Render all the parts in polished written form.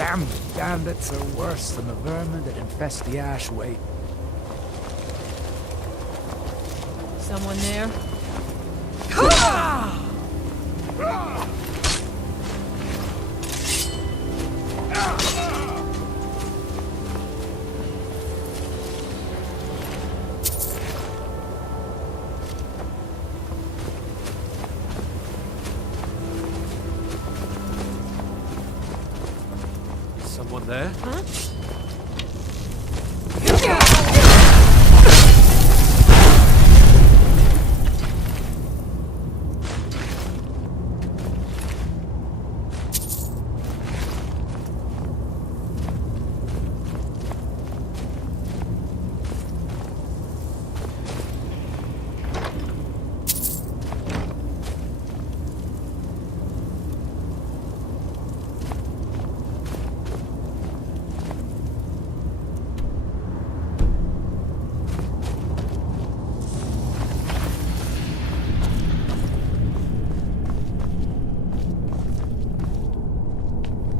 Damn bandits are worse than the vermin that infest the Ashway. Someone there? Someone there? Huh?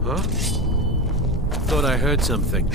Huh? Thought I heard something.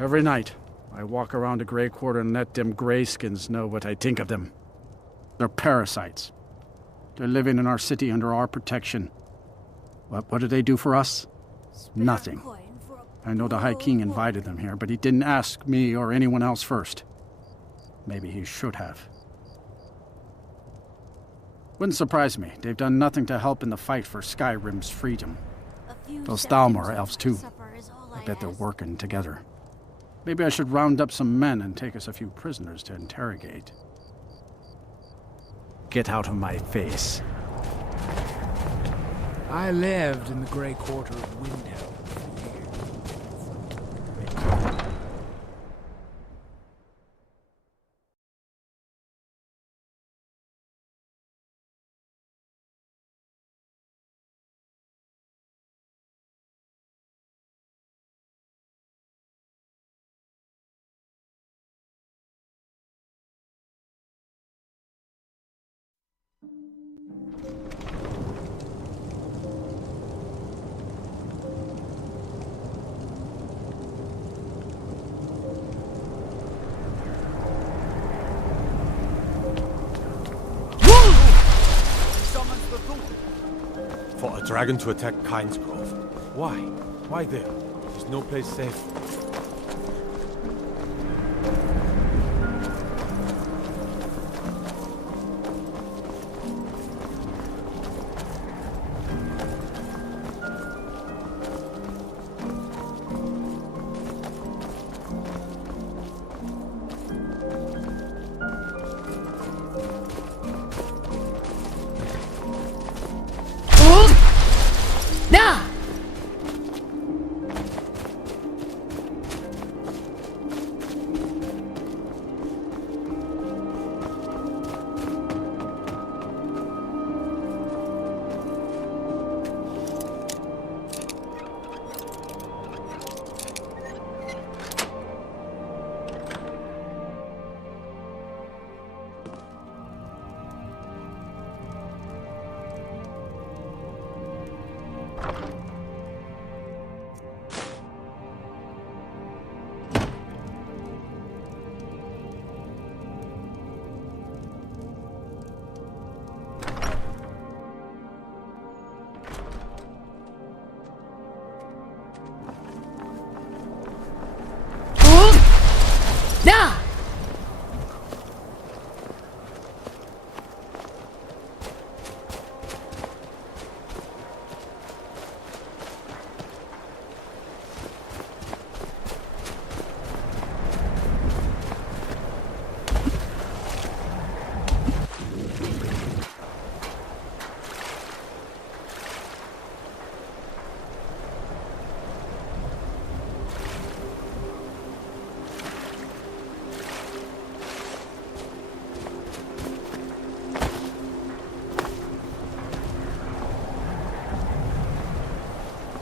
Every night, I walk around the Grey Quarter and let them Greyskins know what I think of them. They're parasites. They're living in our city under our protection. What do they do for us? Nothing. I know the High King invited them here, but he didn't ask me or anyone else first. Maybe he should have. Wouldn't surprise me. They've done nothing to help in the fight for Skyrim's freedom. Those Thalmor are elves too. I bet they're working together. Maybe I should round up some men and take us a few prisoners to interrogate. Get out of my face. I lived in the Grey Quarter of Windhelm for years. For a dragon to attack Kyne's Grove. Why? Why there? There's no place safe.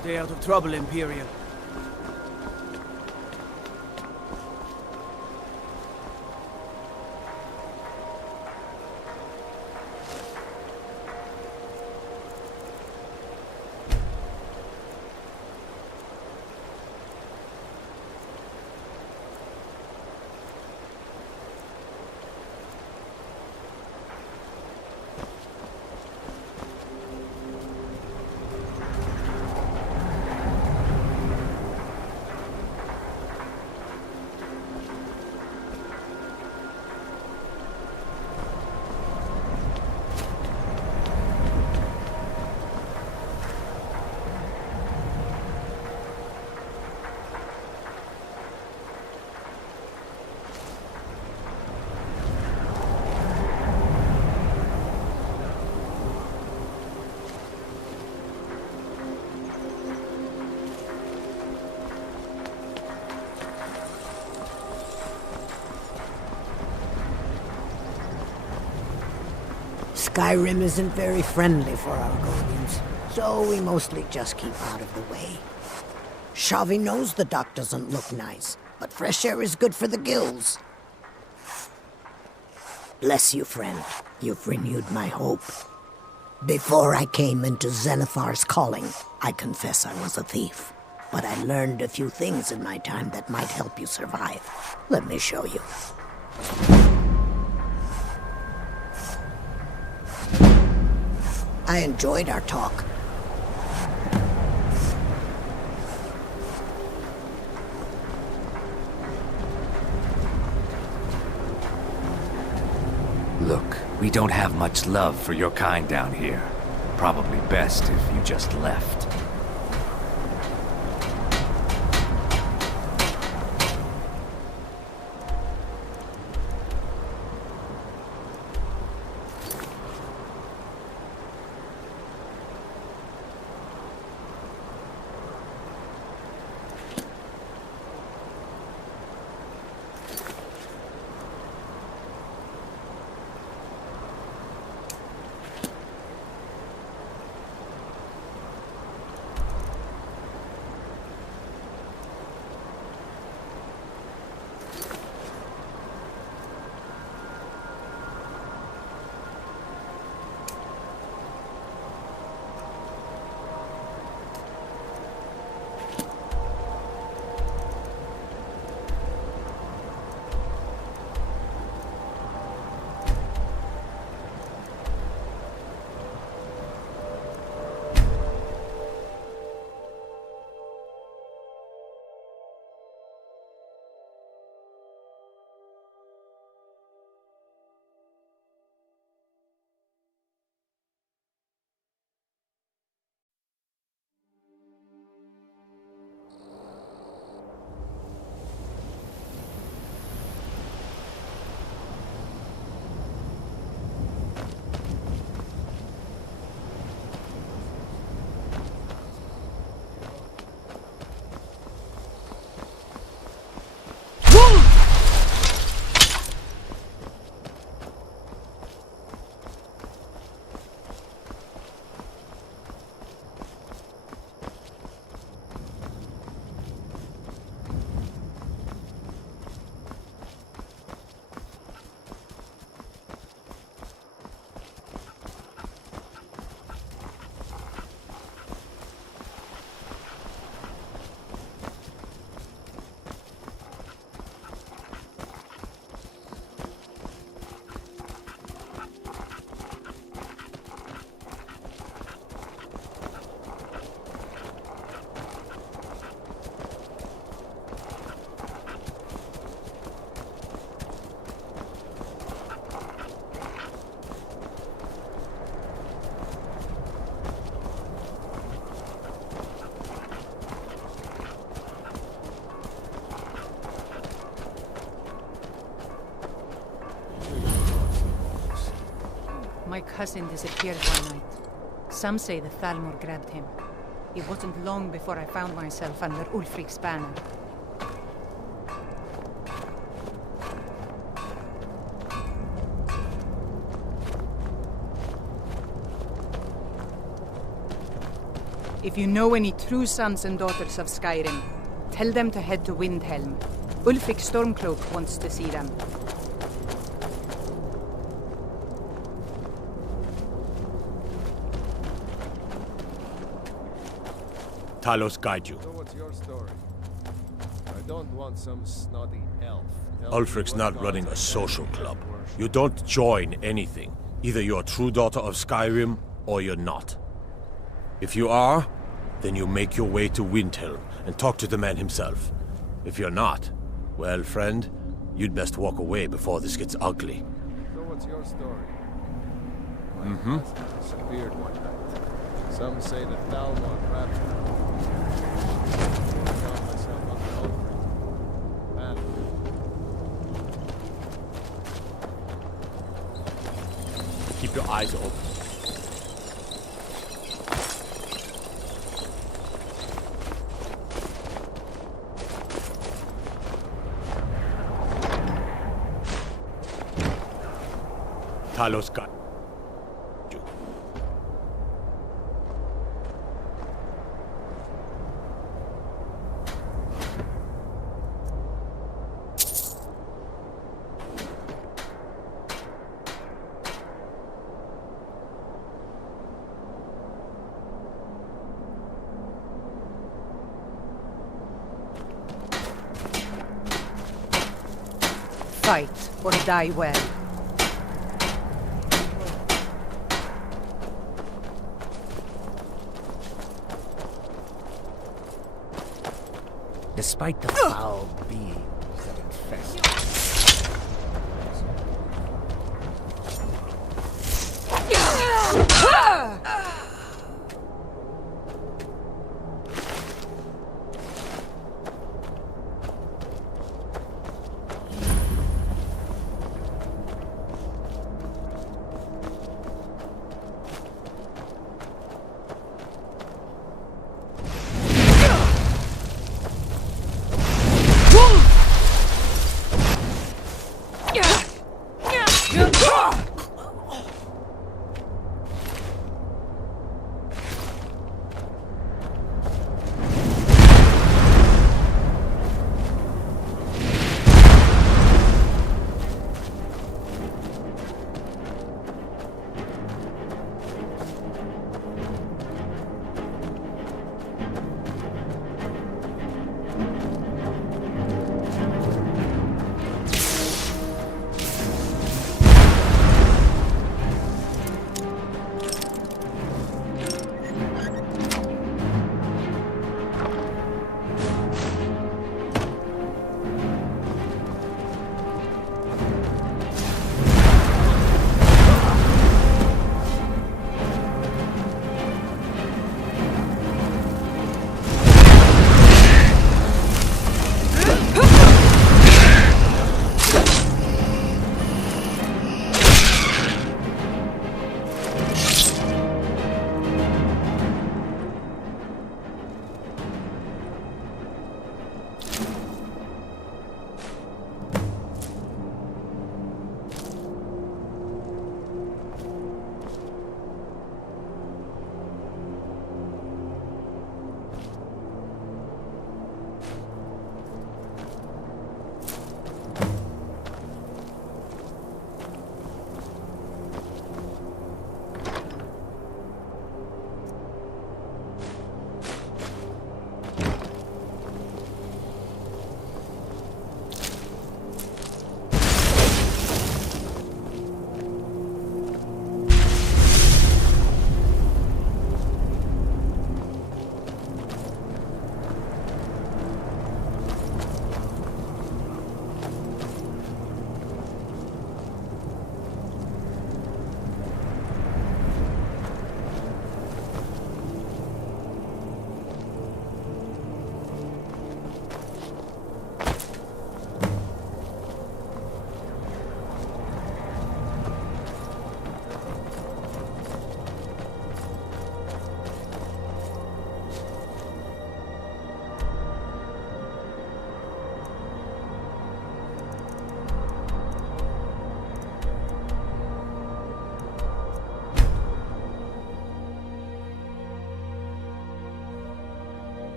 Stay out of trouble, Imperial. Skyrim isn't very friendly for our guardians, so we mostly just keep out of the way. Shavi knows the dock doesn't look nice, but fresh air is good for the gills. Bless you, friend. You've renewed my hope. Before I came into Zenithar's calling, I confess I was a thief. But I learned a few things in my time that might help you survive. Let me show you. I enjoyed our talk. Look, we don't have much love for your kind down here. Probably best if you just left. My cousin disappeared one night. Some say the Thalmor grabbed him. It wasn't long before I found myself under Ulfric's banner. If you know any true sons and daughters of Skyrim, tell them to head to Windhelm. Ulfric Stormcloak wants to see them. Talos guide you. So what's your story? I don't want some snotty elf. Ulfric's not running a social club. You don't join anything. Either you're a true daughter of Skyrim, or you're not. If you are, then you make your way to Windhelm and talk to the man himself. If you're not, well, friend, you'd best walk away before this gets ugly. So what's your story? My husband disappeared one night. Some say that Thalmor grabbed him. I found myself under Ulfric. Man. Keep your eyes open. Talos guide you. Fight or die well. Despite the foul beings that infest.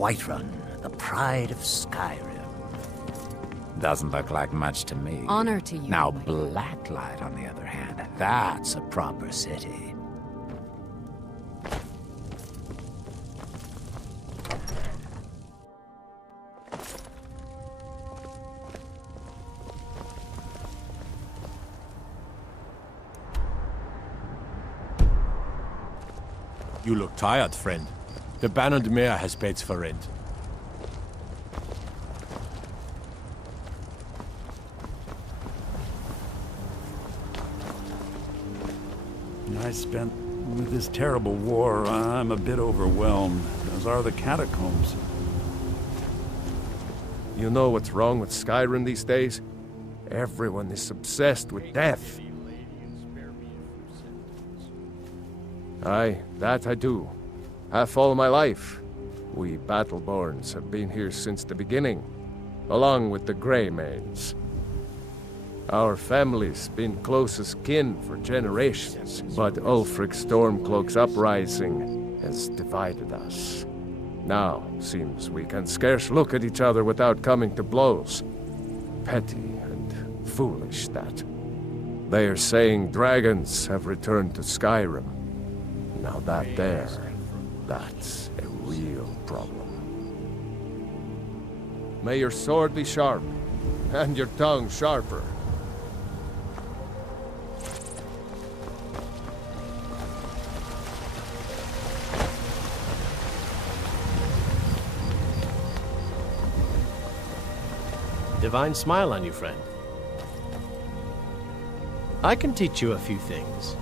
Whiterun, the pride of Skyrim. Doesn't look like much to me. Honor to you. Now, Blacklight, on the other hand, that's a proper city. You look tired, friend. The Bannered Mare has beds for rent. I spent with this terrible war. I'm a bit overwhelmed, as are the catacombs. You know what's wrong with Skyrim these days? Everyone is obsessed with death. Aye, that I do. Half all my life. We Battleborns have been here since the beginning, along with the Greymaids. Our family's been close as kin for generations, but Ulfric's Stormcloak's uprising has divided us. Now, seems we can scarce look at each other without coming to blows. Petty and foolish, that. They are saying dragons have returned to Skyrim. Now that's a real problem. May your sword be sharp, and your tongue sharper. Divine smile on you, friend. I can teach you a few things.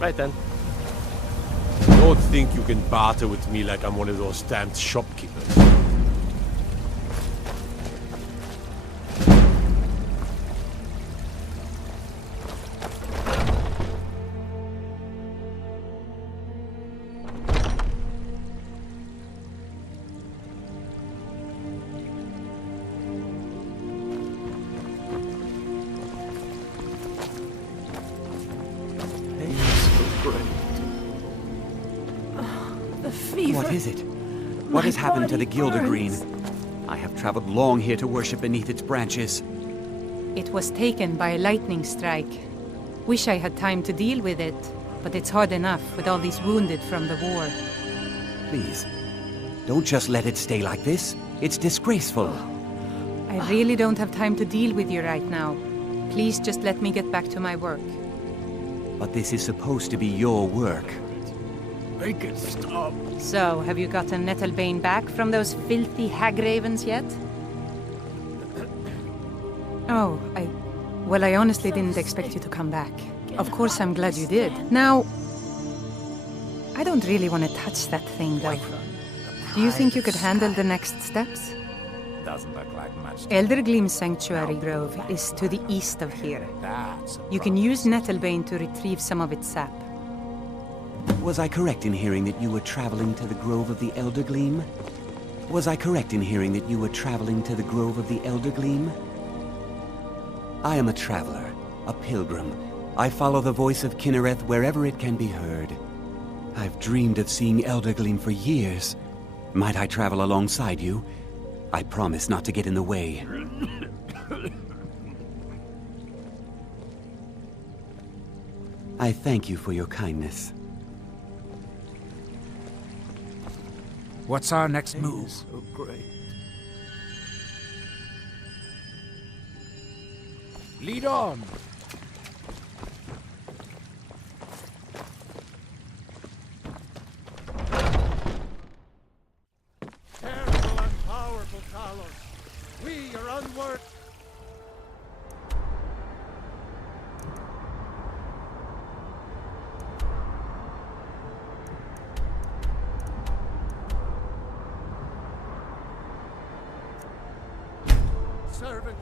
Right then. Don't think you can barter with me like I'm one of those damned shopkeepers. What is it? What has happened to the Gildergreen? I have traveled long here to worship beneath its branches. It was taken by a lightning strike. Wish I had time to deal with it, but it's hard enough with all these wounded from the war. Please, don't just let it stay like this. It's disgraceful. I really don't have time to deal with you right now. Please just let me get back to my work. But this is supposed to be your work. Make it stop. So, have you gotten Nettlebane back from those filthy hag-ravens yet? Oh, Well, I honestly didn't expect you to come back. Of course I'm glad you did. Now, I don't really want to touch that thing, though. Do you think you could handle the next steps? Doesn't look like much. Eldergleam Sanctuary Grove is to the east of here. You can use Nettlebane to retrieve some of its sap. Was I correct in hearing that you were traveling to the Grove of the Eldergleam? Was I correct in hearing that you were traveling to the Grove of the Eldergleam? I am a traveler, a pilgrim. I follow the voice of Kinnereth wherever it can be heard. I've dreamed of seeing Eldergleam for years. Might I travel alongside you? I promise not to get in the way. I thank you for your kindness. What's our next move? So great. Lead on! Terrible and powerful Talos. We are unworthy. Servant.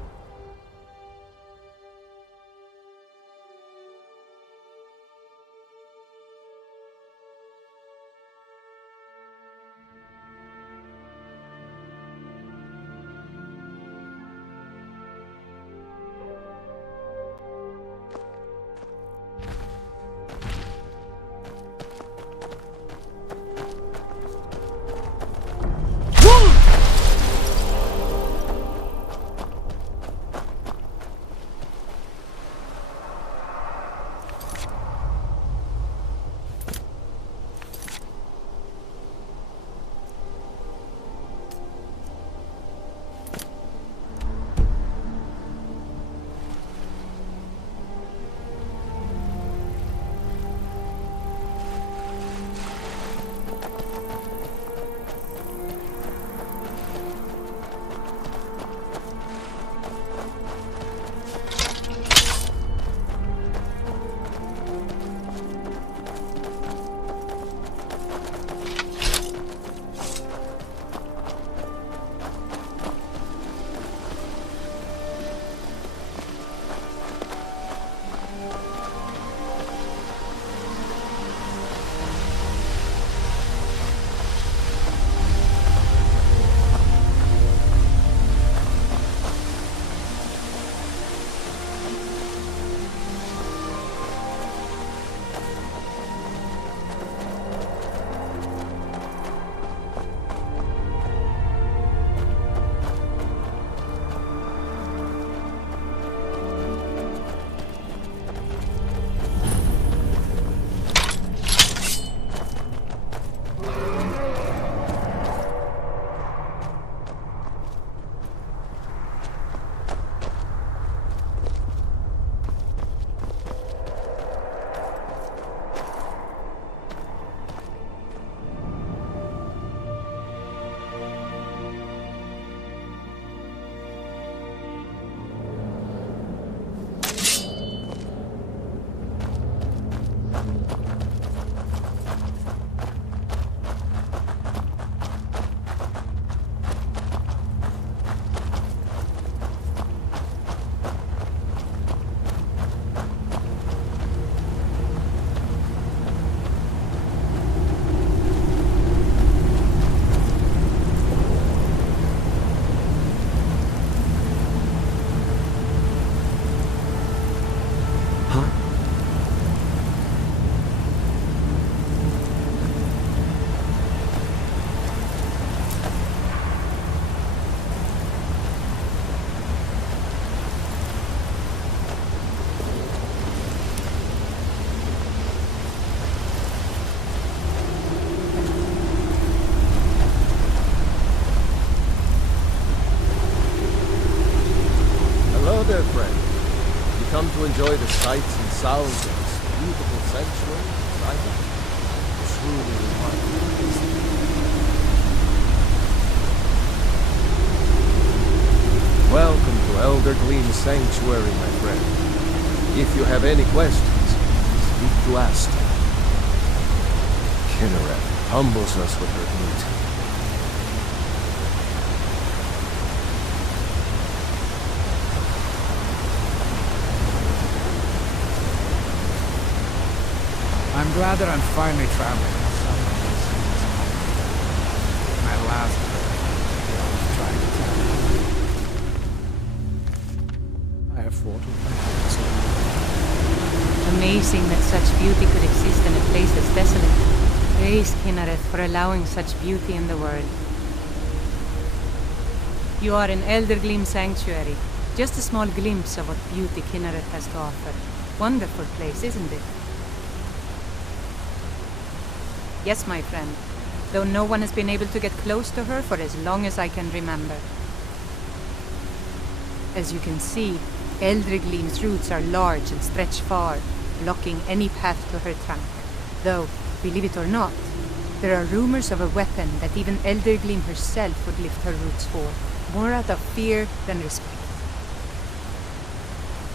to enjoy the sights and sounds of this beautiful sanctuary as I have. Truly remarkable. Welcome to Elder Gleam Sanctuary, my friend. If you have any questions, speak to Asta. Kinnereth humbles us with her beauty. I'm glad that I'm finally traveling. My last I was trying to travel. I have fought with my hands. Amazing that such beauty could exist in a place as desolate. Praise Kinnereth for allowing such beauty in the world. You are in Eldergleam Sanctuary. Just a small glimpse of what beauty Kinnereth has to offer. Wonderful place, isn't it? Yes, my friend. Though no one has been able to get close to her for as long as I can remember. As you can see, Eldergleam's roots are large and stretch far, blocking any path to her trunk. Though, believe it or not, there are rumors of a weapon that even Eldergleam herself would lift her roots for, more out of fear than respect.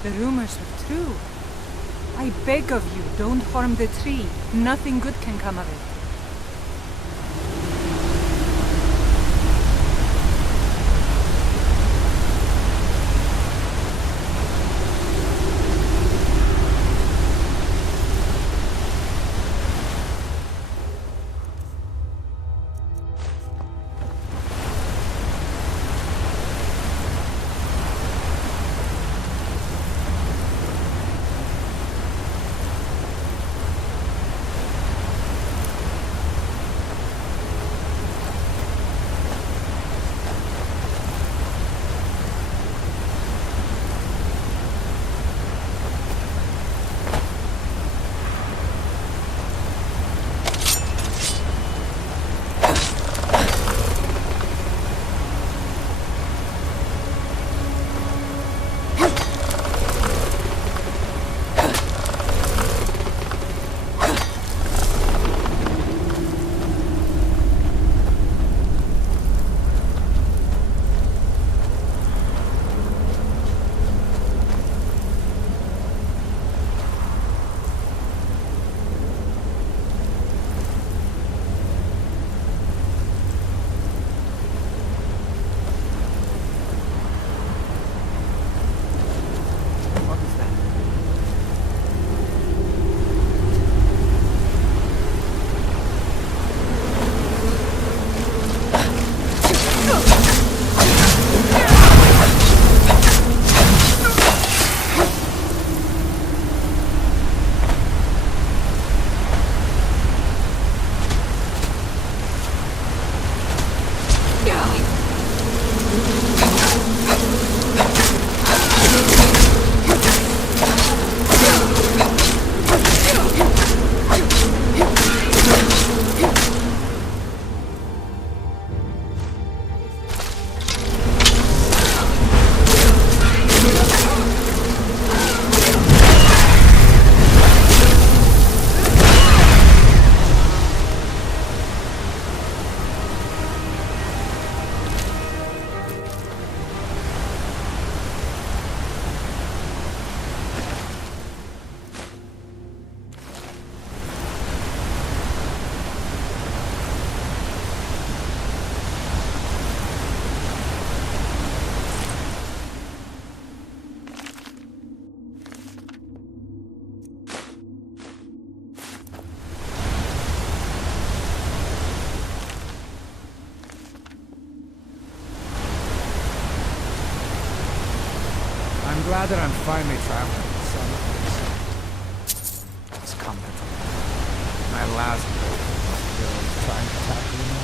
The rumors are true. I beg of you, don't harm the tree. Nothing good can come of it. I'm glad that I'm finally traveling with some it's comfortable. My last break was trying to tackle him.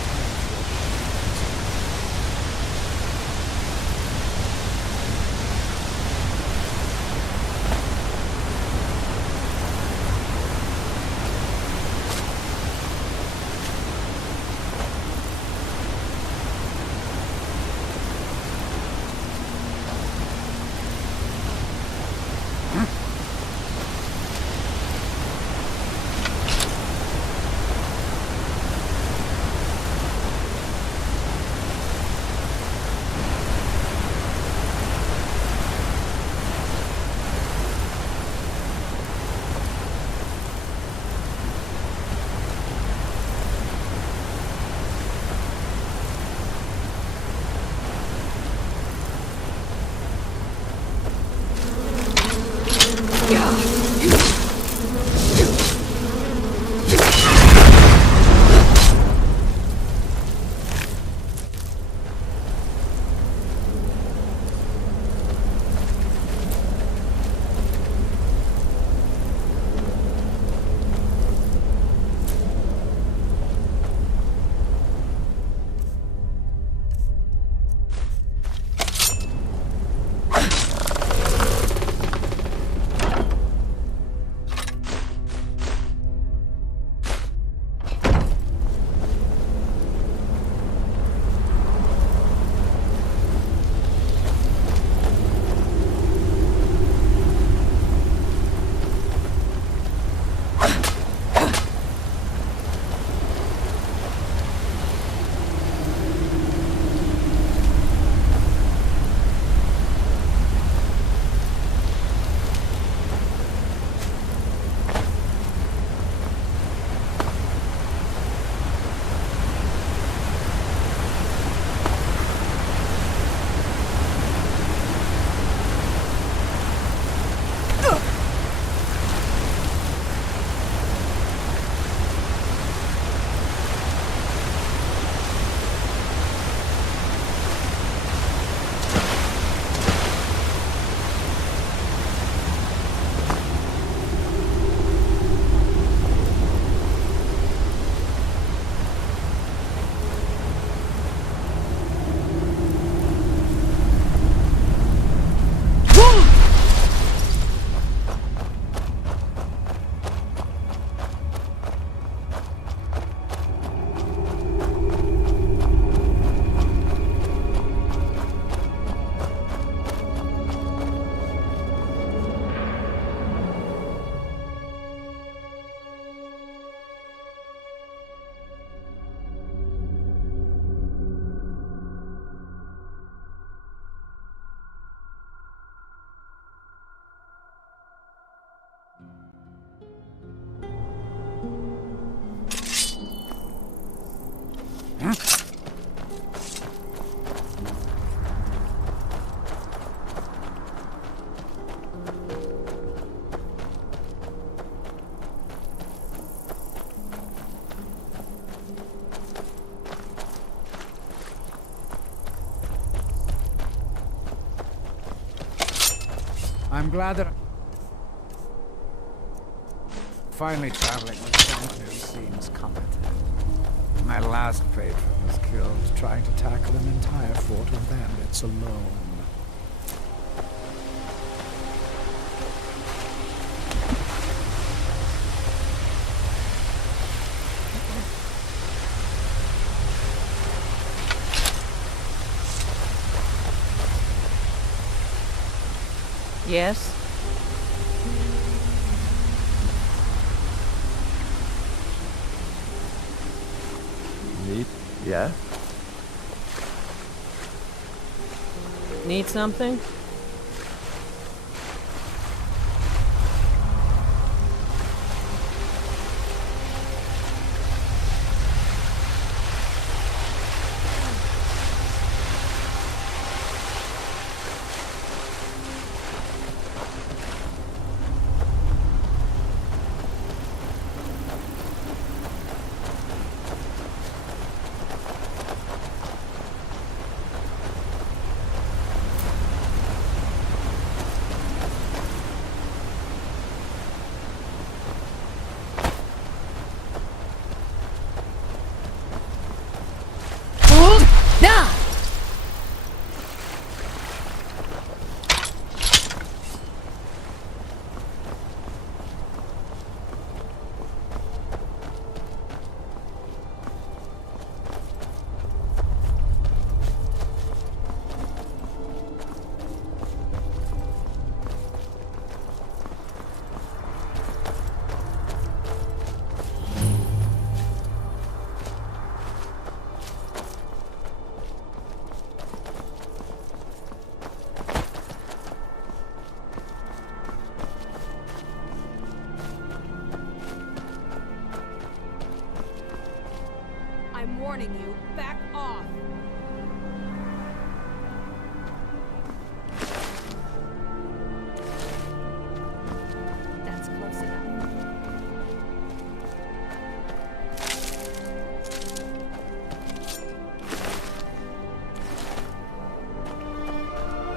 I'm glad that I'm finally traveling with someone who seems competent. My last patron was killed trying to tackle an entire fort of bandits alone. Yes? Need? Yeah? Need something? I'm warning you, back off! That's close enough.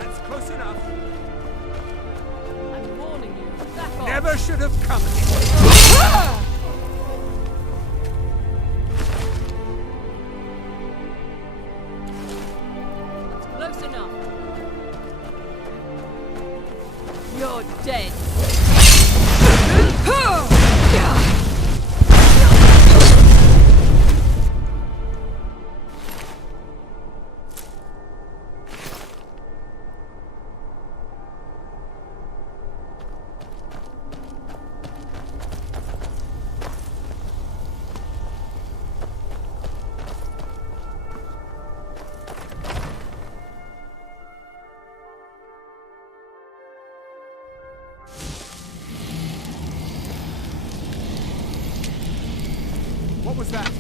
That's close enough. I'm warning you, back off! Never should have come here. Close enough. You're dead. What was that?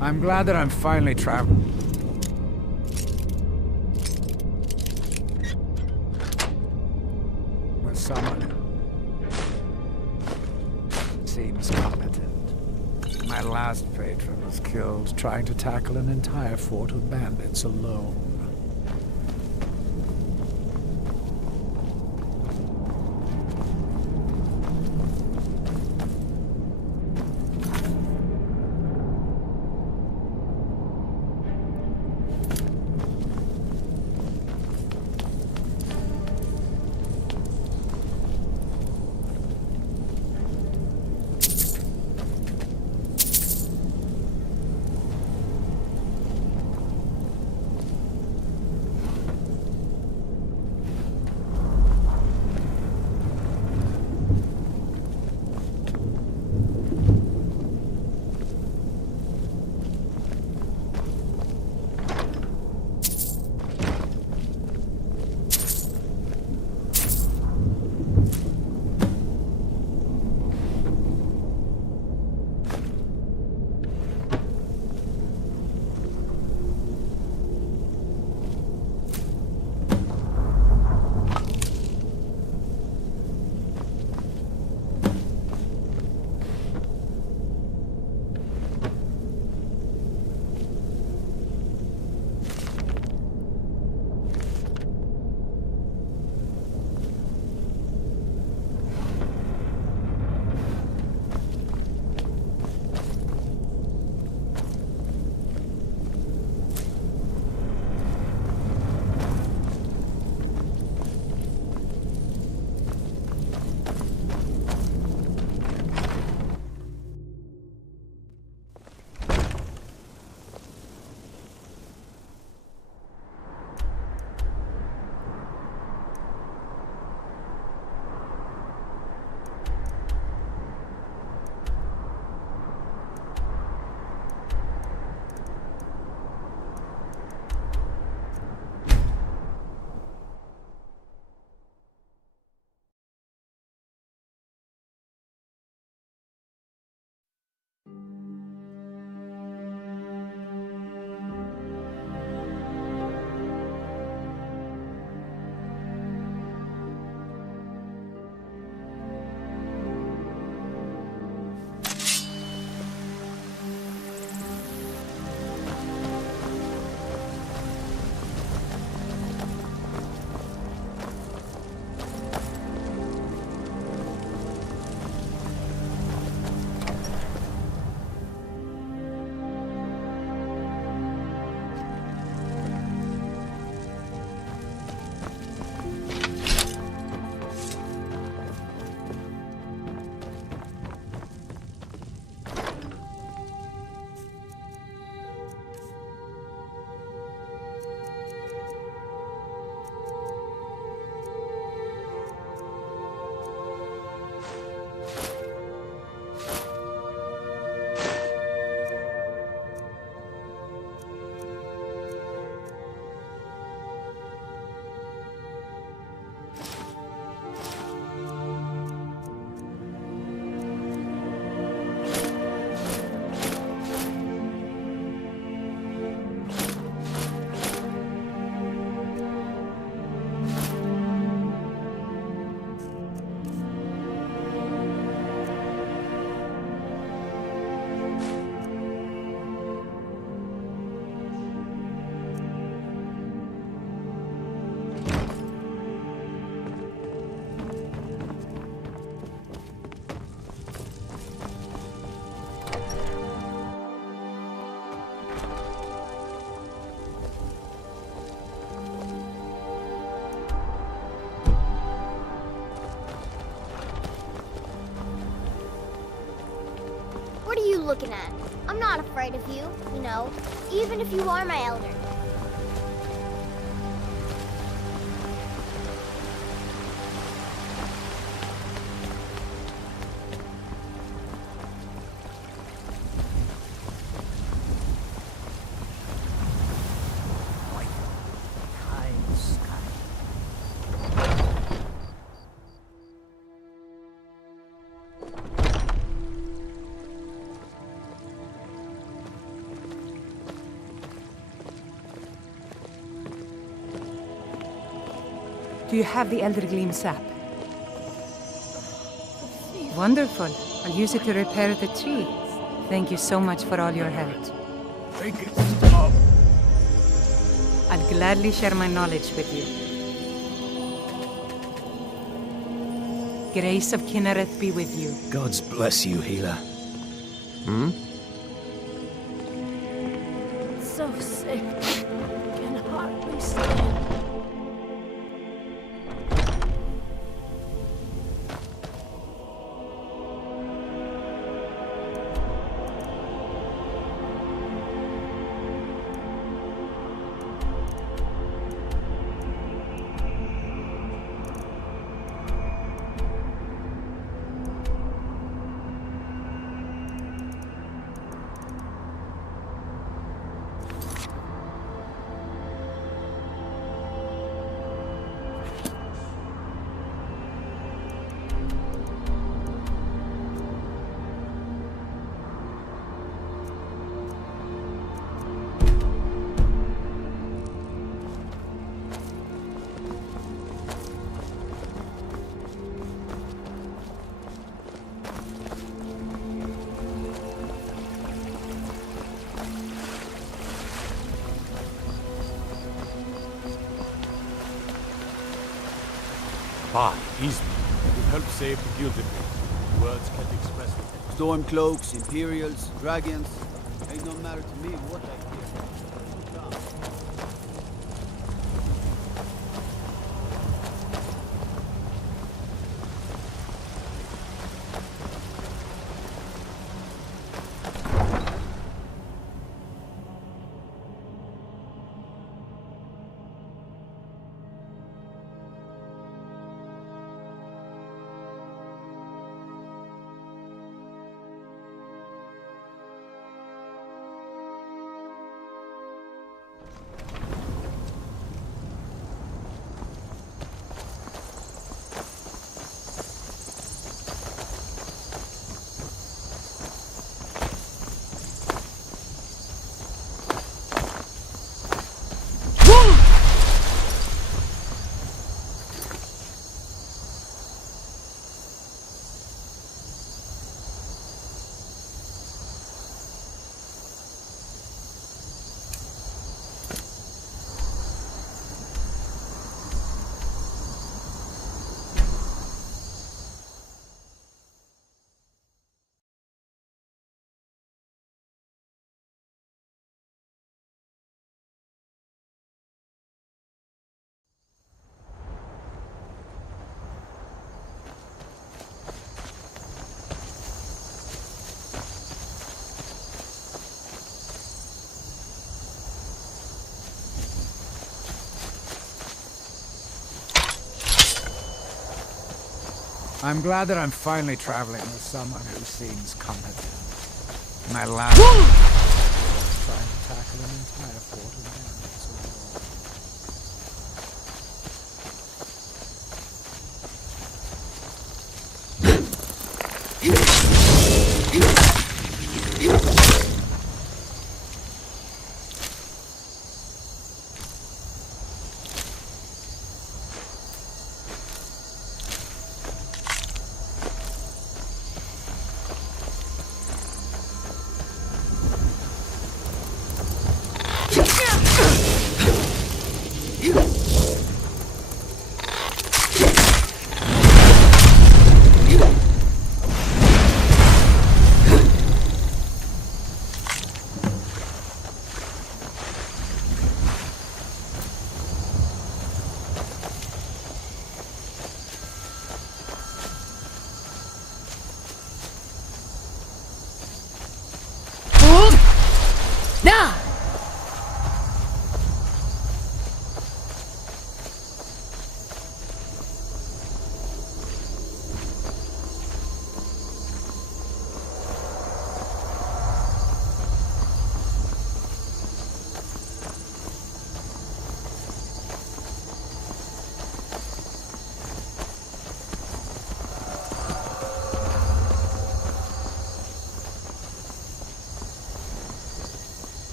I'm glad that I'm finally traveling. someone who seems competent. My last patron was killed trying to tackle an entire fort of bandits alone. What are you looking at? I'm not afraid of you, you know, even if you are my elder. Do you have the Elder Gleam sap? Wonderful. I'll use it to repair the tree. Thank you so much for all your help. Make it stop. I'll gladly share my knowledge with you. Grace of Kinnereth be with you. Gods bless you, healer. Hmm? So sick. Can hardly stand. Fine, easy. You help save the Gilded. Words can't express it. Stormcloaks, Imperials, dragons. Ain't no matter to me what I did. I'm glad that I'm finally traveling with someone who seems competent. My last was trying to tackle an entire fort of bandits.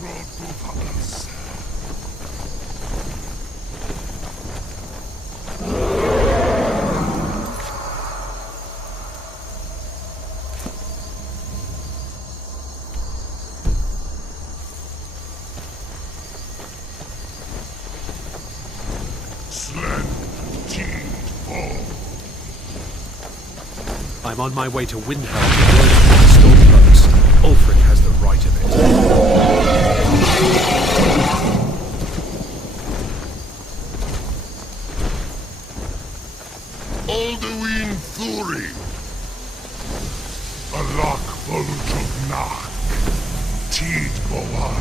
brought both of us. I'm on my way to Windhelm to join the Stormblows. Ulfric has the right of it. Alduin Thuri. Alak Bolutugnak. Tid Boan.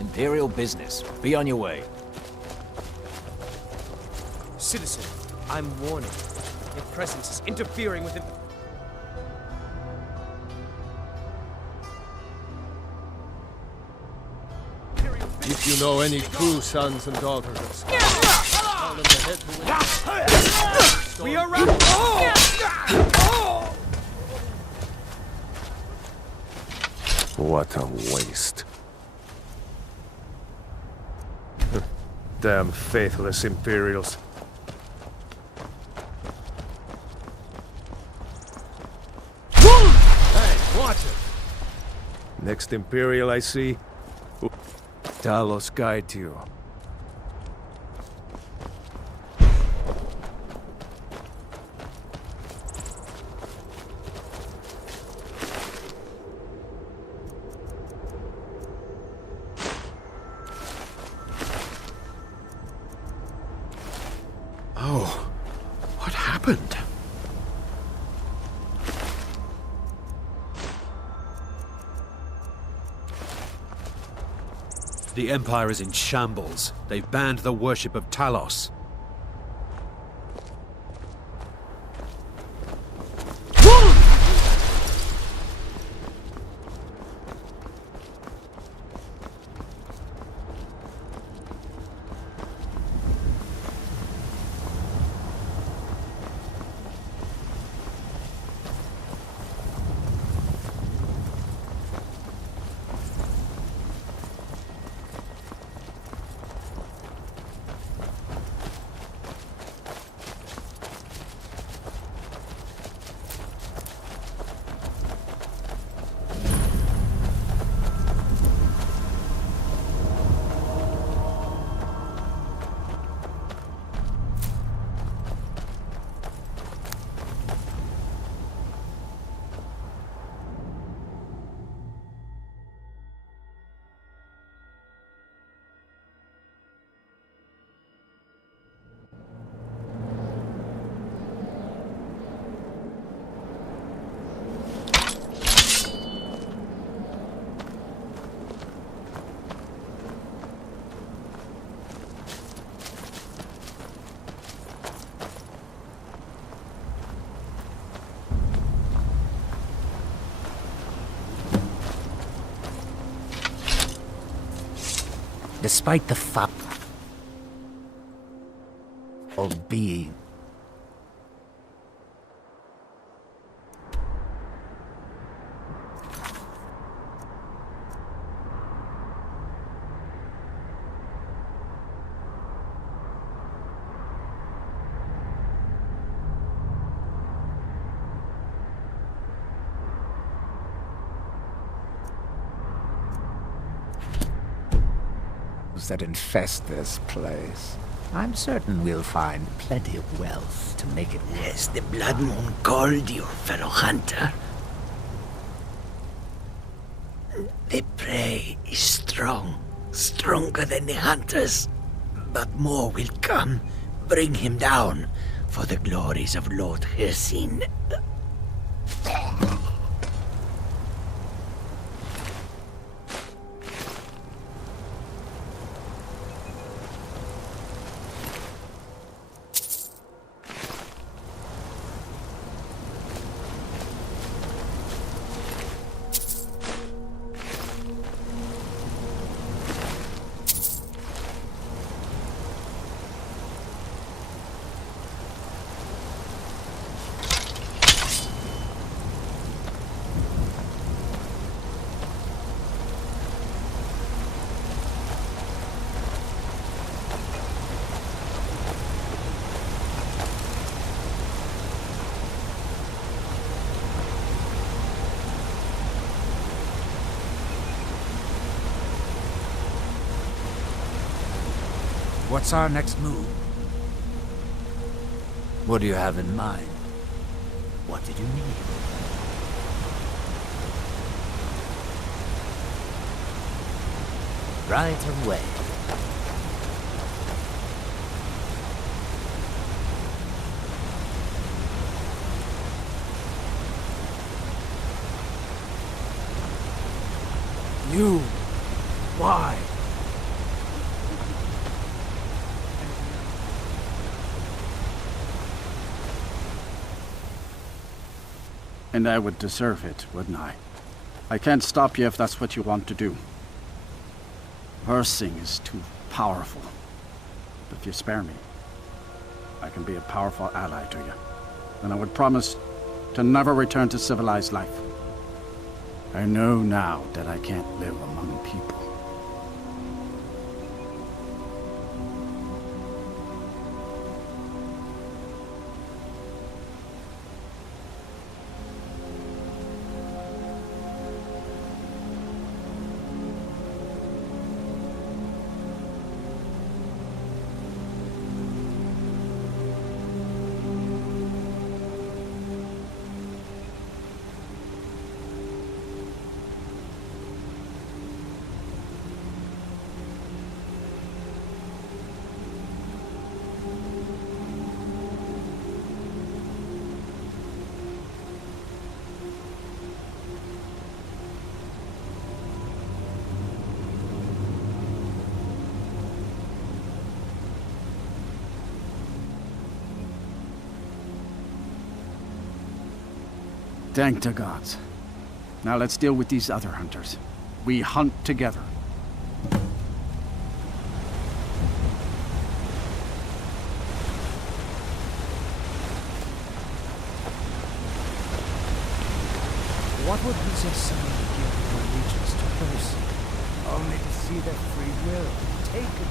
Imperial business. Be on your way. Citizen, I'm warning. Your presence is interfering with him. If you know any true sons and daughters of Skyrim, tell them to head to Windhelm. We are right. What a waste. Damn faithless Imperials. Hey, watch it! Next Imperial I see, Talos guide you. Oh, what happened? The Empire is in shambles. They've banned the worship of Talos. Despite the fact of being wolves that infest this place. I'm certain we'll find plenty of wealth to make it worth. Yes, the Blood Moon called you, fellow hunter. The prey is strong, stronger than the hunters. But more will come. Bring him down for the glories of Lord Hircine. What's our next move? What do you have in mind? What did you mean? Right away. You? Why? And I would deserve it, wouldn't I? I can't stop you if that's what you want to do. Hircine is too powerful. But if you spare me, I can be a powerful ally to you. And I would promise to never return to civilized life. I know now that I can't live among people. Thank the gods. Now let's deal with these other hunters. We hunt together. What would possess someone to give their allegiance to Hircine, only to see their free will taken?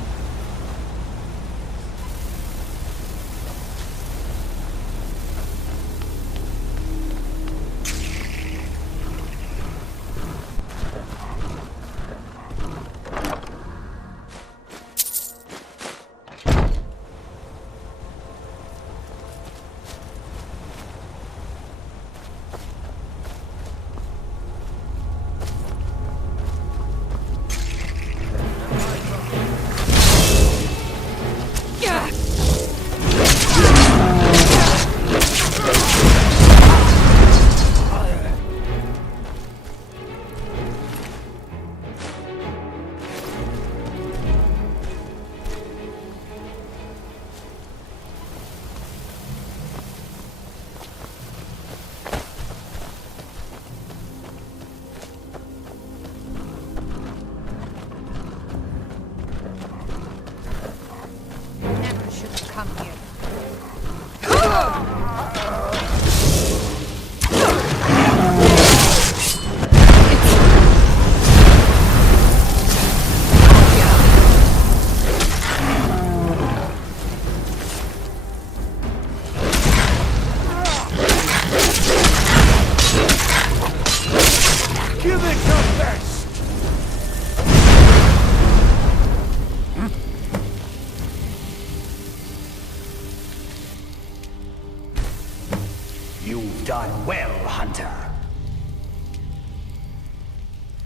You've done well, Hunter.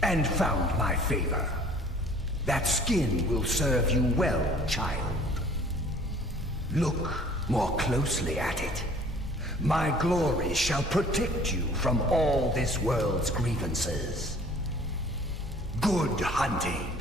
And found my favor. That skin will serve you well, child. Look more closely at it. My glory shall protect you from all this world's grievances. Good hunting.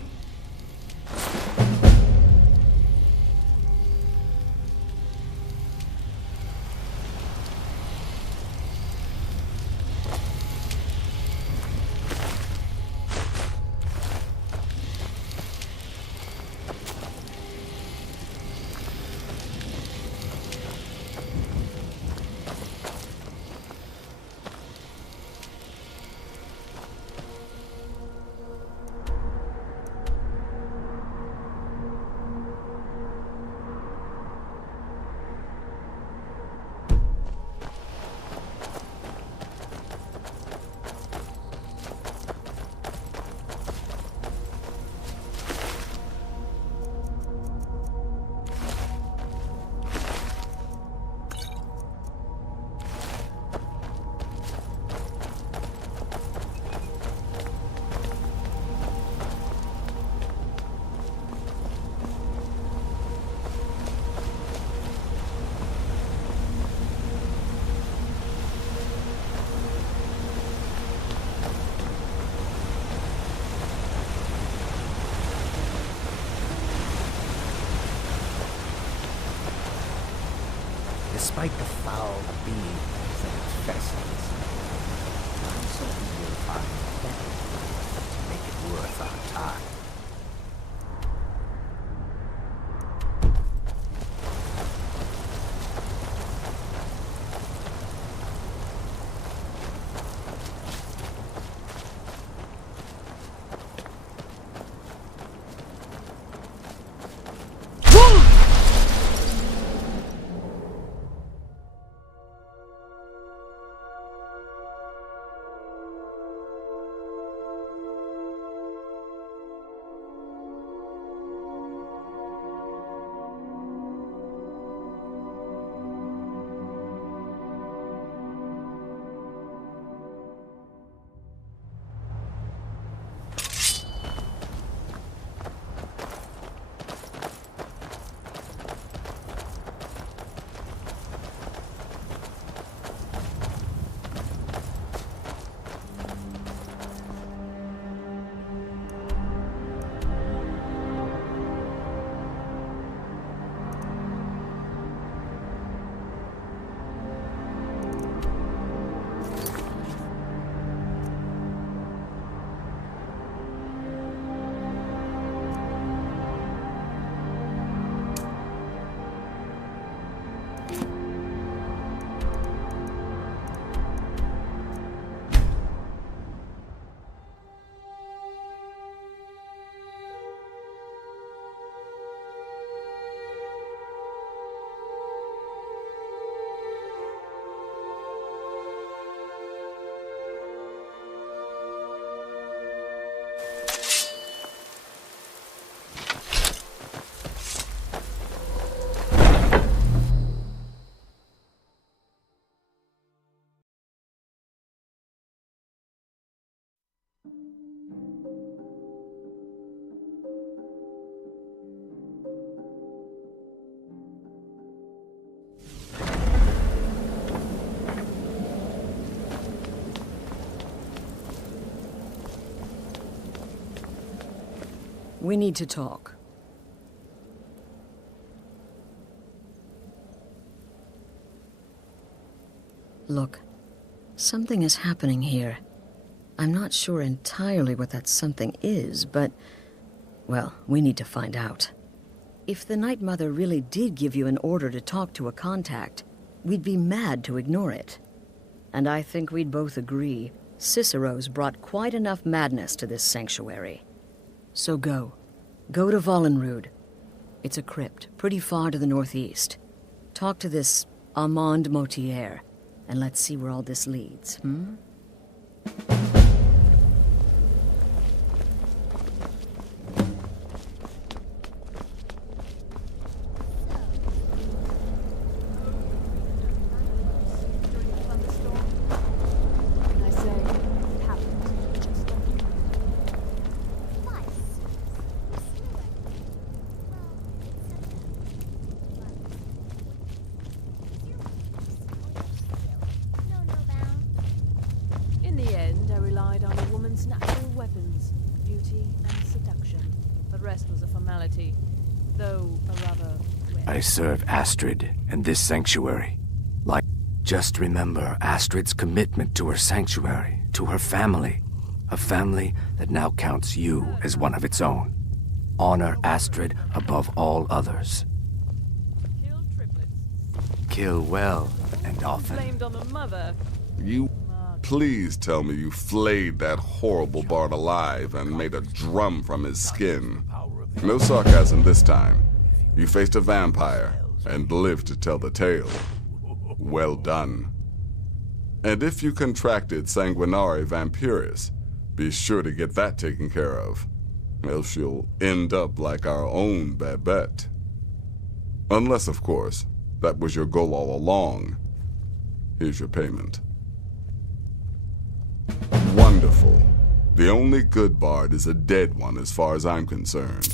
Despite the foul beings that infest us, I'm certain we'll find better ways to make it worth our time. We need to talk. Look, something is happening here. I'm not sure entirely what that something is, but, well, we need to find out. If the Night Mother really did give you an order to talk to a contact, we'd be mad to ignore it. And I think we'd both agree, Cicero's brought quite enough madness to this sanctuary. So go. Go to Vollenrud. It's a crypt, pretty far to the northeast. Talk to this Armand Motier, and let's see where all this leads, hmm? relied on a woman's natural weapons, beauty and seduction. The rest was a formality, though a rather... I serve Astrid and this sanctuary. Just remember Astrid's commitment to her sanctuary, to her family. A family that now counts you as one of its own. Honor Astrid above all others. Kill well and often. Blamed on the mother. You... Please tell me you flayed that horrible bard alive and made a drum from his skin. No sarcasm this time. You faced a vampire and lived to tell the tale. Well done. And if you contracted sanguinare vampiris, be sure to get that taken care of. Else you'll end up like our own Babette. Unless, of course, that was your goal all along. Here's your payment. Wonderful. The only good bard is a dead one as far as I'm concerned.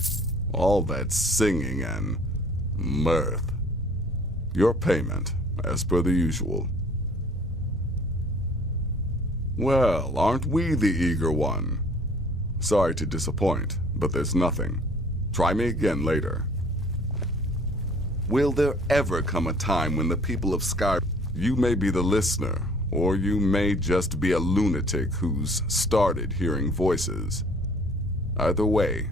All that singing and mirth. Your payment, as per the usual. Well, aren't we the eager one? Sorry to disappoint, but there's nothing. Try me again later. Will there ever come a time when the people of Skyrim... You may be the listener, or you may just be a lunatic who's started hearing voices. Either way,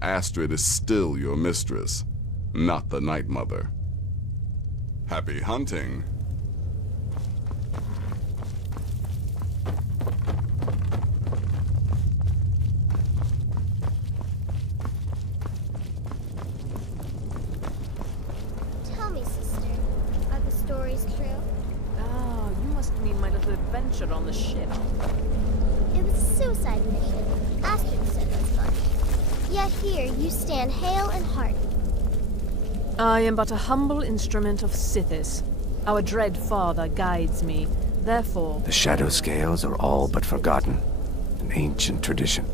Astrid is still your mistress, not the Night Mother. Happy hunting. Tell me, sister, are the stories true? Ah, you must mean my little adventure on the ship. It was a suicide mission. Astrid said as much. Yet here you stand hale and hearty. I am but a humble instrument of Sithis. Our dread father guides me. Therefore... The shadow scales are all but forgotten. An ancient tradition.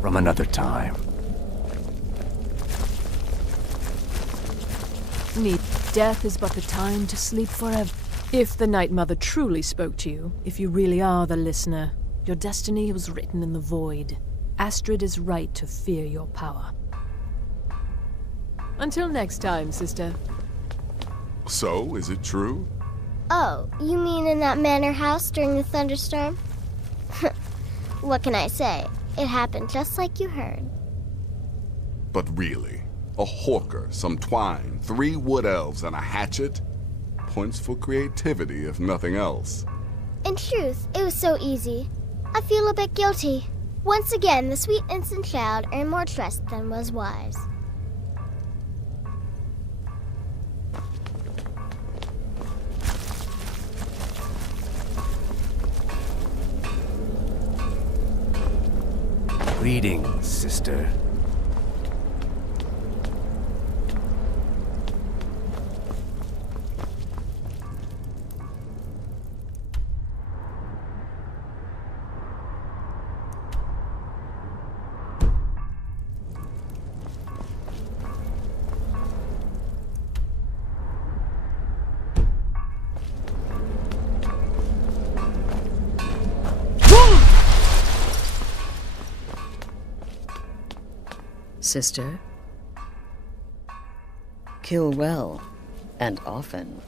From another time. Death is but the time to sleep forever. If the Night Mother truly spoke to you, if you really are the listener, your destiny was written in the void. Astrid is right to fear your power. Until next time, sister. So, is it true? Oh, you mean in that manor house during the thunderstorm? What can I say? It happened just like you heard. But really, a hawker, some twine, 3 wood elves, and a hatchet? Points for creativity, if nothing else. In truth, it was so easy. I feel a bit guilty. Once again, the sweet innocent child earned more trust than was wise. Greetings, sister. Sister, kill well and often.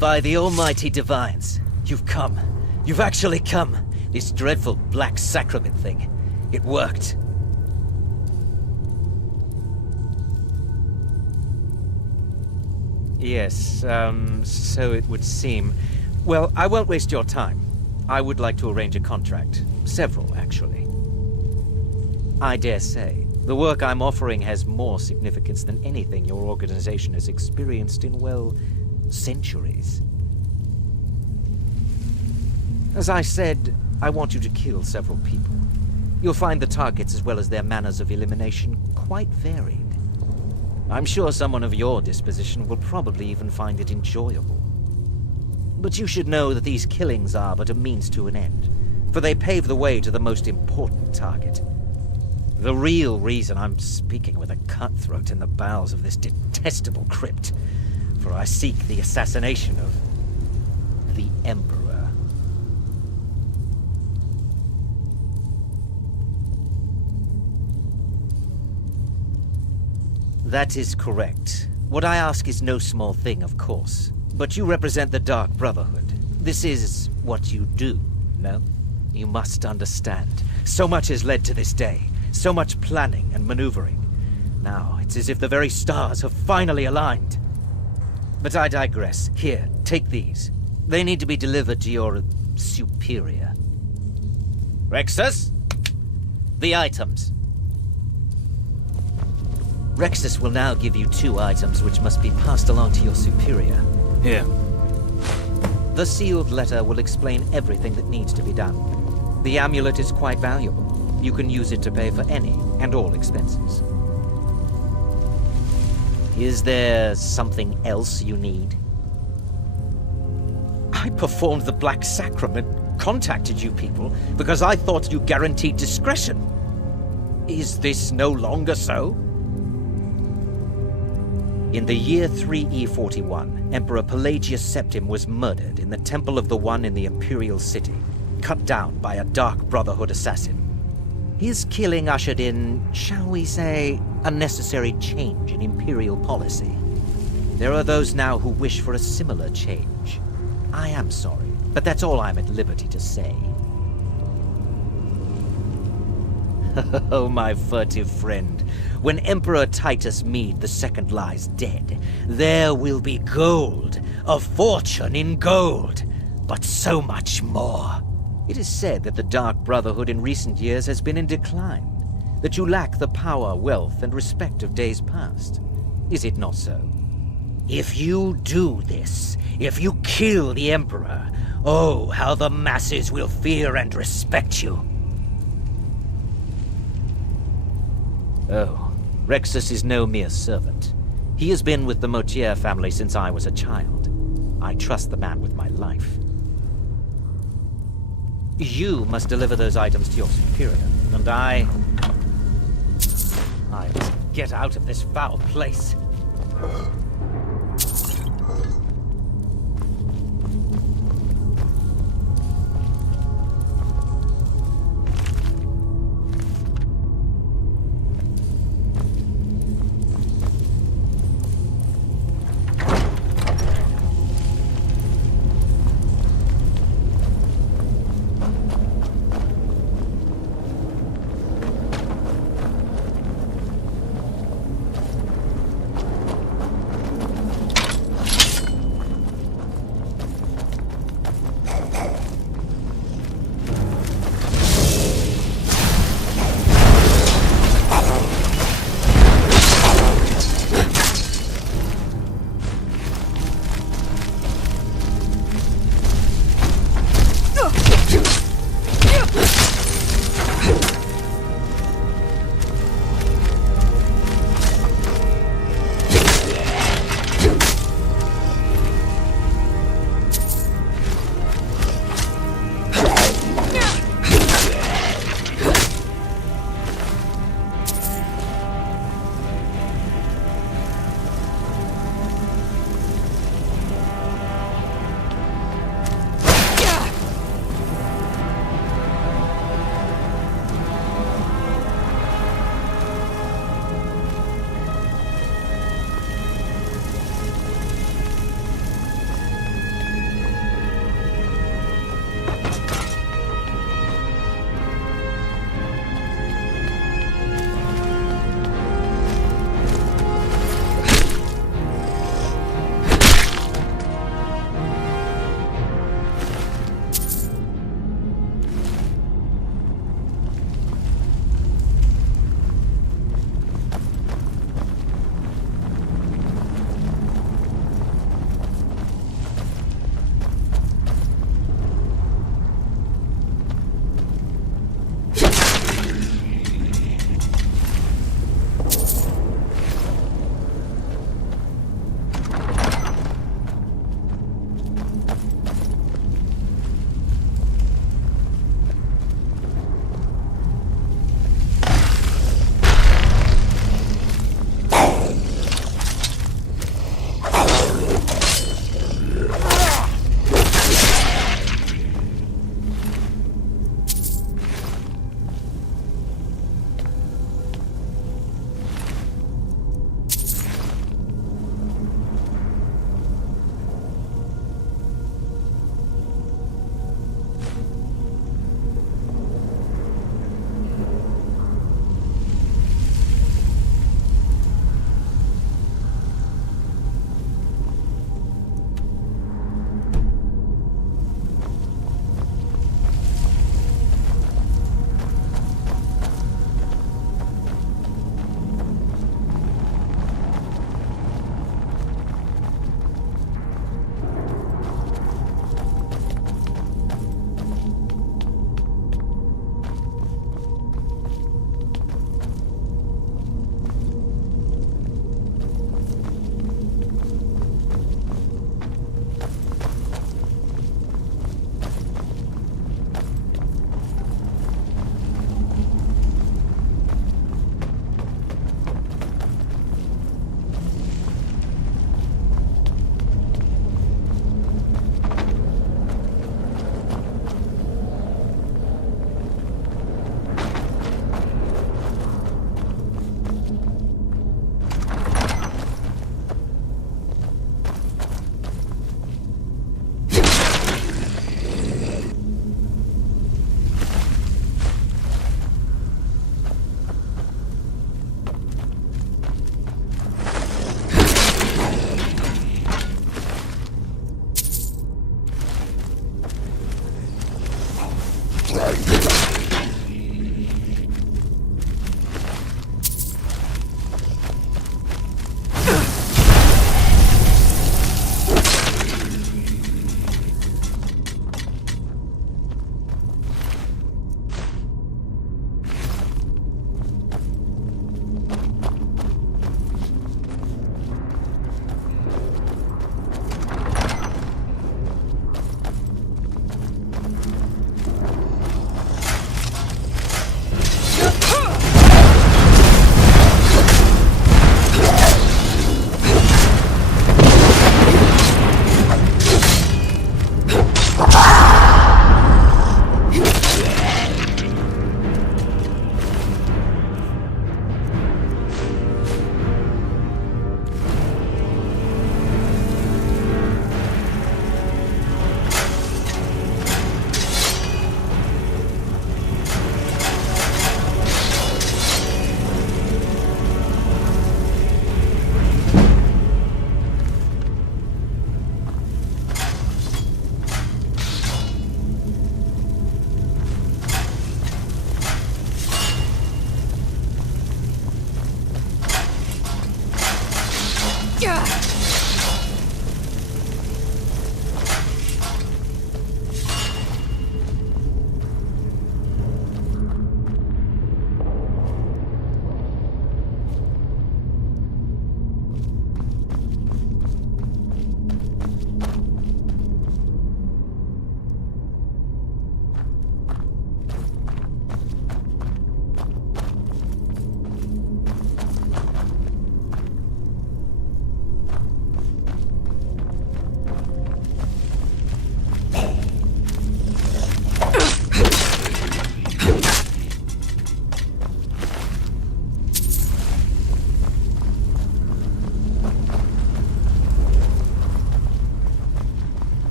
By the almighty divines, you've come. You've actually come. This dreadful black sacrament thing. It worked. Yes, so it would seem. Well, I won't waste your time. I would like to arrange a contract. Several, actually. I dare say, the work I'm offering has more significance than anything your organization has experienced in, well, centuries. As I said, I want you to kill several people. You'll find the targets as well as their manners of elimination quite varied. I'm sure someone of your disposition will probably even find it enjoyable. But you should know that these killings are but a means to an end, for they pave the way to the most important target. The real reason I'm speaking with a cutthroat in the bowels of this detestable crypt, for I seek the assassination of the Emperor. That is correct. What I ask is no small thing, of course. But you represent the Dark Brotherhood. This is what you do, no? You must understand. So much has led to this day. So much planning and maneuvering. Now, it's as if the very stars have finally aligned. But I digress. Here, take these. They need to be delivered to your superior. Rexus? The items. Rexus will now give you 2 items which must be passed along to your superior. Here. The sealed letter will explain everything that needs to be done. The amulet is quite valuable. You can use it to pay for any and all expenses. Is there something else you need? I performed the Black Sacrament, contacted you people, because I thought you guaranteed discretion. Is this no longer so? In the year 3E41, Emperor Pelagius Septim was murdered in the Temple of the One in the Imperial City, cut down by a Dark Brotherhood assassin. His killing ushered in, shall we say, a necessary change in Imperial policy. There are those now who wish for a similar change. I am sorry, but that's all I'm at liberty to say. Oh, my furtive friend. When Emperor Titus Mede II lies dead, there will be gold, a fortune in gold, but so much more. It is said that the Dark Brotherhood in recent years has been in decline, that you lack the power, wealth, and respect of days past. Is it not so? If you do this, if you kill the Emperor, oh, how the masses will fear and respect you. Oh, Rexus is no mere servant. He has been with the Motier family since I was a child. I trust the man with my life. You must deliver those items to your superior, and I must get out of this foul place.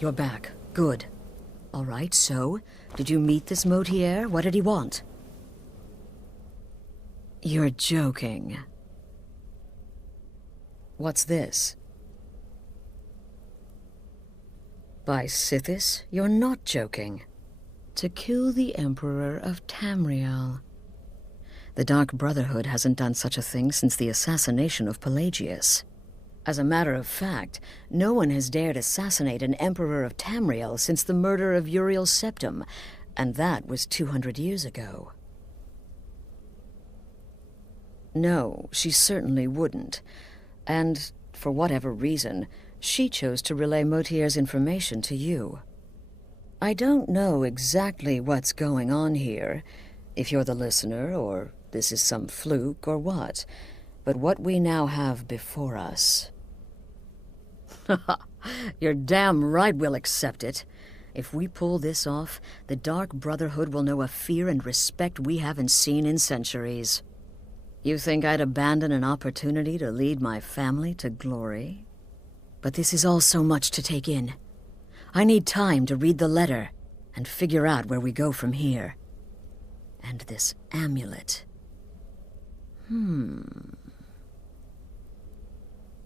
You're back. Good. All right, so, did you meet this Motier? What did he want? You're joking. What's this? By Sithis, you're not joking. To kill the Emperor of Tamriel. The Dark Brotherhood hasn't done such a thing since the assassination of Pelagius. As a matter of fact, no one has dared assassinate an Emperor of Tamriel since the murder of Uriel Septim, and that was 200 years ago. No, she certainly wouldn't. And, for whatever reason, she chose to relay Motier's information to you. I don't know exactly what's going on here, if you're the listener, or this is some fluke, or what. But what we now have before us... You're damn right we'll accept it. If we pull this off, the Dark Brotherhood will know a fear and respect we haven't seen in centuries. You think I'd abandon an opportunity to lead my family to glory? But this is all so much to take in. I need time to read the letter and figure out where we go from here. And this amulet.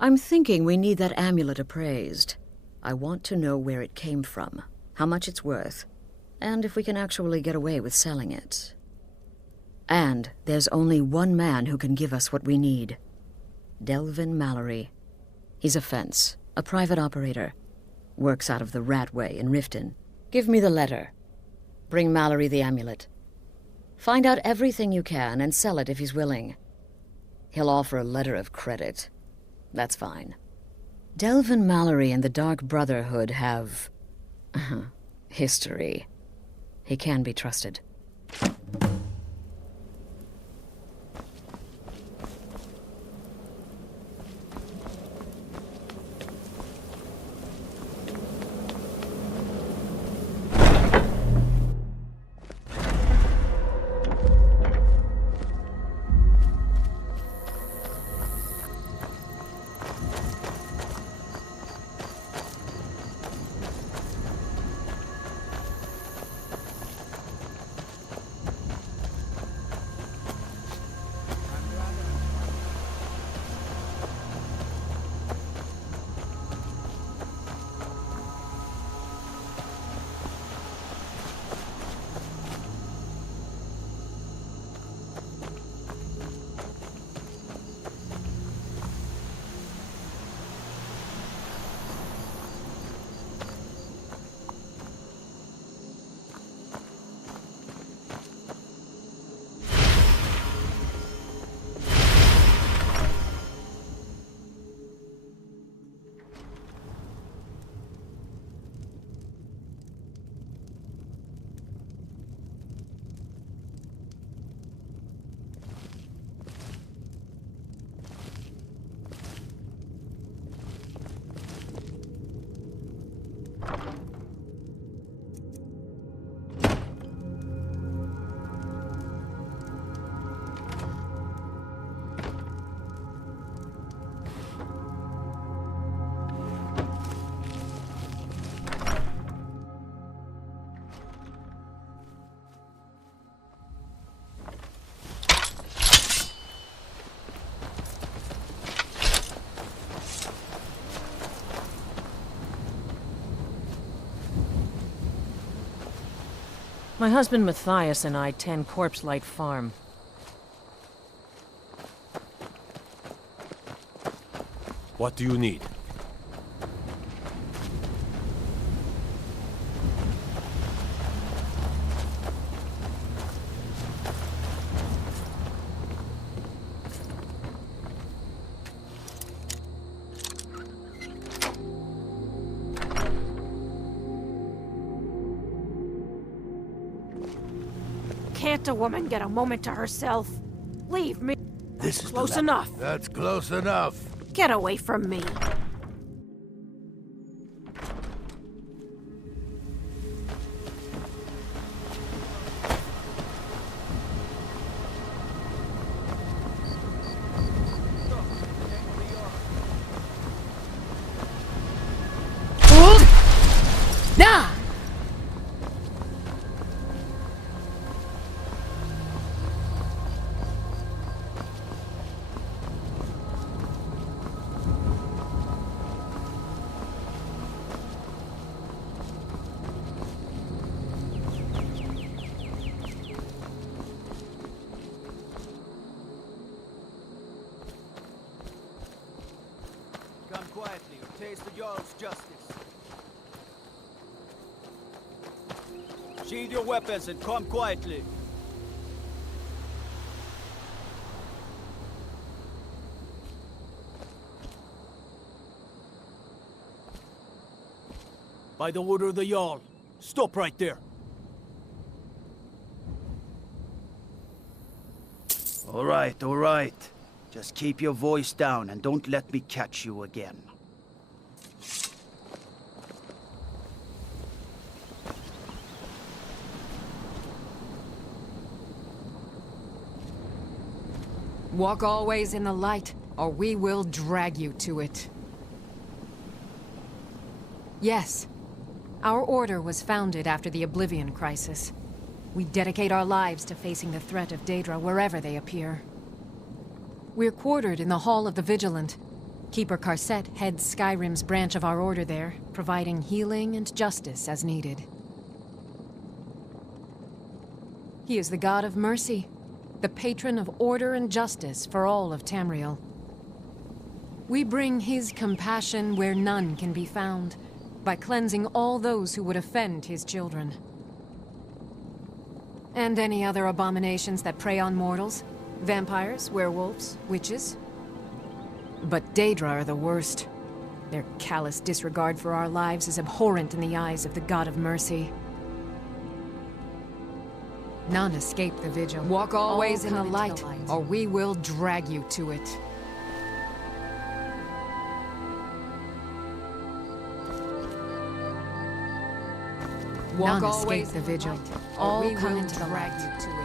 I'm thinking we need that amulet appraised. I want to know where it came from, how much it's worth, and if we can actually get away with selling it. And there's only one man who can give us what we need. Delvin Mallory. He's a fence, a private operator. Works out of the Ratway in Riften. Give me the letter. Bring Mallory the amulet. Find out everything you can and sell it if he's willing. He'll offer a letter of credit. That's fine. Delvin Mallory and the Dark Brotherhood have... history. He can be trusted. My husband Matthias and I tend Corpse Light Farm. What do you need? Can't a woman get a moment to herself? Leave me. This is close enough. That's close enough. Get away from me. Nah! Come quietly or taste the Jarl's justice. Sheathe your weapons and come quietly. By the order of the Jarl, stop right there. All right. Just keep your voice down and don't let me catch you again. Walk always in the light, or we will drag you to it. Yes. Our order was founded after the Oblivion Crisis. We dedicate our lives to facing the threat of Daedra wherever they appear. We're quartered in the Hall of the Vigilant. Keeper Karset heads Skyrim's branch of our order there, providing healing and justice as needed. He is the god of mercy, the patron of order and justice for all of Tamriel. We bring his compassion where none can be found, by cleansing all those who would offend his children. And any other abominations that prey on mortals. Vampires, werewolves, witches. But Daedra are the worst. Their callous disregard for our lives is abhorrent in the eyes of the God of Mercy. None escape the vigil. Walk always in the light, or we will drag you to it. Walk None escape the vigil. All we will drag you to it.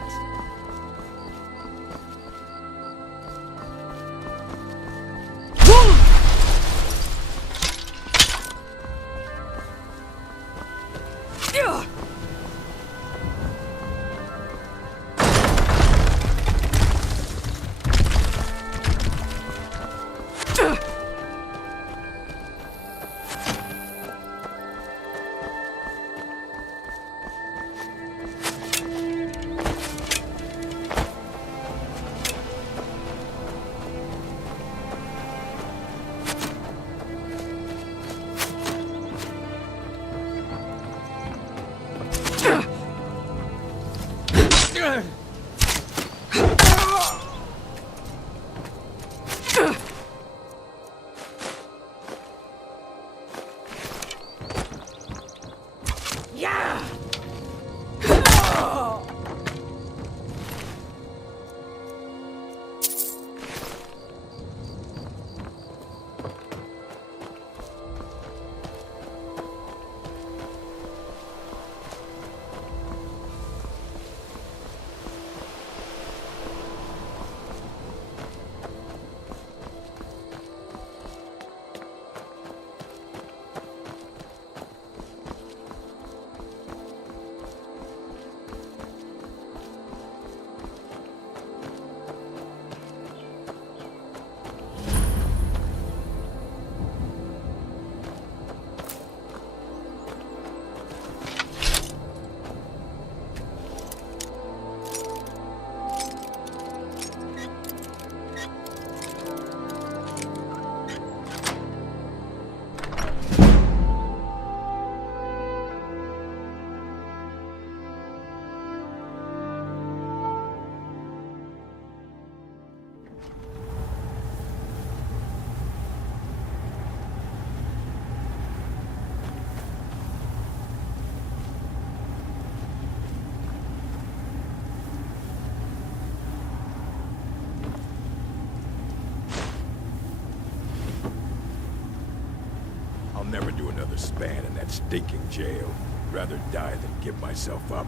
Never do another span in that stinking jail. Rather die than give myself up.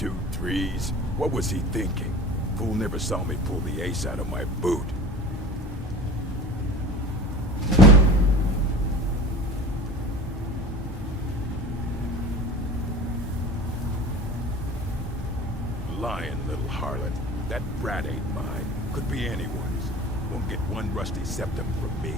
2 3s. What was he thinking? Fool never saw me pull the ace out of my boot. Lying little harlot. That brat ain't mine. Could be anyone's. Won't get one rusty septum from me.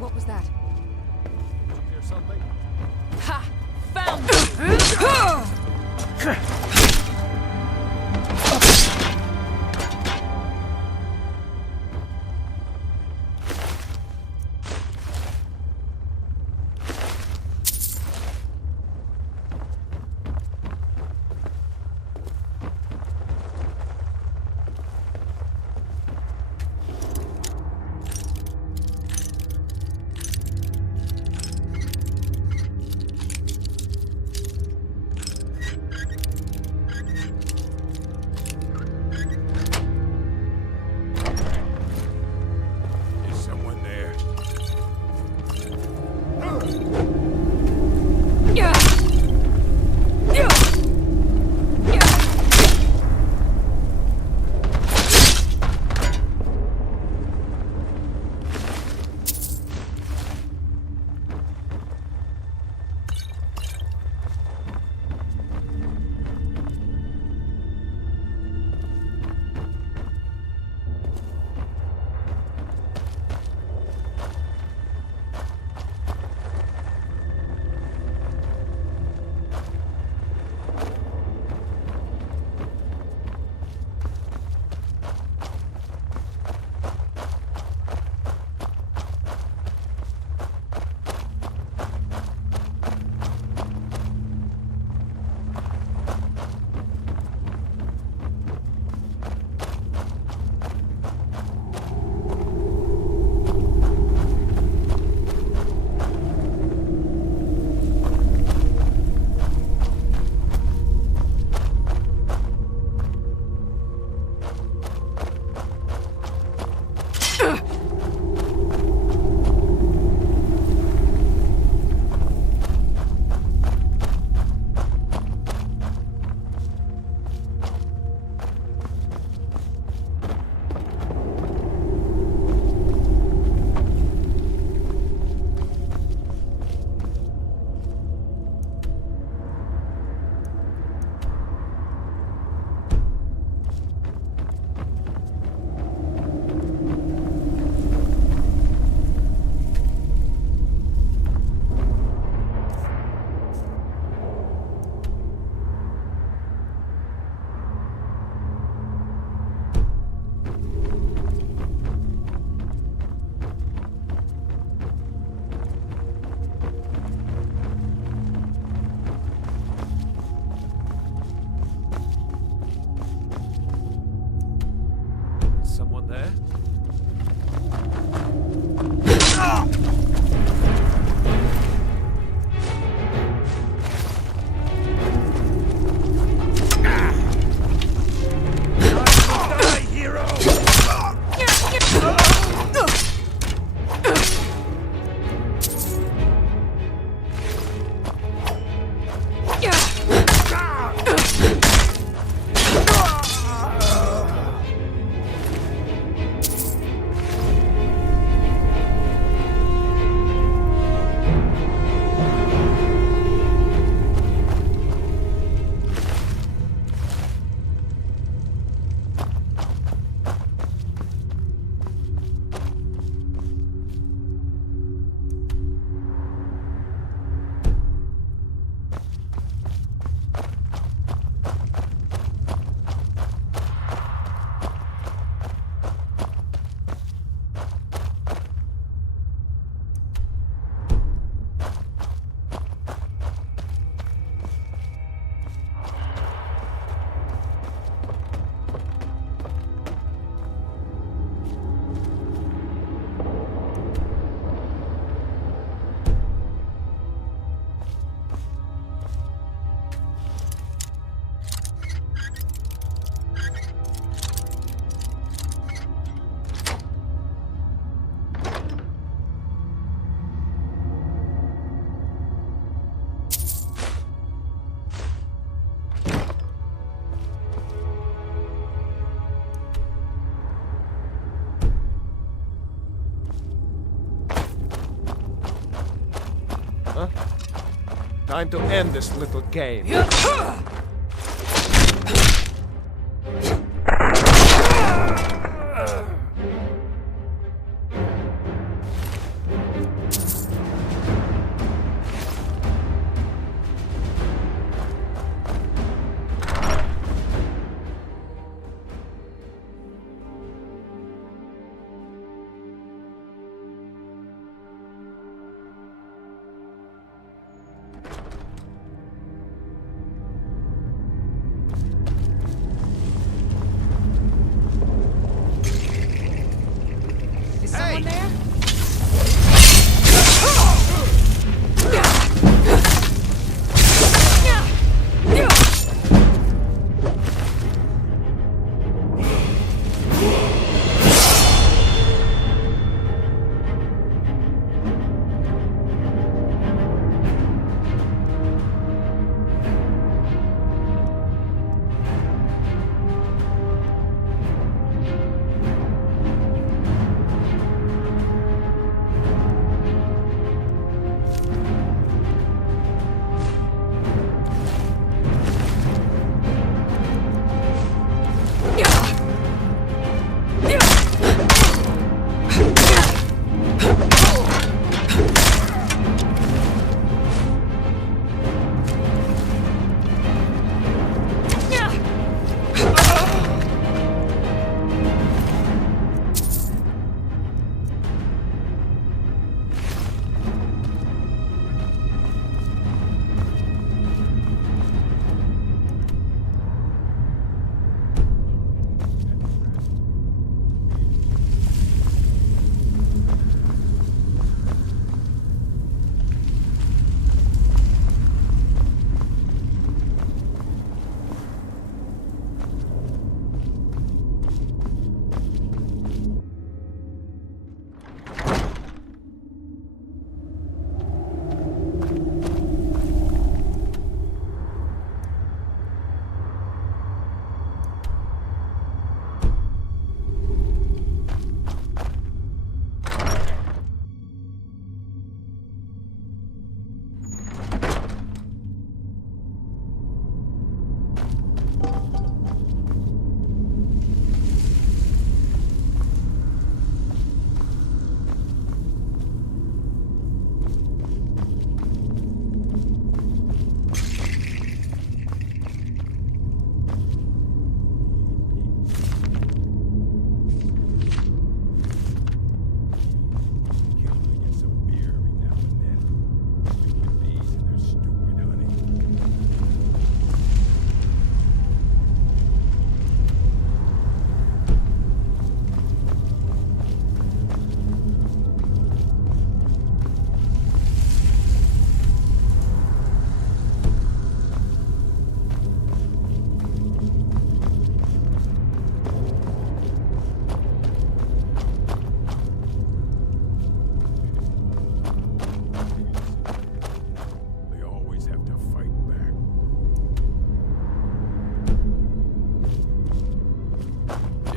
What was that? Did you hear something? Ha! Found huh? Time to end this little game.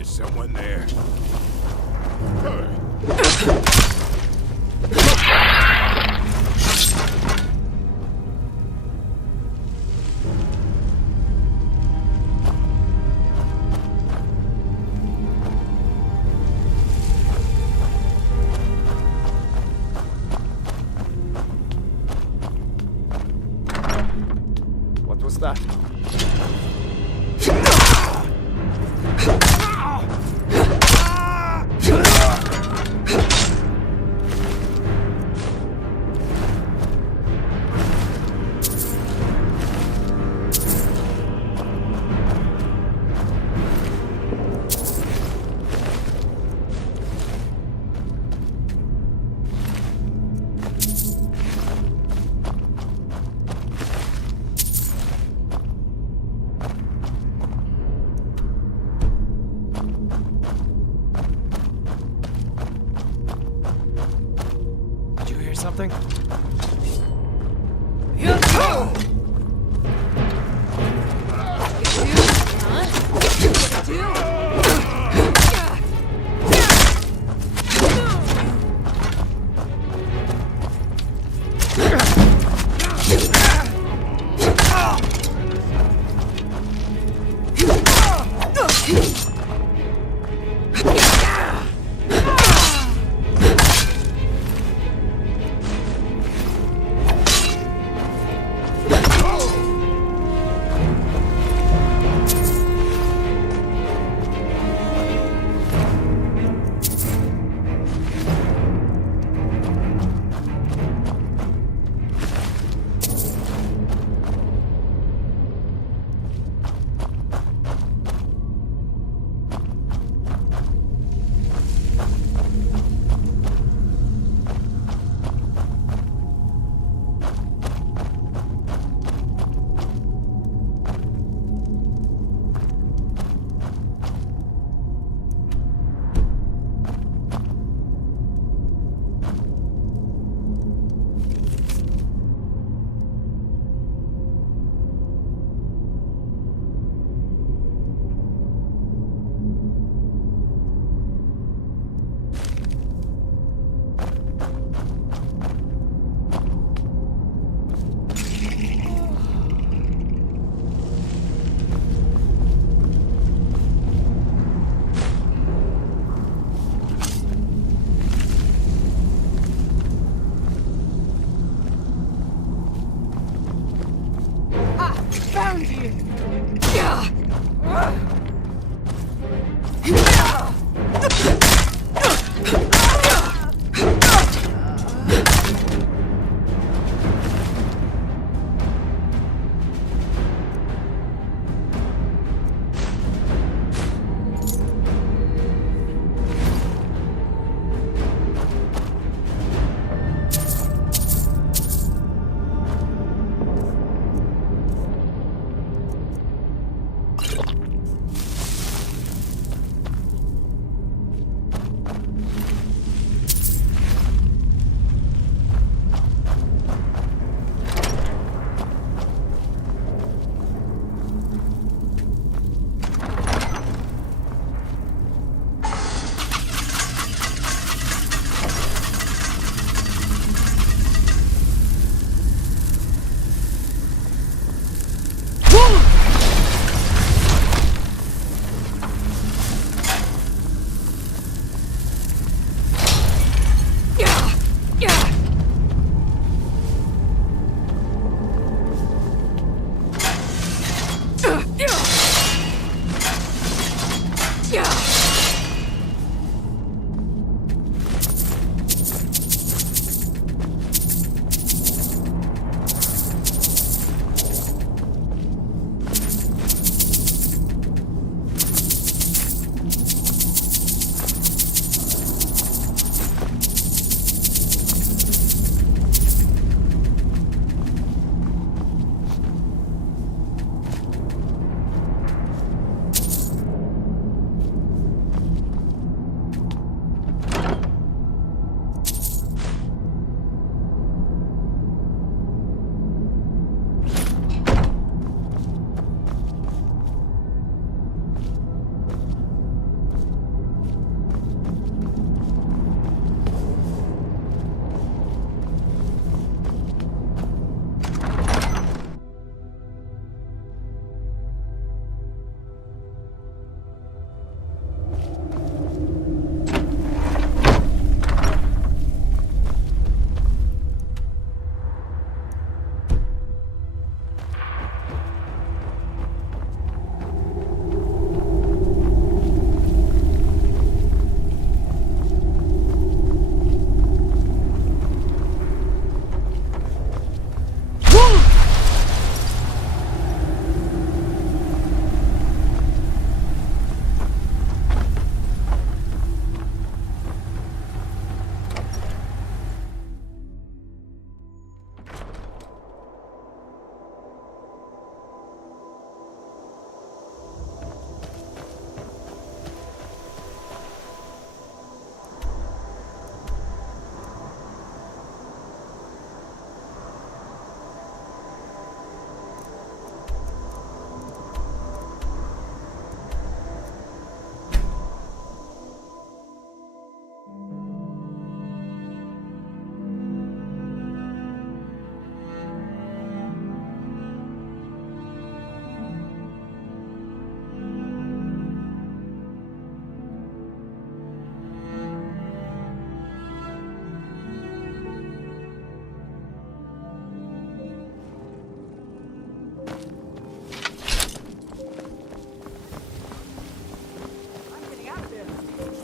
Is someone there? Someone there. What was that? Something?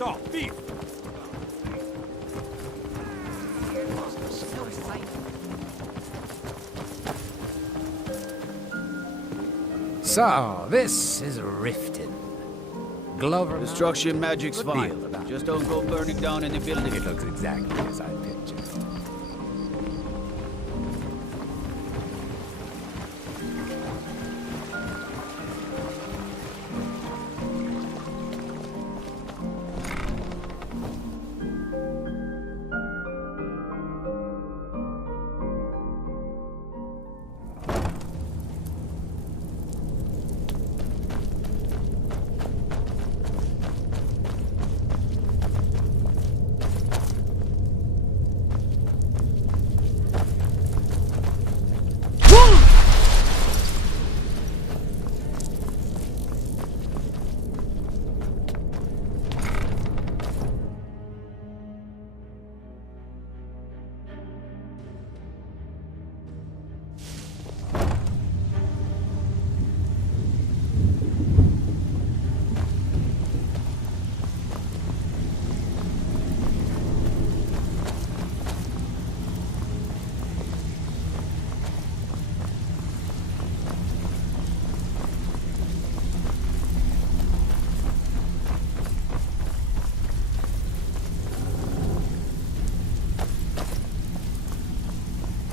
off, thief! So, this is Riften. Glover. Destruction magic's Good fine. deal about Just don't go burning down any building. It looks exactly as I pictured.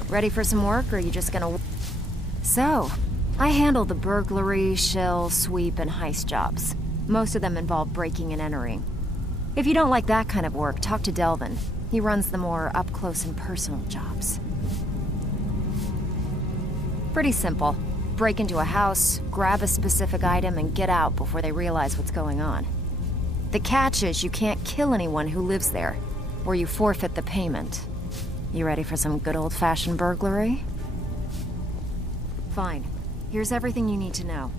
Ready for some work, or are you just gonna... So, I handle the burglary, shell, sweep, and heist jobs. Most of them involve breaking and entering. If you don't like that kind of work, talk to Delvin. He runs the more up-close and personal jobs. Pretty simple. Break into a house, grab a specific item, and get out before they realize what's going on. The catch is you can't kill anyone who lives there, or you forfeit the payment. You ready for some good old-fashioned burglary? Fine. Here's everything you need to know.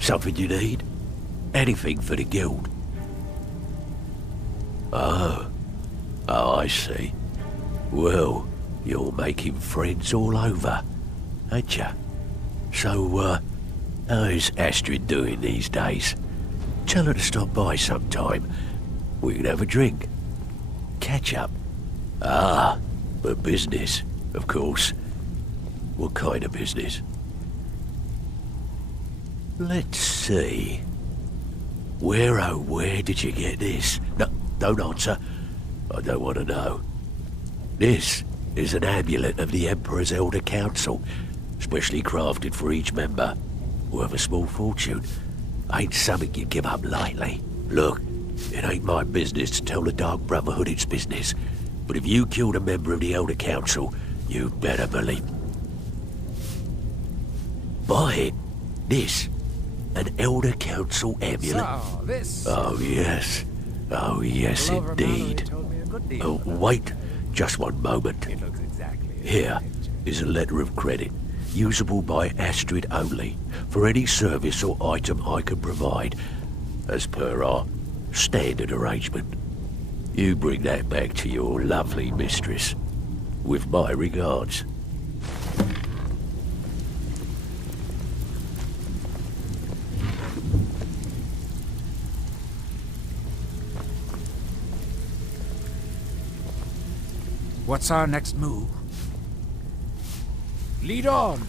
Something you need? Anything for the guild? Oh, I see. Well, you're making friends all over, ain't ya? So, how's Astrid doing these days? Tell her to stop by sometime. We can have a drink. Catch up. Ah, but business, of course. What kind of business? Let's see. Where did you get this? No, don't answer. I don't want to know. This is an amulet of the Emperor's Elder Council, specially crafted for each member, worth a small fortune. Ain't something you give up lightly. Look, it ain't my business to tell the Dark Brotherhood its business, but if you killed a member of the Elder Council, you'd better believe. Buy it. This, an Elder Council amulet. So, this... Oh, yes. Oh, yes, Glover indeed. told me a good deal. Oh, wait. Just one moment. It looks exactly as Here is a letter of credit, usable by Astrid only, for any service or item I can provide, as per our standard arrangement. You bring that back to your lovely mistress, with my regards. What's our next move? Lead on!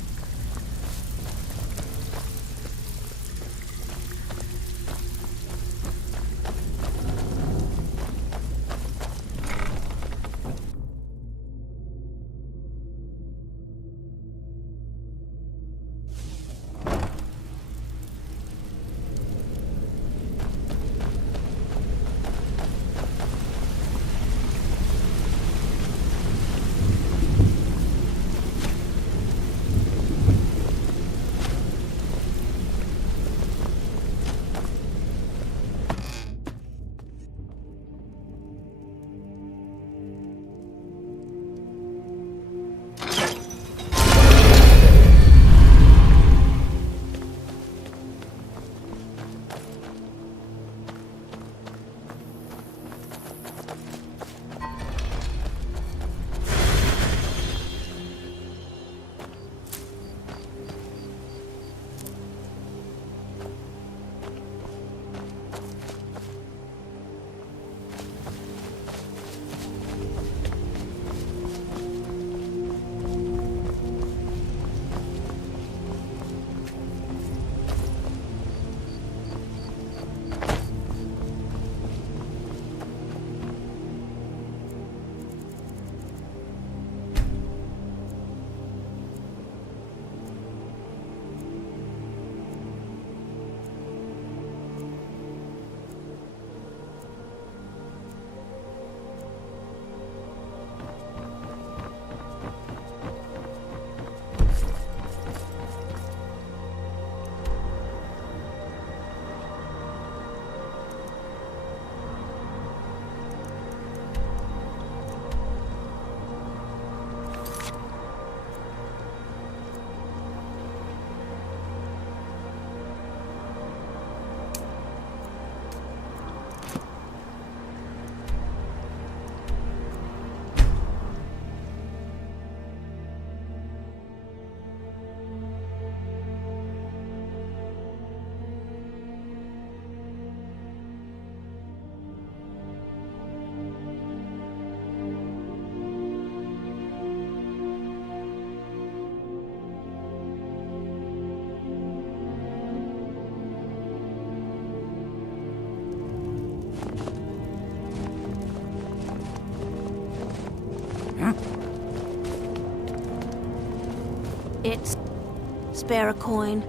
Spare a coin.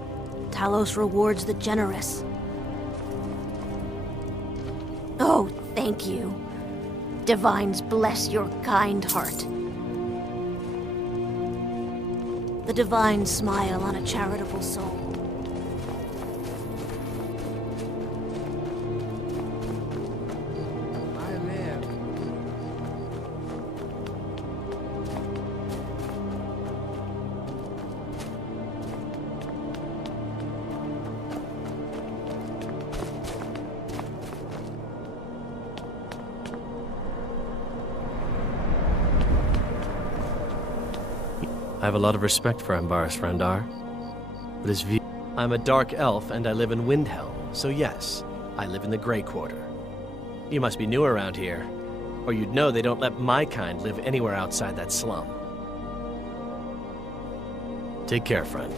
Talos rewards the generous. Oh, thank you. Divines bless your kind heart. The divines smile on a charitable soul. I have a lot of respect for Ambaris Randar, but his view... I'm a dark elf and I live in Windhelm, so yes, I live in the Grey Quarter. You must be new around here, or you'd know they don't let my kind live anywhere outside that slum. Take care, friend.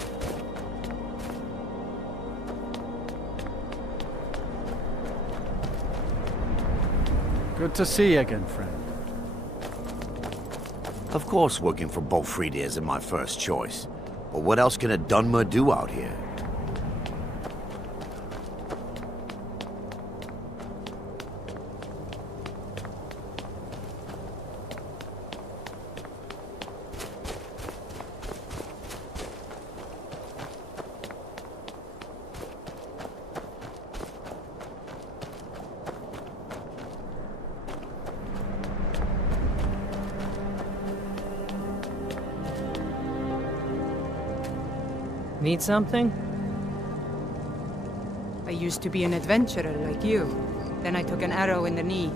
Good to see you again, friend. Of course working for Beaufrida isn't my first choice. But what else can a Dunmer do out here? Need something? I used to be an adventurer like you. Then I took an arrow in the knee.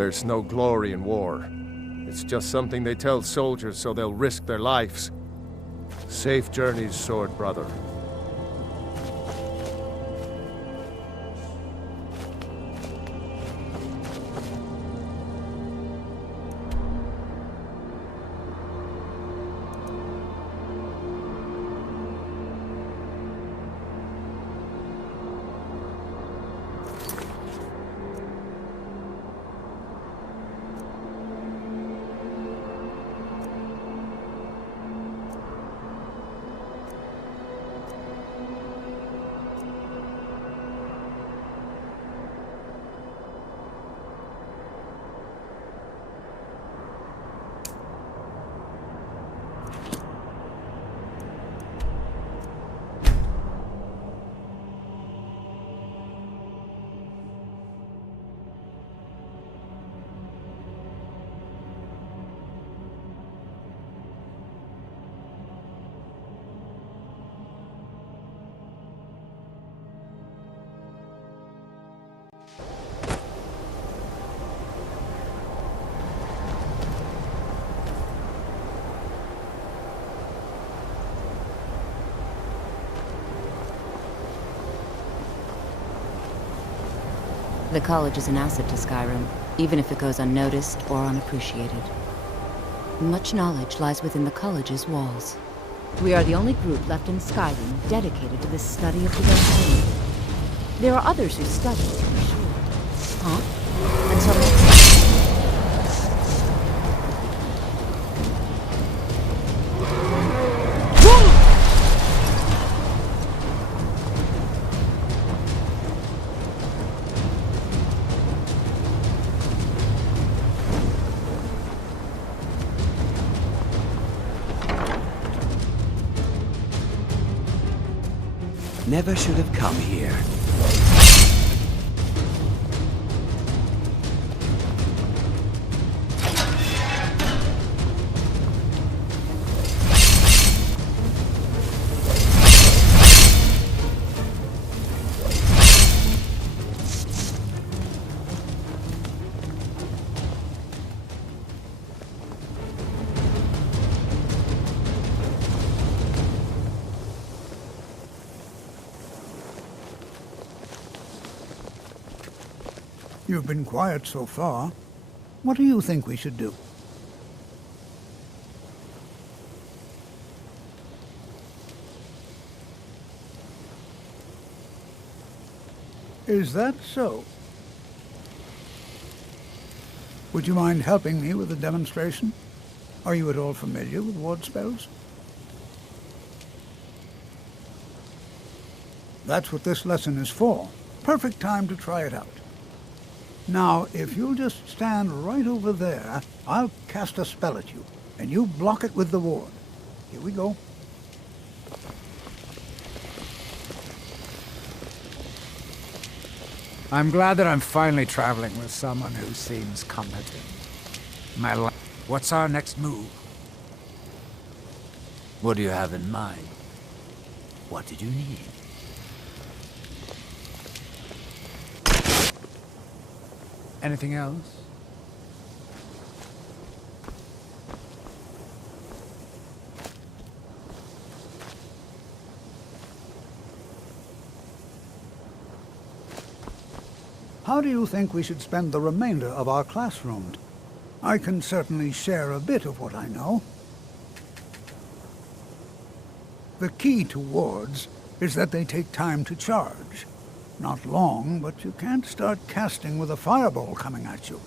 There's no glory in war. It's just something they tell soldiers so they'll risk their lives. Safe journeys, sword brother. The college is an asset to Skyrim, even if it goes unnoticed or unappreciated. Much knowledge lies within the college's walls. We are the only group left in Skyrim dedicated to the study of the unseen. There are others who study, to be sure. Huh? Until next time. Never should have come here. You've been quiet so far. What do you think we should do? Is that so? Would you mind helping me with a demonstration? Are you at all familiar with ward spells? That's what this lesson is for. Perfect time to try it out. Now, if you'll just stand right over there, I'll cast a spell at you, and you block it with the ward. Here we go. I'm glad that I'm finally traveling with someone who seems competent. What's our next move? What do you have in mind? What did you need? Anything else? How do you think we should spend the remainder of our classroom? I can certainly share a bit of what I know. The key to wards is that they take time to charge. Not long, but you can't start casting with a fireball coming at you.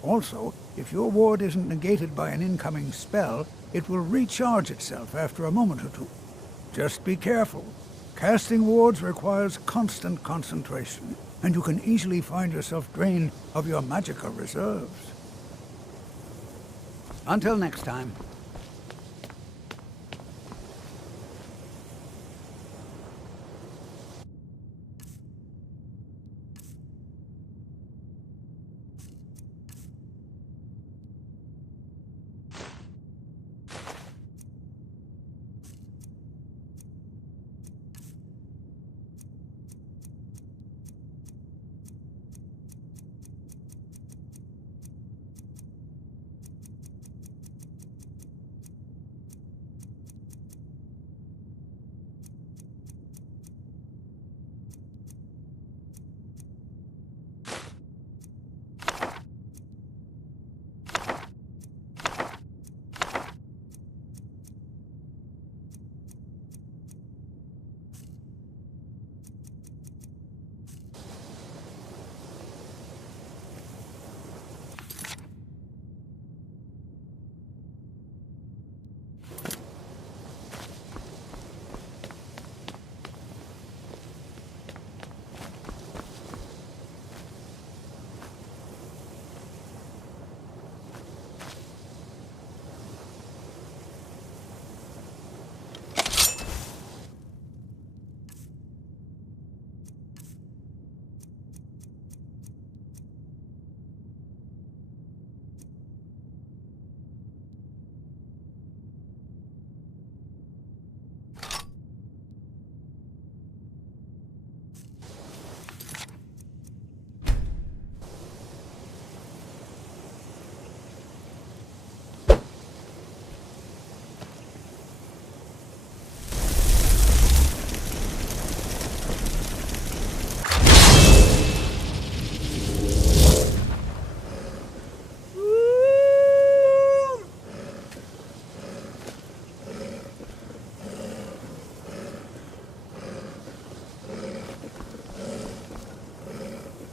Also, if your ward isn't negated by an incoming spell, it will recharge itself after a moment or two. Just be careful. Casting wards requires constant concentration, and you can easily find yourself drained of your magicka reserves. Until next time.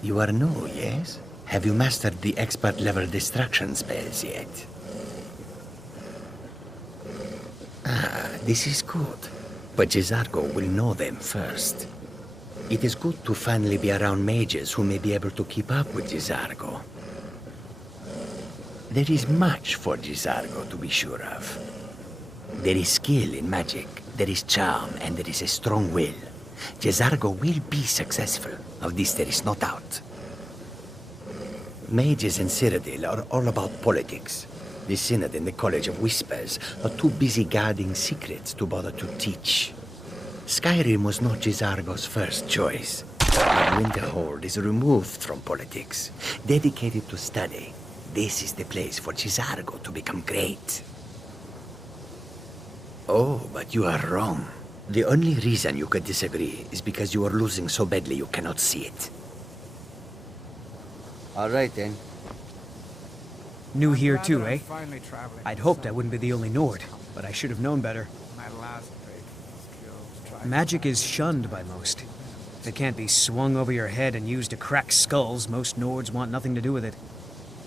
You are new, yes? Have you mastered the expert-level distraction spells yet? Ah, this is good. But Jizargo will know them first. It is good to finally be around mages who may be able to keep up with Jizargo. There is much for Jizargo to be sure of. There is skill in magic, there is charm, and there is a strong will. Jizargo will be successful. Of this there is no doubt. Mages in Cyrodiil are all about politics. The Synod and the College of Whispers are too busy guarding secrets to bother to teach. Skyrim was not Jizargo's first choice. But Winterhold is removed from politics, dedicated to study. This is the place for Jizargo to become great. Oh, but you are wrong. The only reason you could disagree is because you are losing so badly you cannot see it. All right, then. New here too, eh? I'd hoped I wouldn't be the only Nord, but I should have known better. Magic is shunned by most. If it can't be swung over your head and used to crack skulls, most Nords want nothing to do with it.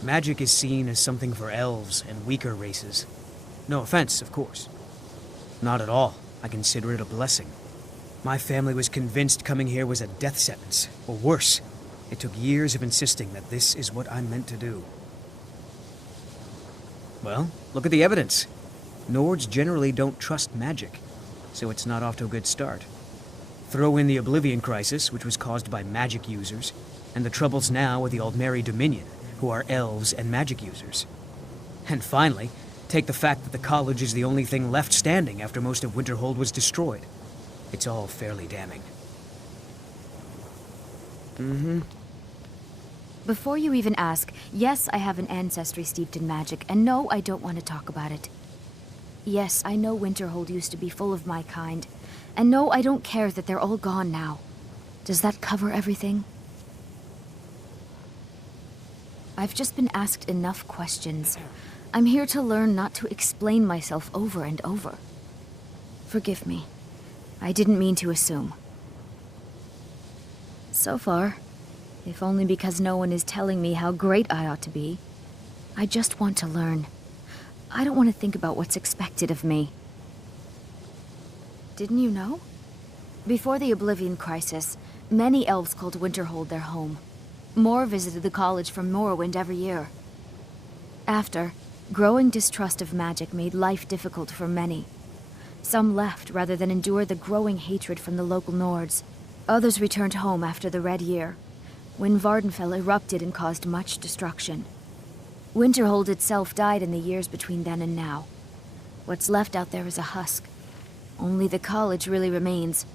Magic is seen as something for elves and weaker races. No offense, of course. Not at all. I consider it a blessing. My family was convinced coming here was a death sentence, or worse. It took years of insisting that this is what I'm meant to do. Well, look at the evidence. Nords generally don't trust magic, so it's not off to a good start. Throw in the Oblivion Crisis, which was caused by magic users, and the troubles now with the Aldmeri Dominion, who are elves and magic users. And finally, take the fact that the college is the only thing left standing after most of Winterhold was destroyed. It's all fairly damning. Before you even ask, yes, I have an ancestry steeped in magic, and no, I don't want to talk about it. Yes, I know Winterhold used to be full of my kind, and no, I don't care that they're all gone now. Does that cover everything? I've just been asked enough questions. I'm here to learn, not to explain myself over and over. Forgive me. I didn't mean to assume. So far, if only because no one is telling me how great I ought to be, I just want to learn. I don't want to think about what's expected of me. Didn't you know? Before the Oblivion Crisis, many elves called Winterhold their home. More visited the college from Morrowind every year. After, growing distrust of magic made life difficult for many. Some left rather than endure the growing hatred from the local Nords. Others returned home after the Red Year, when Vardenfell erupted and caused much destruction. Winterhold itself died in the years between then and now. What's left out there is a husk. Only the college really remains.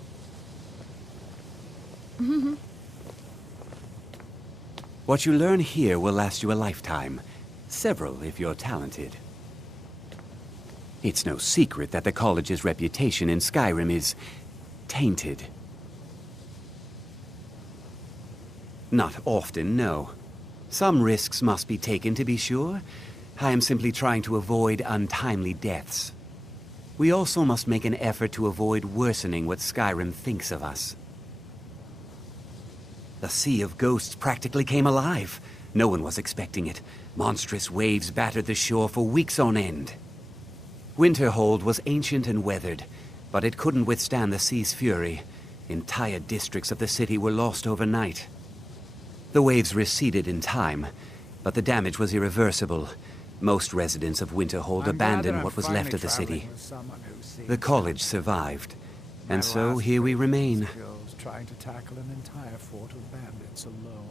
What you learn here will last you a lifetime. Several, if you're talented. It's no secret that the college's reputation in Skyrim is tainted. Not often, no. Some risks must be taken, to be sure. I am simply trying to avoid untimely deaths. We also must make an effort to avoid worsening what Skyrim thinks of us. The Sea of Ghosts practically came alive. No one was expecting it. Monstrous waves battered the shore for weeks on end. Winterhold was ancient and weathered, but it couldn't withstand the sea's fury. Entire districts of the city were lost overnight. The waves receded in time, but the damage was irreversible. Most residents of Winterhold abandoned what was left of the city. The college survived, and so here we remain. Trying to tackle an entire fort of bandits alone.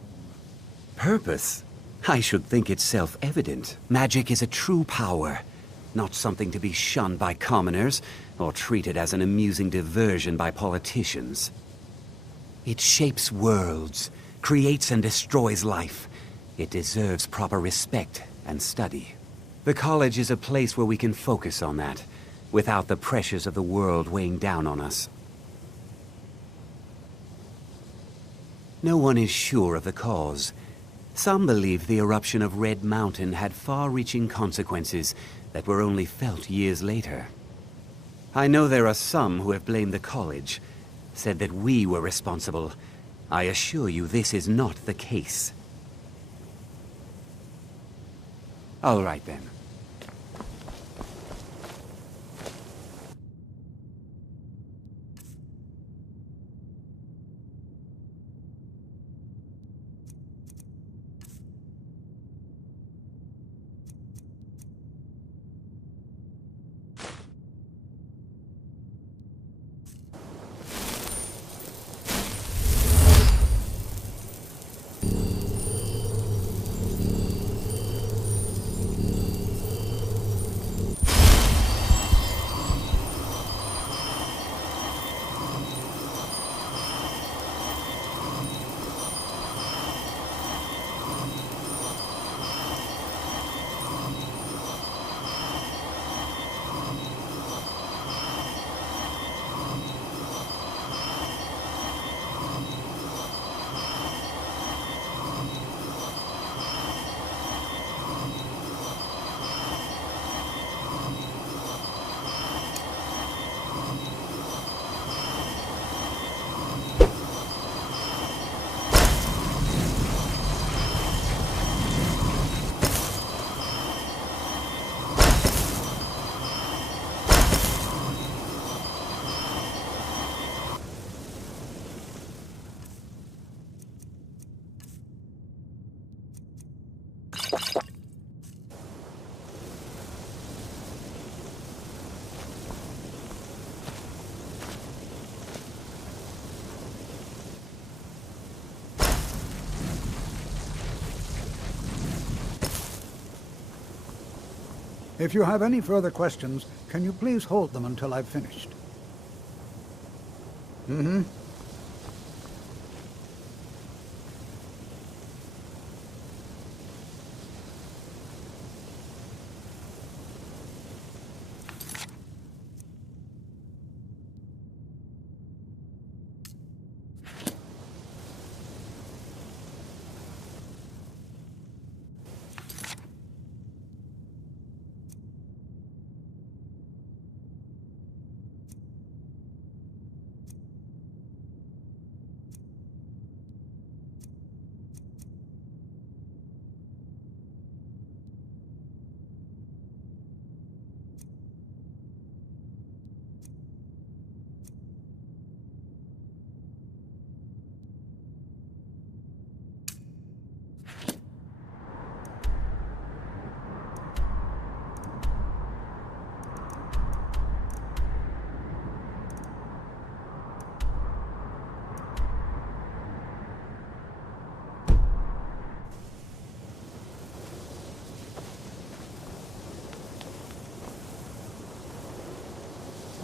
Purpose? I should think it's self-evident. Magic is a true power, not something to be shunned by commoners, or treated as an amusing diversion by politicians. It shapes worlds, creates and destroys life. It deserves proper respect and study. The college is a place where we can focus on that, without the pressures of the world weighing down on us. No one is sure of the cause. Some believe the eruption of Red Mountain had far-reaching consequences that were only felt years later. I know there are some who have blamed the college, said that we were responsible, I assure you this is not the case. All right then. If you have any further questions, can you please hold them until I've finished? Mm-hmm.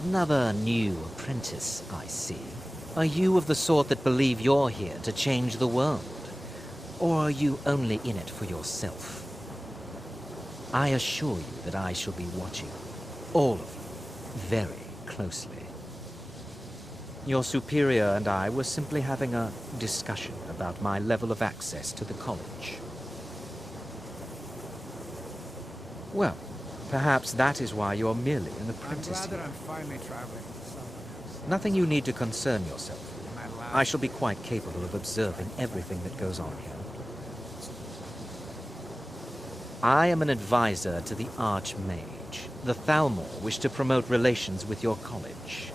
Another new apprentice, I see. Are you of the sort that believe you're here to change the world? Or are you only in it for yourself? I assure you that I shall be watching all of you very closely. Your superior and I were simply having a discussion about my level of access to the college. Well, perhaps that is why you're merely an apprentice here. I'm finally traveling. Nothing you need to concern yourself with. I shall be quite capable of observing everything that goes on here. I am an advisor to the Archmage. The Thalmor wish to promote relations with your college.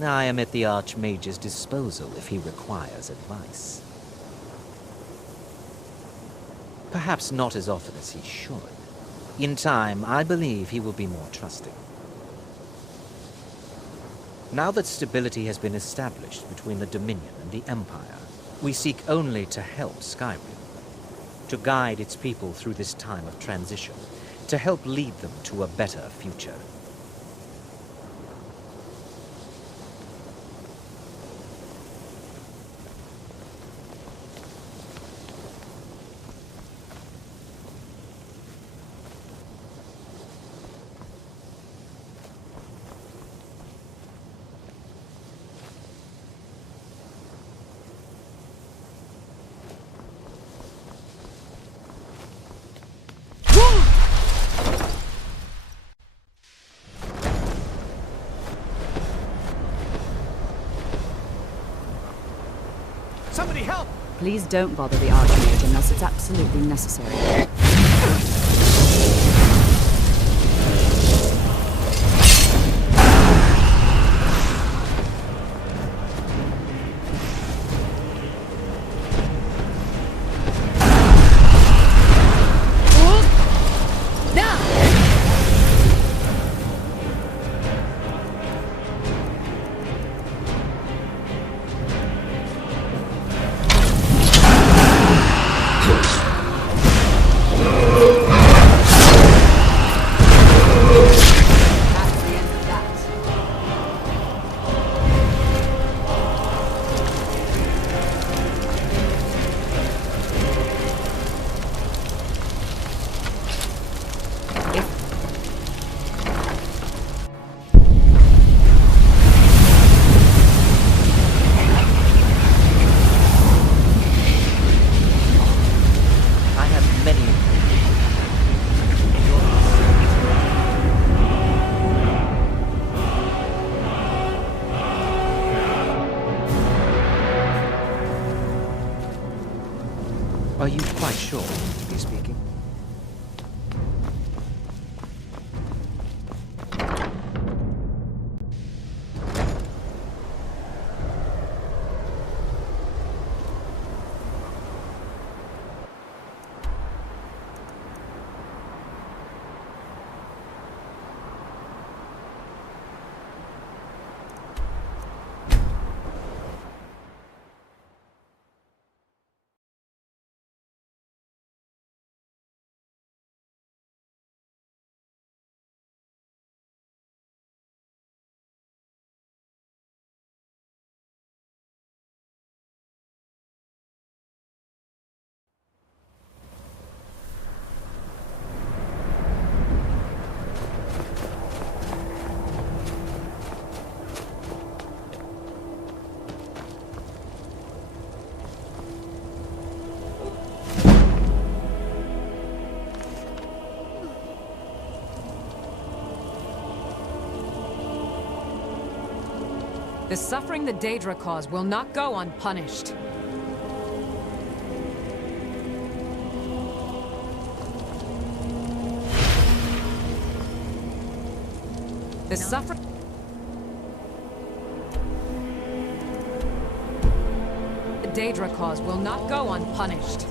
I am at the Archmage's disposal if he requires advice. Perhaps not as often as he should. In time, I believe he will be more trusting. Now that stability has been established between the Dominion and the Empire, we seek only to help Skyrim, to guide its people through this time of transition, to help lead them to a better future. Somebody help! Please don't bother the Archmage unless it's absolutely necessary. Are you quite sure to be speaking? The suffering the Daedra cause will not go unpunished. The suffering the Daedra cause will not go unpunished.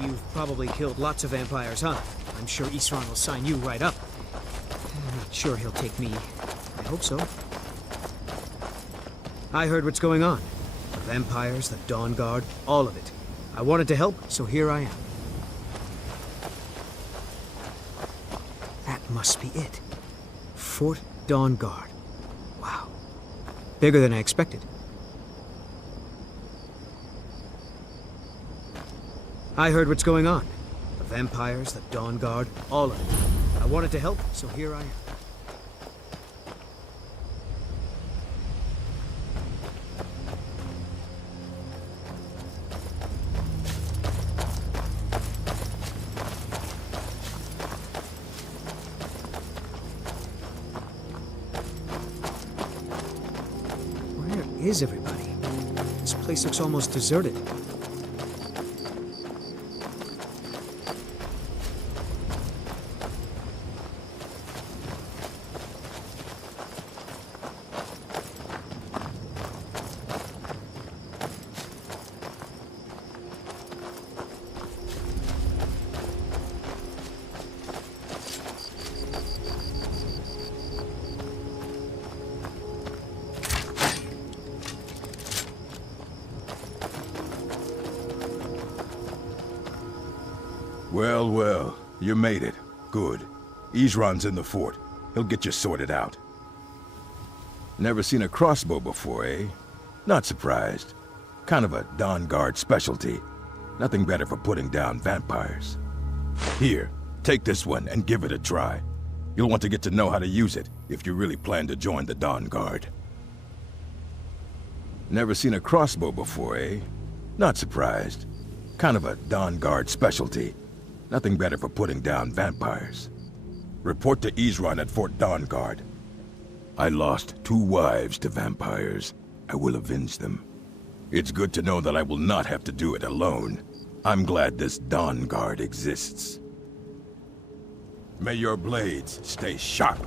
You've probably killed lots of vampires, huh? I'm sure Isran will sign you right up. I'm not sure he'll take me. I hope so. I heard what's going on. The vampires, the Dawn Guard, all of it. I wanted to help, so here I am. must be it. Fort Dawnguard. Wow. Bigger than I expected. I heard what's going on. The vampires, the Dawnguard, all of it. I wanted to help, so here I am. Where is everybody? This place looks almost deserted. Well, well, you made it. Good. Isran's in the fort. He'll get you sorted out. Never seen a crossbow before, eh? Not surprised. Kind of a Dawnguard specialty. Nothing better for putting down vampires. Here, take this one and give it a try. You'll want to get to know how to use it if you really plan to join the Dawnguard. Never seen a crossbow before, eh? Not surprised. Kind of a Dawnguard specialty. Nothing better for putting down vampires. Report to Isran at Fort Dawnguard. I lost 2 wives to vampires. I will avenge them. It's good to know that I will not have to do it alone. I'm glad this Dawnguard exists. May your blades stay sharp.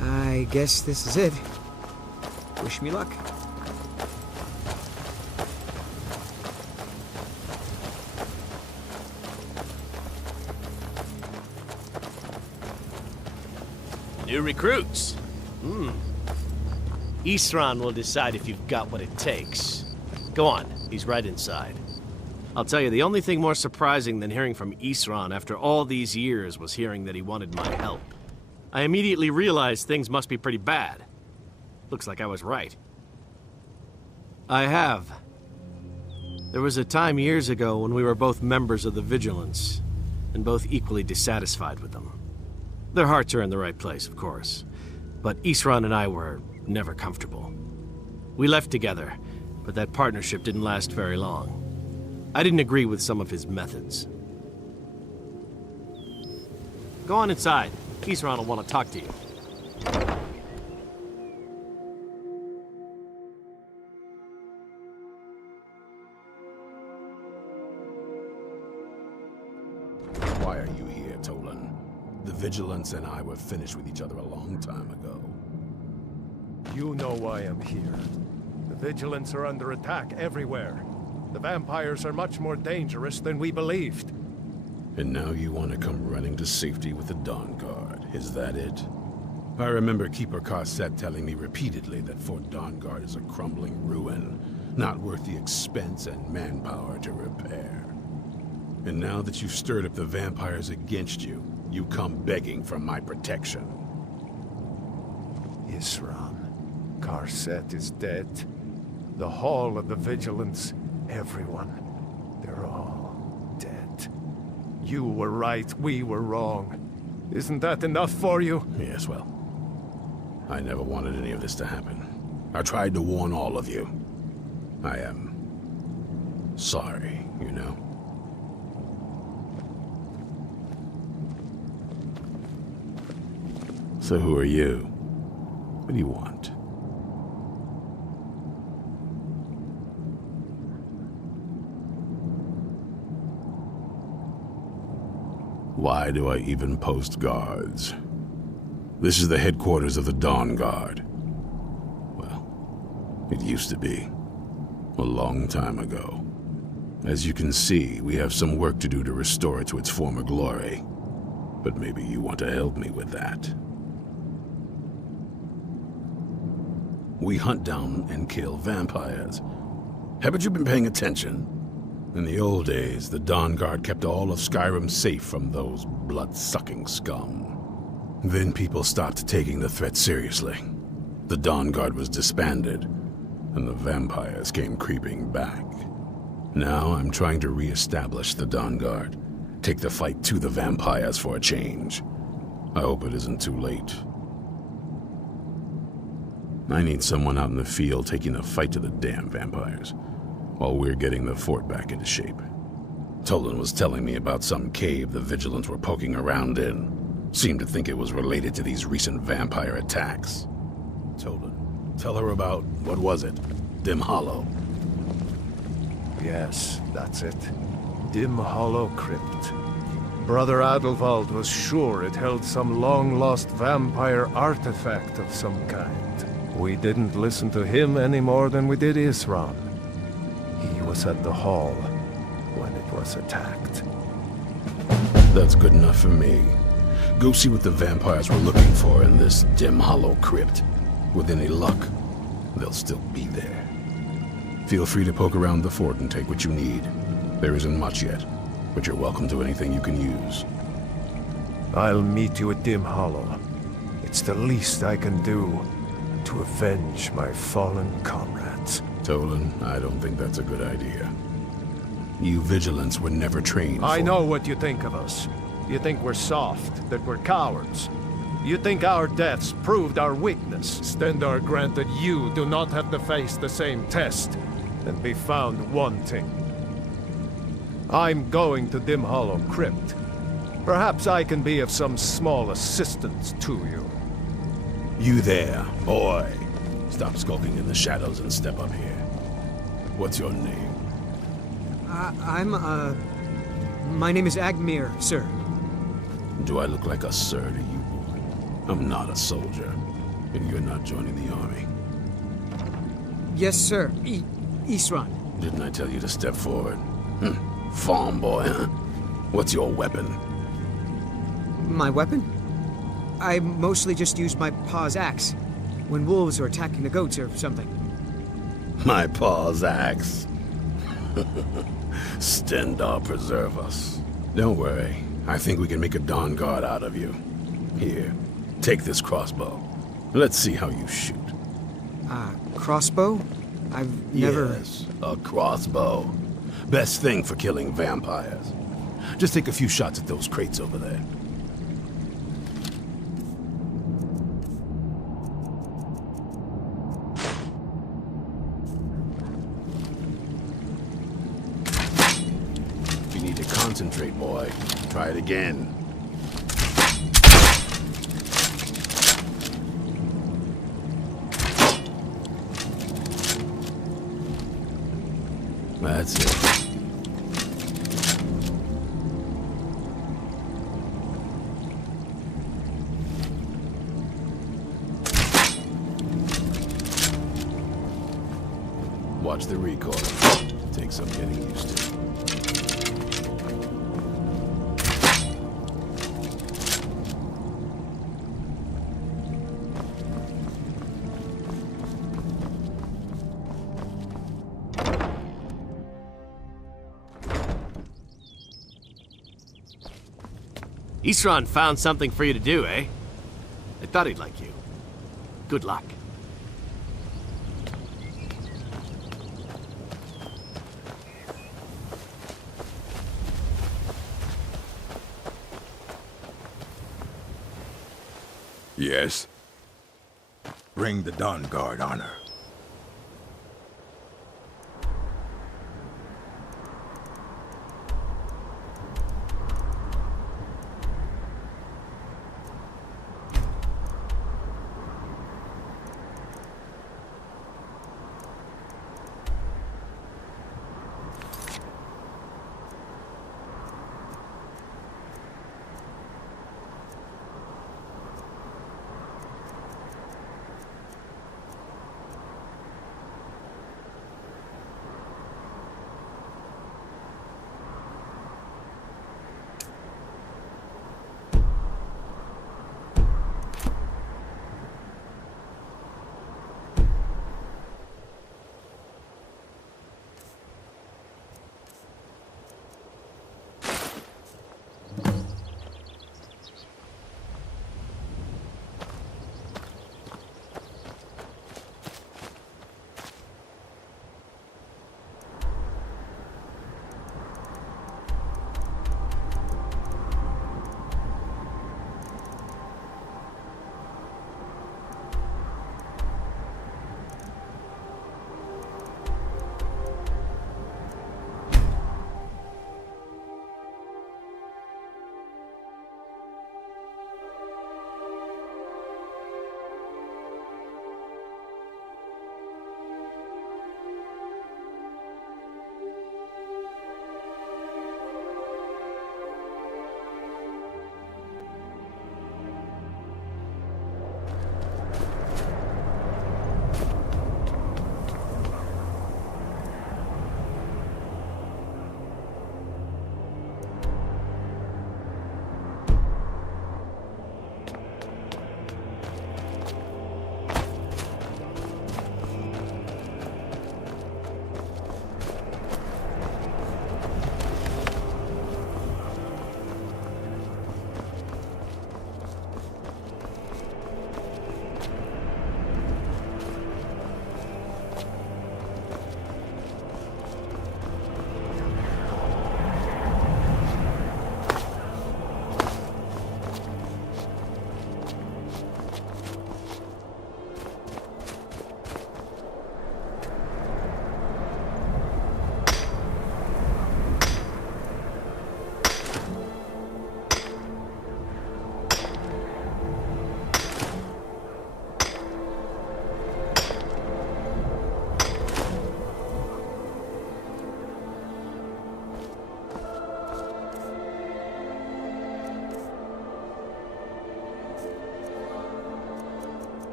I guess this is it. Wish me luck. New recruits. Isran will decide if you've got what it takes. Go on, he's right inside. I'll tell you, the only thing more surprising than hearing from Isran after all these years was hearing that he wanted my help. I immediately realized things must be pretty bad. Looks like I was right. I have. There was a time years ago when we were both members of the Vigilance, and both equally dissatisfied with them. Their hearts are in the right place, of course, but Isran and I were never comfortable. We left together, but that partnership didn't last very long. I didn't agree with some of his methods. Go on inside. Isran will want to talk to you. Vigilance and I were finished with each other a long time ago. You know why I'm here. The Vigilants are under attack everywhere. The vampires are much more dangerous than we believed. And now you want to come running to safety with the Dawn Guard, is that it? I remember Keeper Carset telling me repeatedly that Fort Dawn Guard is a crumbling ruin, not worth the expense and manpower to repair. And now that you've stirred up the vampires against you, you come begging for my protection. Isran. Carset is dead. The Hall of the Vigilance, everyone. They're all dead. You were right, we were wrong. Isn't that enough for you? Yes, well, I never wanted any of this to happen. I tried to warn all of you. I am sorry, you know? So who are you? What do you want? Why do I even post guards? This is the headquarters of the Dawn Guard. Well, it used to be. A long time ago. As you can see, we have some work to do to restore it to its former glory. But maybe you want to help me with that. We hunt down and kill vampires. Haven't you been paying attention? In the old days, the Dawn Guard kept all of Skyrim safe from those blood-sucking scum. Then people stopped taking the threat seriously. The Dawn Guard was disbanded, and the vampires came creeping back. Now I'm trying to re-establish the Dawn Guard, take the fight to the vampires for a change. I hope it isn't too late. I need someone out in the field taking the fight to the damn vampires, while we're getting the fort back into shape. Tolan was telling me about some cave the Vigilants were poking around in. Seemed to think it was related to these recent vampire attacks. Tolan, tell her about, what was it? Dim Hollow. Yes, that's it. Dim Hollow Crypt. Brother Adelwald was sure it held some long-lost vampire artifact of some kind. We didn't listen to him any more than we did Isran. He was at the hall when it was attacked. That's good enough for me. Go see what the vampires were looking for in this Dim Hollow Crypt. With any luck, they'll still be there. Feel free to poke around the fort and take what you need. There isn't much yet, but you're welcome to anything you can use. I'll meet you at Dim Hollow. It's the least I can do to avenge my fallen comrades. Tolan, I don't think that's a good idea. You Vigilants were never trained I know what you think of us. You think we're soft, that we're cowards. You think our deaths proved our weakness. Stendarr granted you do not have to face the same test and be found wanting. I'm going to Dim Hollow Crypt. Perhaps I can be of some small assistance to you. You there, boy. Stop skulking in the shadows and step up here. What's your name? My name is Agmir, sir. Do I look like a sir to you, boy? I'm not a soldier, and you're not joining the army. Yes, sir. Isran. Didn't I tell you to step forward? Farm boy, huh? What's your weapon? My weapon? I mostly just use my paw's axe when wolves are attacking the goats or something. My paw's axe. Stendarr preserve us. Don't worry. I think we can make a Dawn Guard out of you. Here, take this crossbow. Let's see how you shoot. Crossbow? I've never... Yes, a crossbow. Best thing for killing vampires. Just take a few shots at those crates over there. You need to concentrate, boy. Try it again. That's it. watch the recoil. Take some getting used to. Isran found something for you to do, eh? I thought he'd like you. Good luck. Yes? Bring the Dawn Guard honor.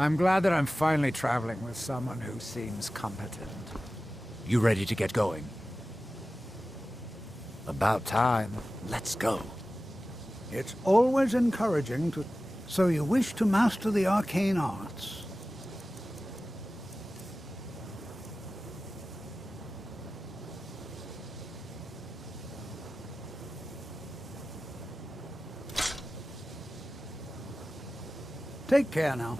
I'm glad that I'm finally traveling with someone who seems competent. You ready to get going? About time. Let's go. It's always encouraging to... So you wish to master the arcane arts? Take care now.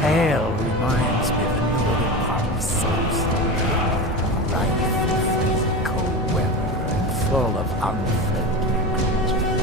Pale reminds me of the northern part of Souls. Rife with freezing cold weather and full of unfriendly creatures.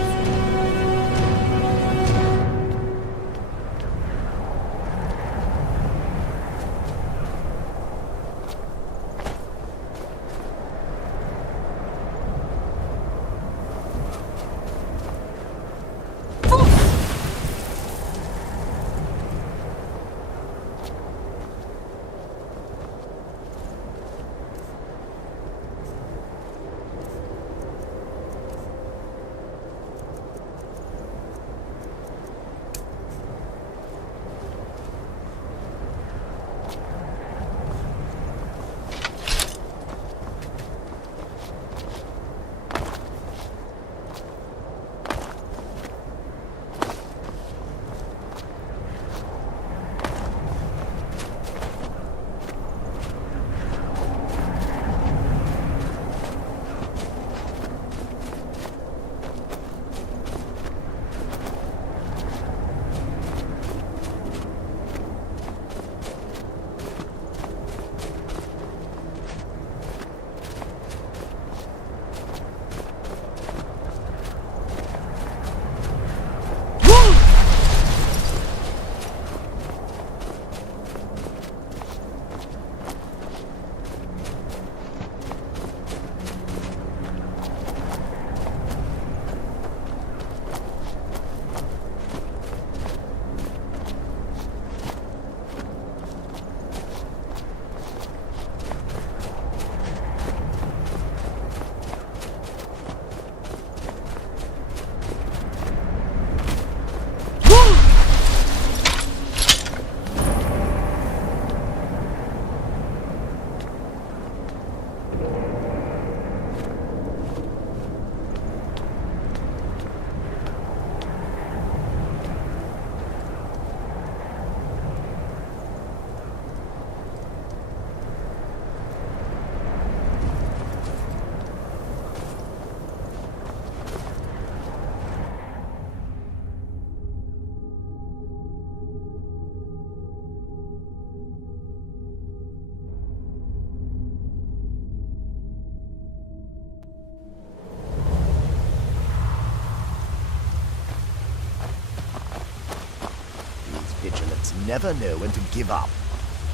Bastards never know when to give up.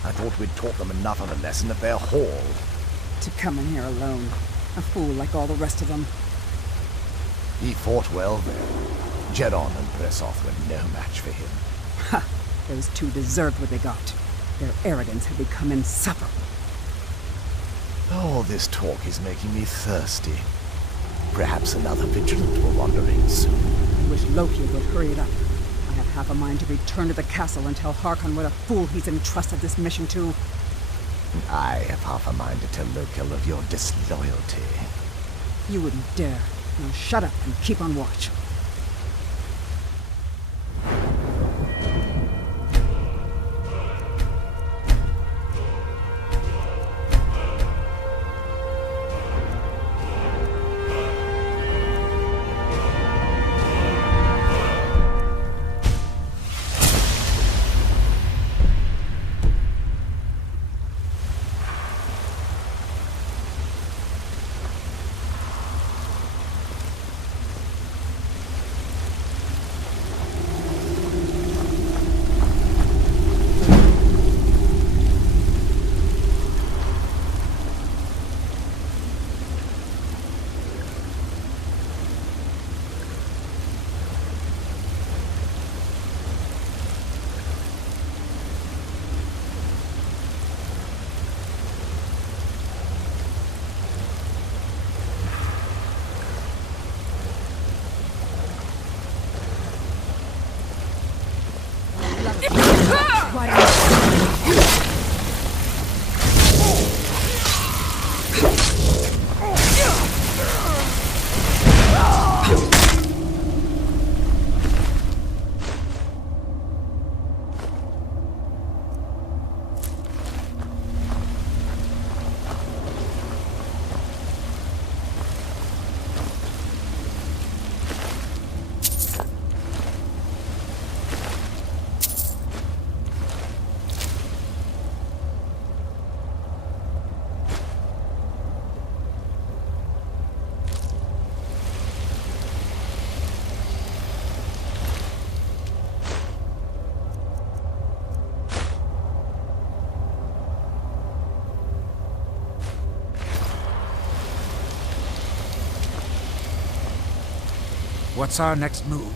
I thought we'd taught them enough of a lesson at their hall. To come in here alone. A fool like all the rest of them. He fought well then. Jedon and Bresoth were no match for him. Ha! Those two deserved what they got. Their arrogance had become insufferable. All this talk is making me thirsty. Perhaps another vigilant will wander in soon. I wish Loki would hurry it up. I have half a mind to return to the castle and tell Harkon what a fool he's entrusted this mission to. I have half a mind to tell Lokil of your disloyalty. You wouldn't dare. Now shut up and keep on watch. What's our next move?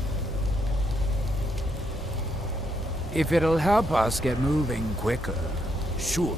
If it'll help us get moving quicker, sure.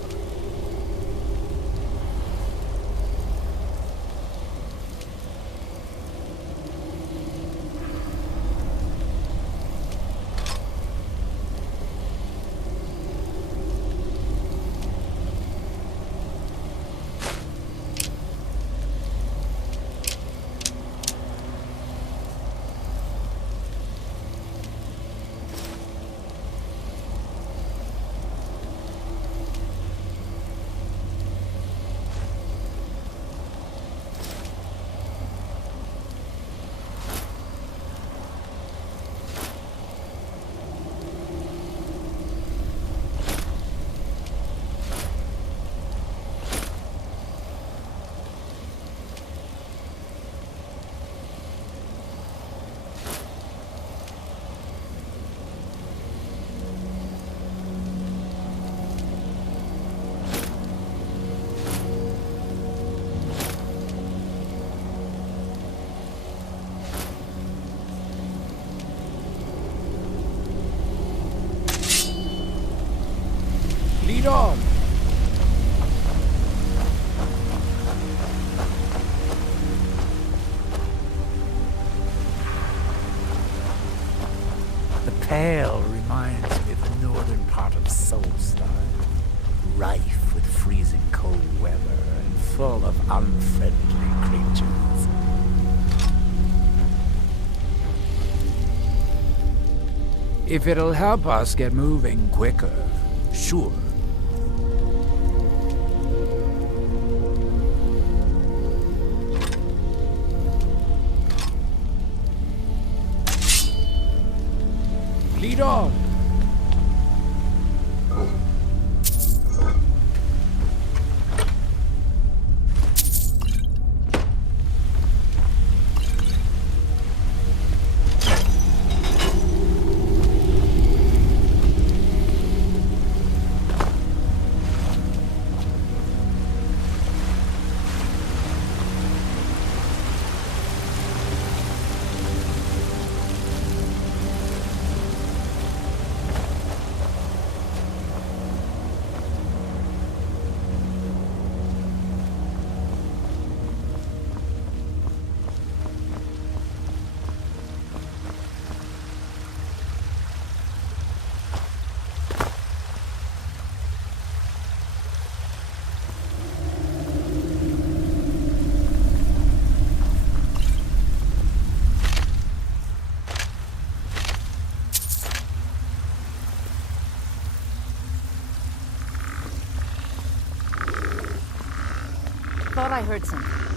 Lead on! The Pale reminds me of the northern part of Solstar, rife with freezing cold weather and full of unfriendly creatures. If it'll help us get moving quicker, sure. Lead on! thought I heard something.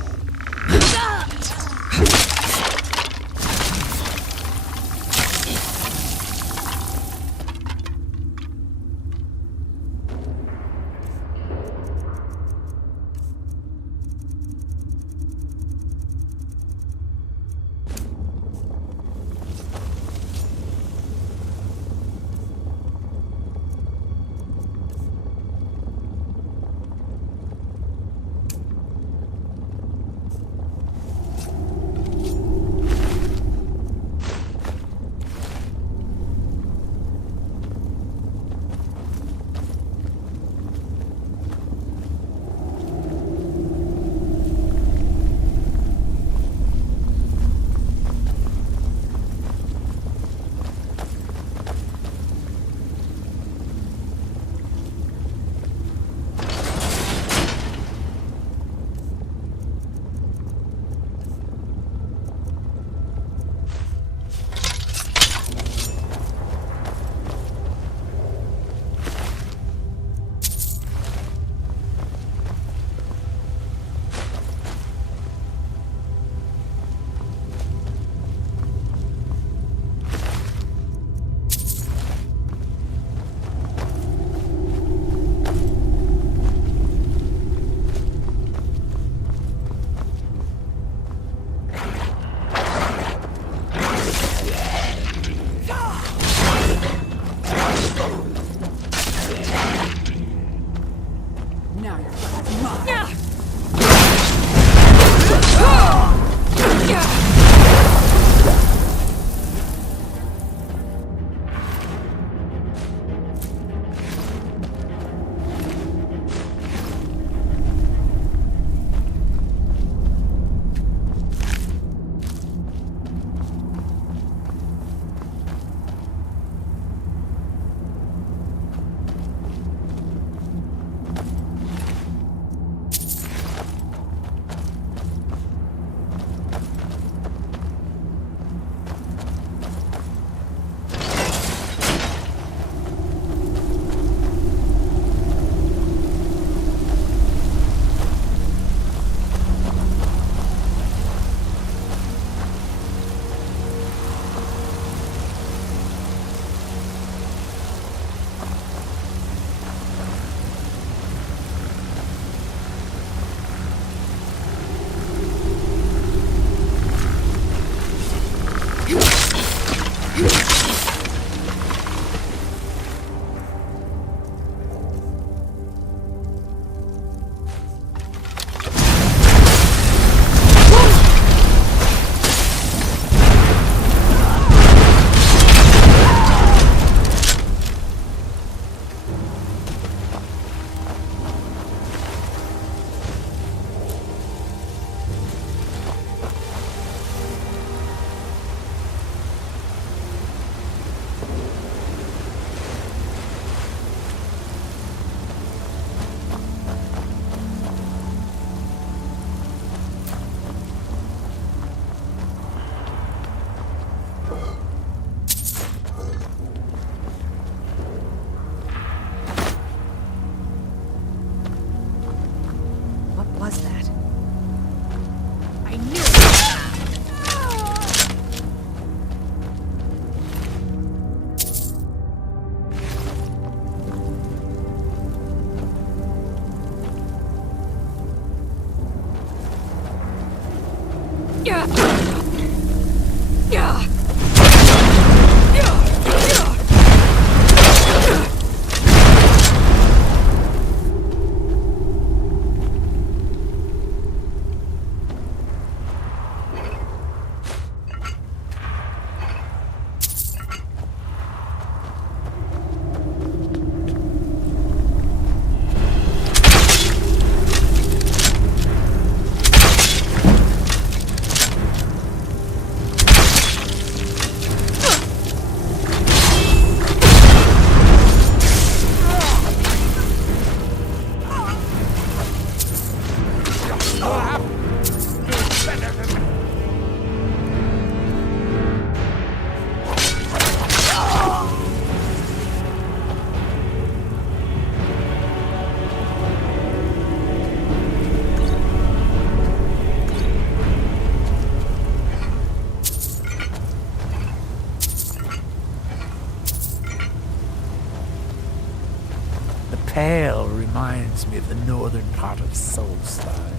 pale reminds me of the northern part of Solstheim,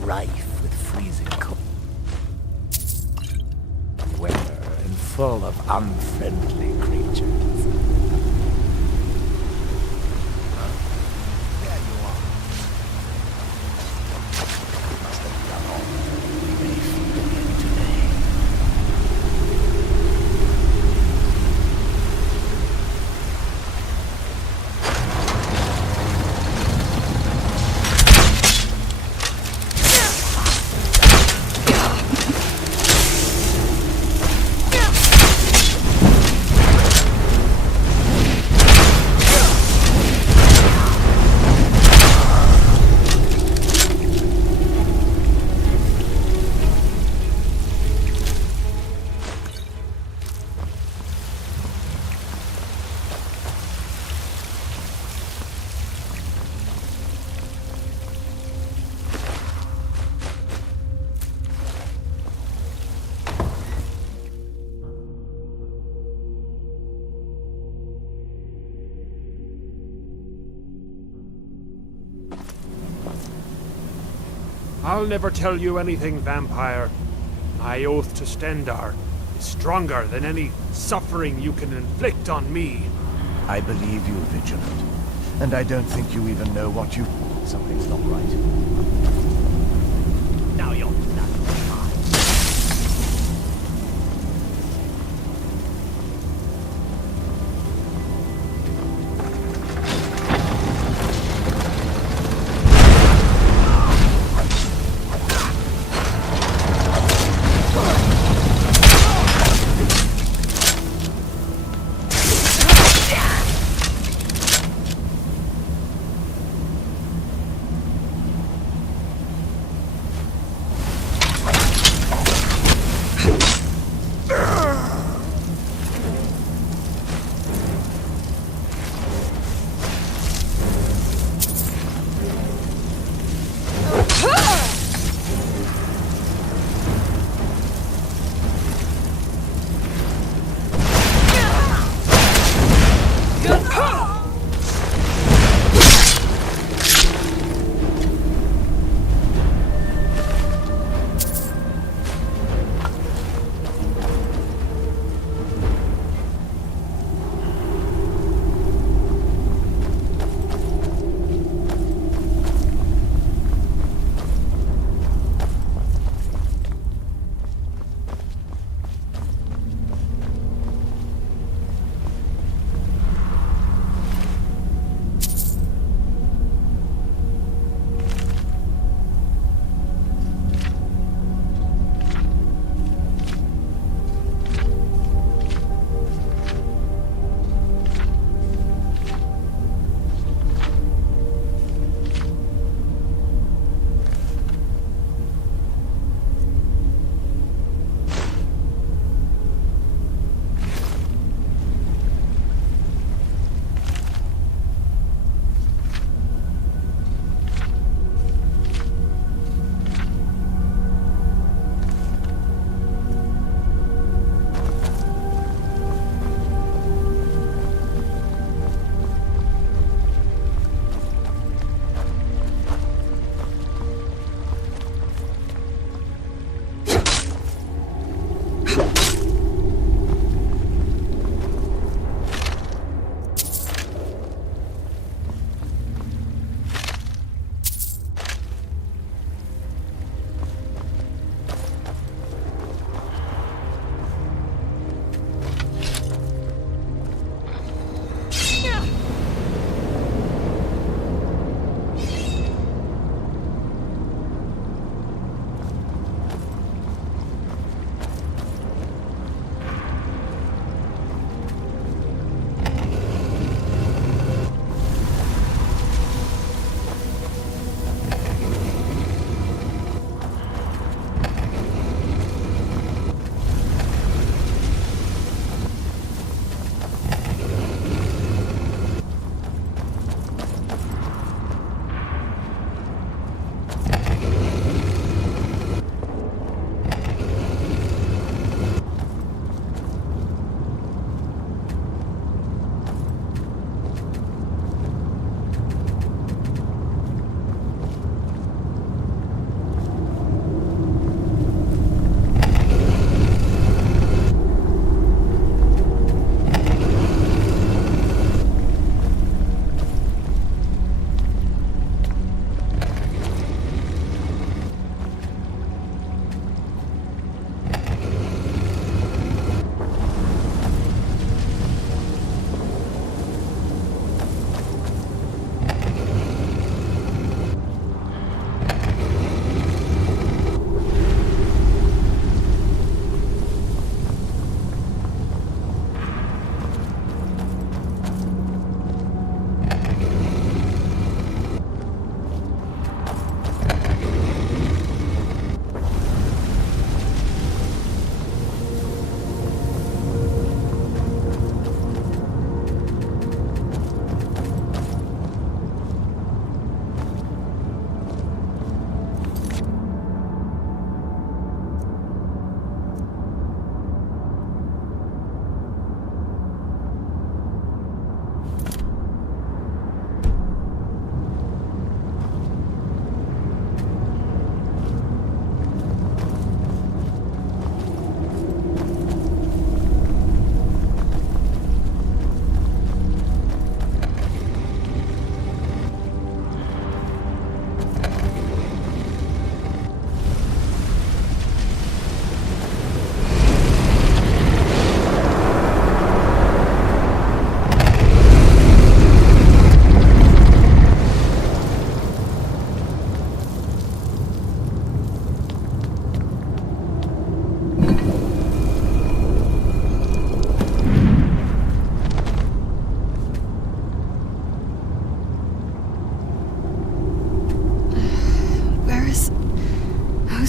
rife with freezing cold weather and full of unfriendly creatures. There you are. You must have done all. We may feed again today. I'll never tell you anything, vampire. My oath to Stendarr is stronger than any suffering you can inflict on me. I believe you, Vigilant. And I don't think you even know what you... Something's not right. Now you're not mine.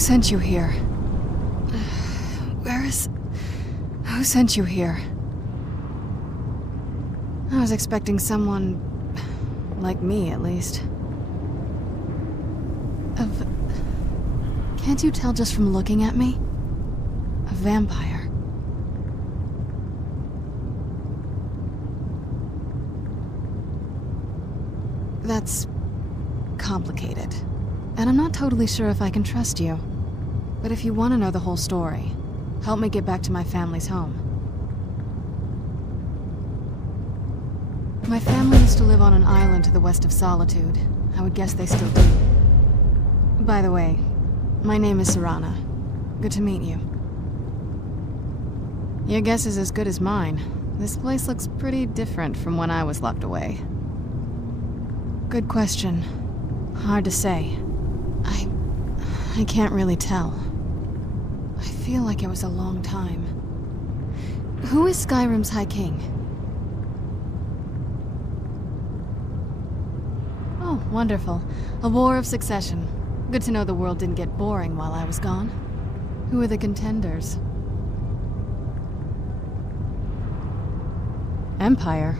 sent you here? Who sent you here? I was expecting someone... like me, at least. Can't you tell just from looking at me? A vampire. That's... complicated. And I'm not totally sure if I can trust you. But if you want to know the whole story, help me get back to my family's home. My family used to live on an island to the west of Solitude. I would guess they still do. By the way, my name is Serana. Good to meet you. Your guess is as good as mine. This place looks pretty different from when I was locked away. Good question. Hard to say. I can't really tell. I feel like it was a long time. Who is Skyrim's High King? Oh, wonderful. A war of succession. Good to know the world didn't get boring while I was gone. Who are the contenders? Empire?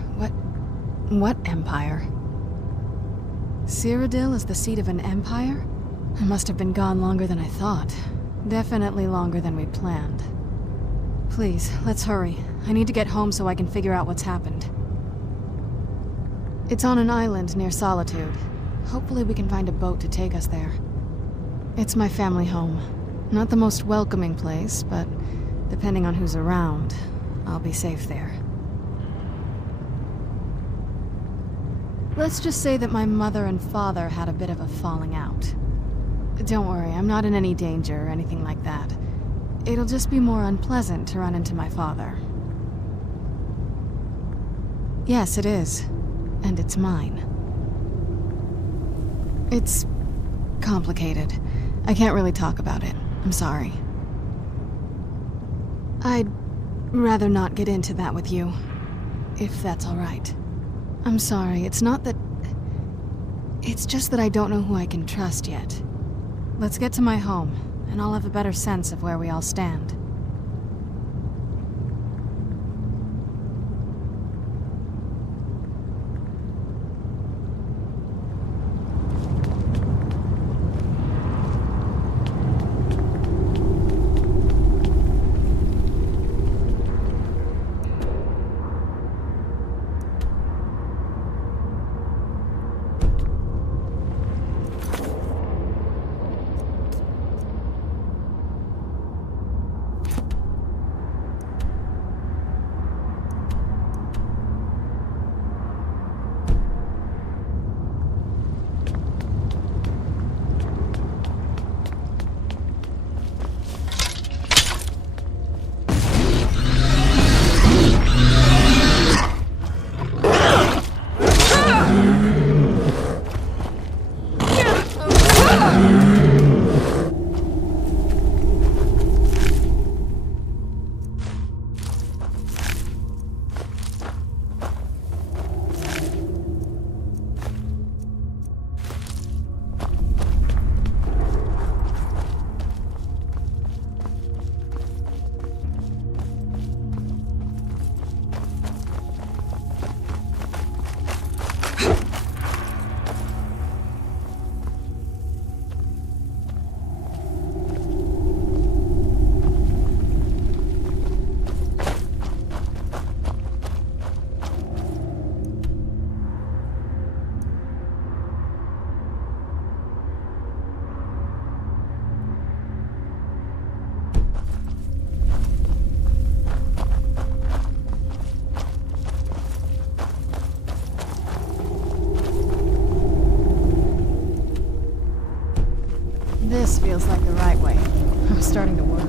What empire? Cyrodiil is the seat of an empire? I must have been gone longer than I thought. Definitely longer than we planned. Please, let's hurry. I need to get home so I can figure out what's happened. It's on an island near Solitude. Hopefully we can find a boat to take us there. It's my family home. Not the most welcoming place, but depending on who's around, I'll be safe there. Let's just say that my mother and father had a bit of a falling out. Don't worry, I'm not in any danger or anything like that. It'll just be more unpleasant to run into my father. Yes, it is. And it's mine. It's complicated. I can't really talk about it. I'm sorry. I'd rather not get into that with you, if that's all right. I'm sorry, it's not that... It's just that I don't know who I can trust yet. Let's get to my home, and I'll have a better sense of where we all stand. This feels like the right way. I'm starting to worry.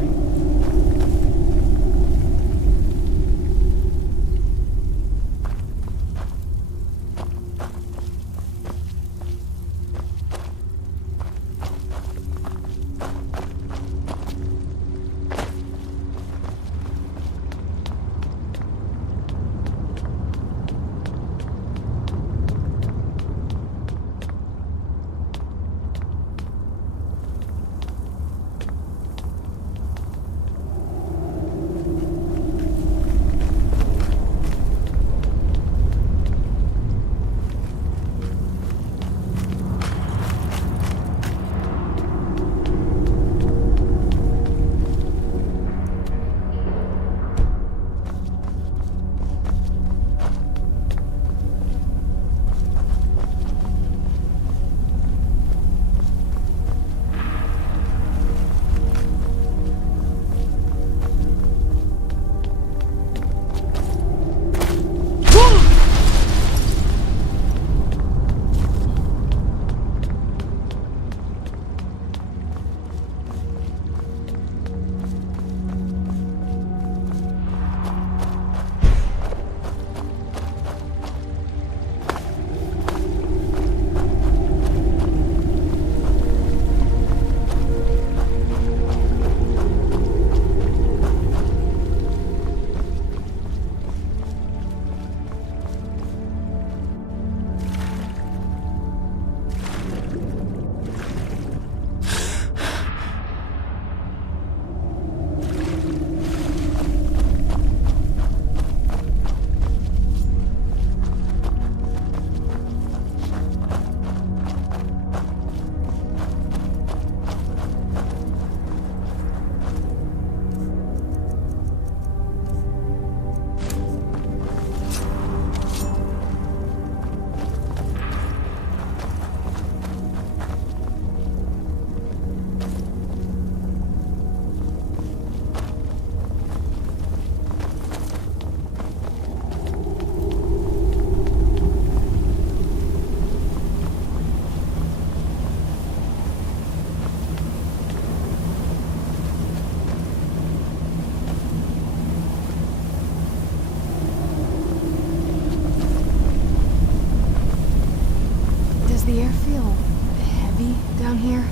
down here?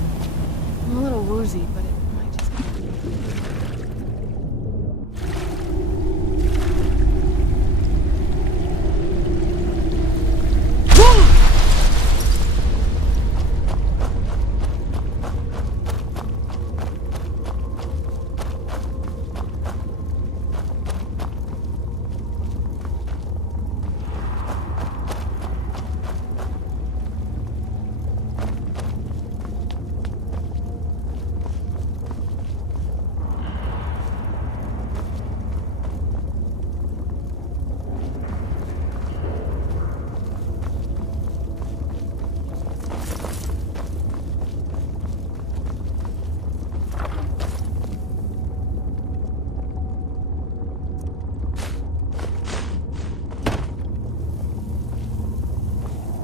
I'm a little woozy, but it might just be...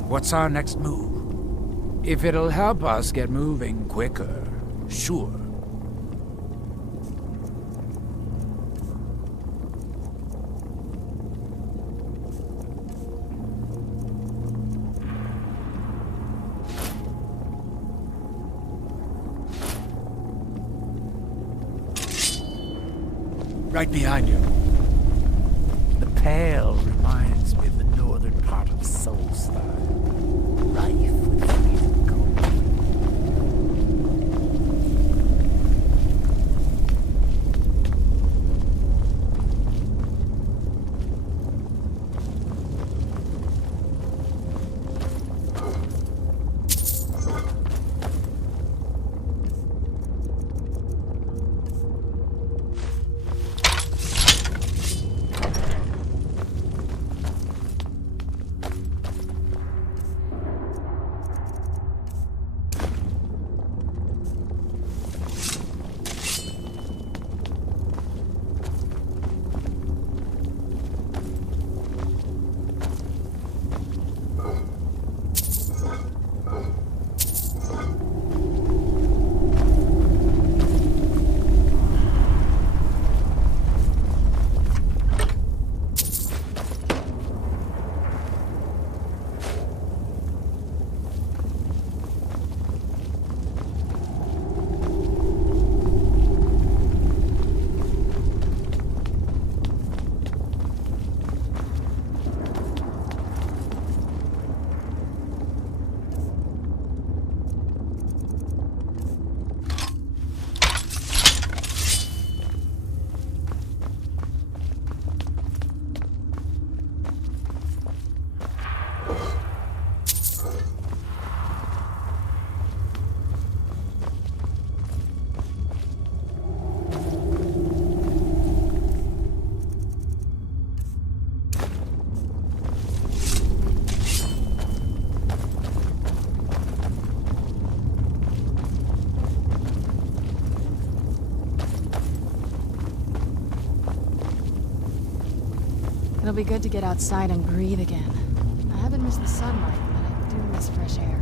What's our next move? If it'll help us get moving quicker, sure. Right behind you. The Pale reminds me of the northern part of Solstar. Rife with freezing cold. It'll be good to get outside and breathe again. I haven't missed the sunlight, but I do miss fresh air.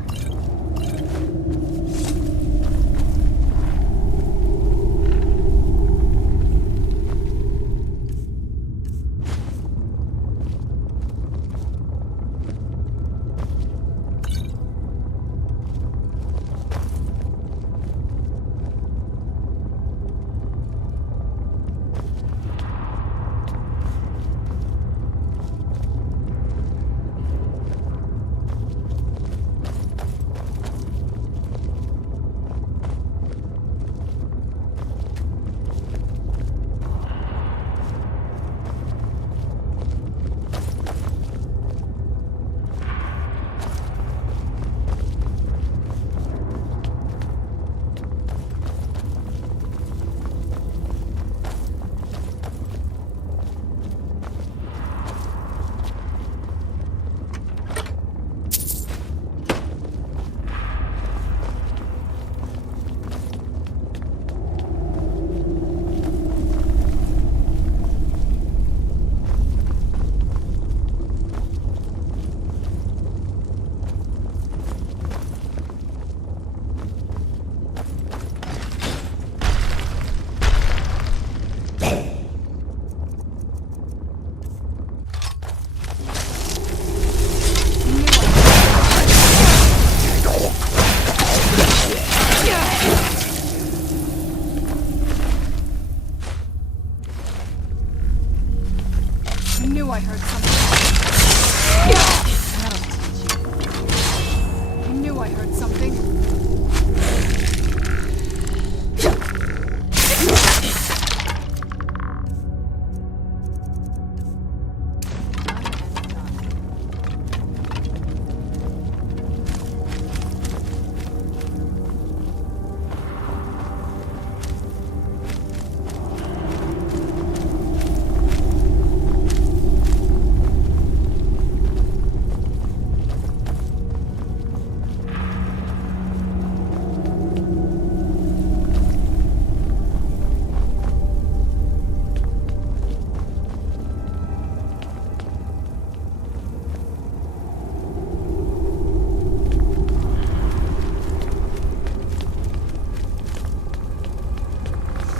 I knew I heard something.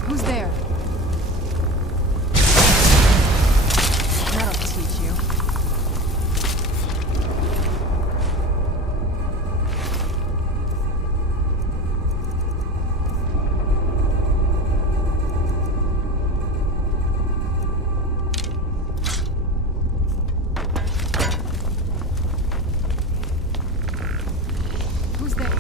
Who's there? That'll teach you. Who's there?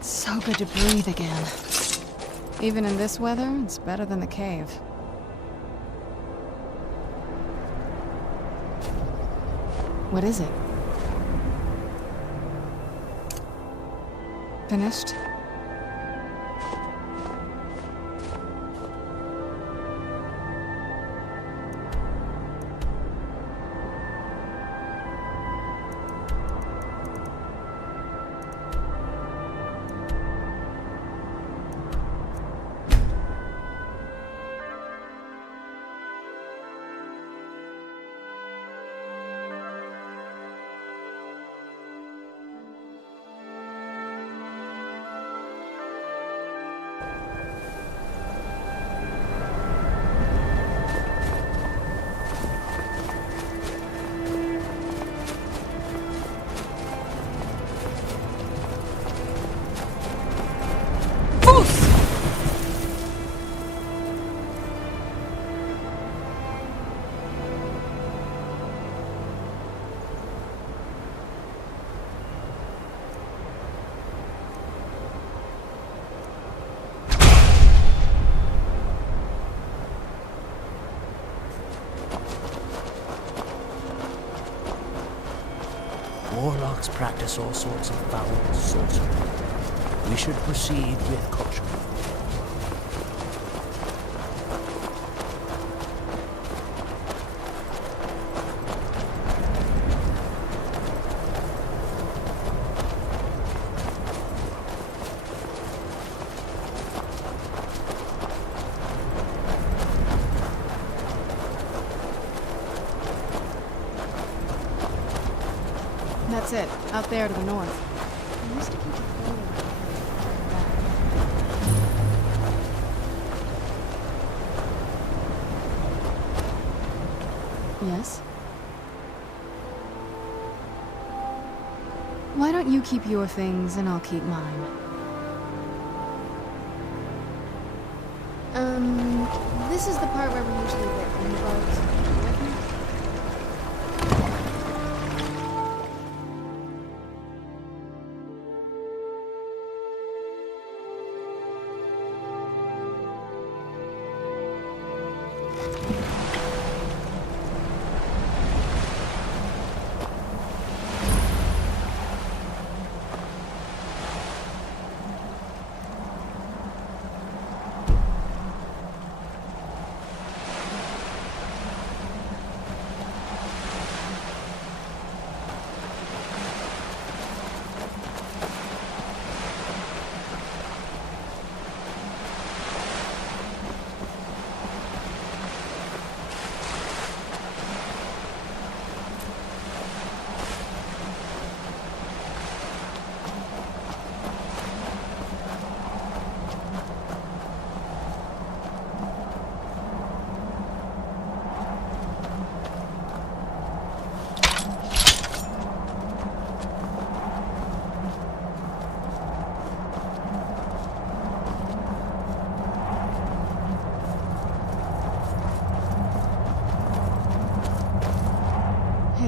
So good to breathe again. Even in this weather, it's better than the cave. What is it? Finished? Orcs practice all sorts of foul sorcery. We should proceed with caution. That's it, out there to the north. I used to keep a photo of it. Yes? Why don't you keep your things and I'll keep mine? This is the part where we usually get involved. With me?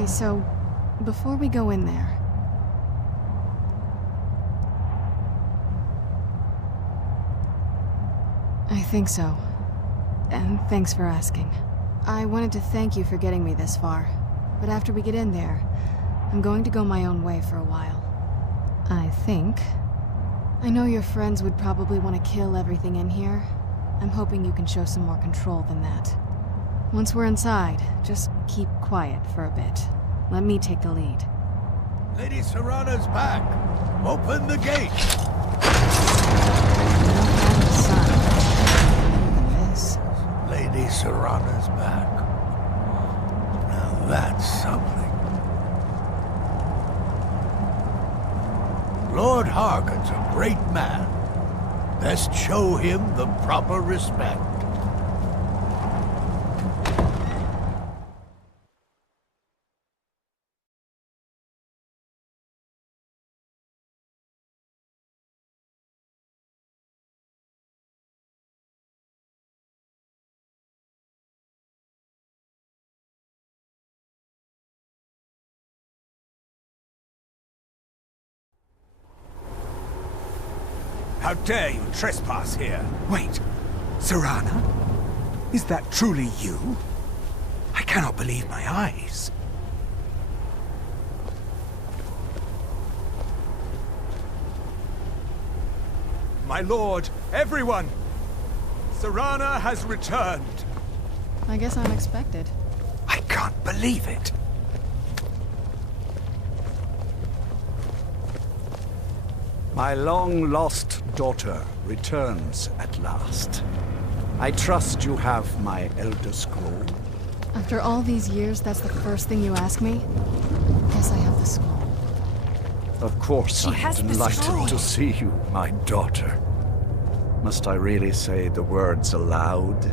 So, before we go in there... I think so. And thanks for asking. I wanted to thank you for getting me this far, but after we get in there, I'm going to go my own way for a while. I think. I know your friends would probably want to kill everything in here. I'm hoping you can show some more control than that. Once we're inside, just keep quiet for a bit. Let me take the lead. Lady Serana's back! Open the gate! This. Lady Serana's back. Now that's something. Lord Harkon's a great man. Best show him the proper respect. How dare you trespass here? Wait, Serana? Is that truly you? I cannot believe my eyes. My lord, everyone! Serana has returned. I guess unexpected. I can't believe it. My long-lost daughter returns at last. I trust you have my Elder Scroll. After all these years, that's the first thing you ask me? Guess I have the scroll. Of course, I'm delighted to see you, my daughter. Must I really say the words aloud?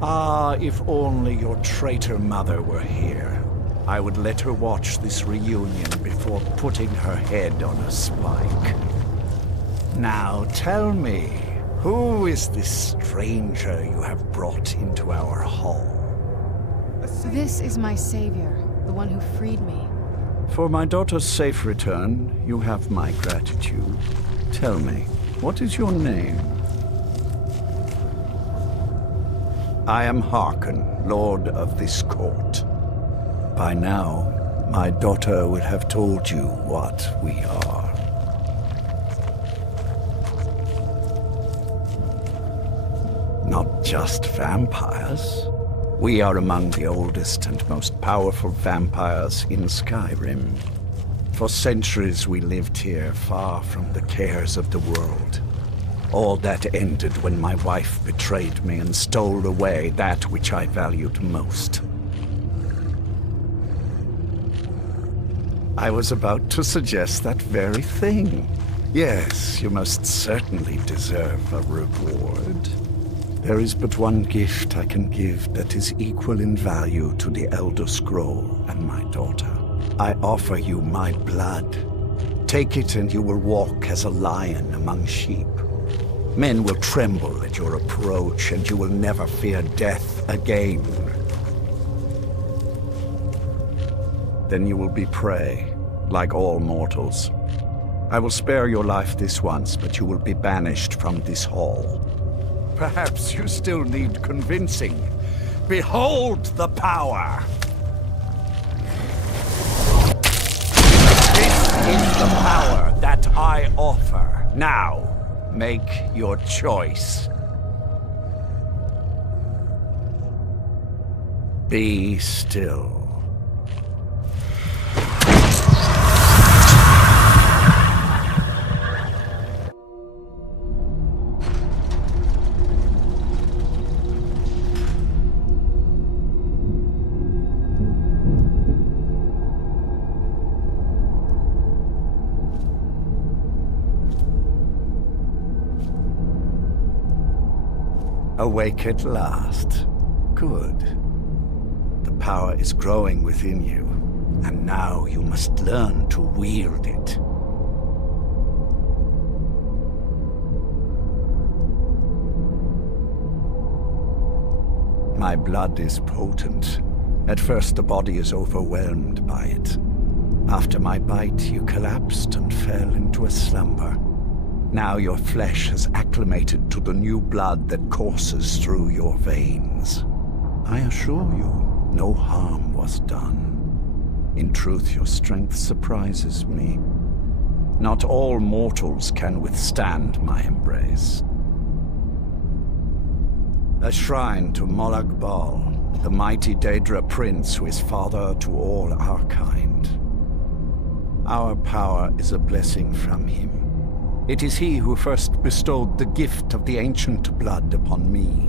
Ah, if only your traitor mother were here. I would let her watch this reunion before putting her head on a spike. Now tell me, who is this stranger you have brought into our hall? This is my savior, the one who freed me. For my daughter's safe return, you have my gratitude. Tell me, what is your name? I am Harkon, Lord of this court. By now, my daughter would have told you what we are. Not just vampires. We are among the oldest and most powerful vampires in Skyrim. For centuries we lived here, far from the cares of the world. All that ended when my wife betrayed me and stole away that which I valued most. I was about to suggest that very thing. Yes, you most certainly deserve a reward. There is but one gift I can give that is equal in value to the Elder Scroll and my daughter. I offer you my blood. Take it and you will walk as a lion among sheep. Men will tremble at your approach and you will never fear death again. Then you will be prey, like all mortals. I will spare your life this once, but you will be banished from this hall. Perhaps you still need convincing. Behold the power! This is the power that I offer. Now, make your choice. Be still. Awake at last. Good. The power is growing within you, and now you must learn to wield it. My blood is potent. At first the body is overwhelmed by it. After my bite, you collapsed and fell into a slumber. Now your flesh has acclimated to the new blood that courses through your veins. I assure you, no harm was done. In truth, your strength surprises me. Not all mortals can withstand my embrace. A shrine to Molag Bal, the mighty Daedra prince who is father to all our kind. Our power is a blessing from him. It is he who first bestowed the gift of the ancient blood upon me.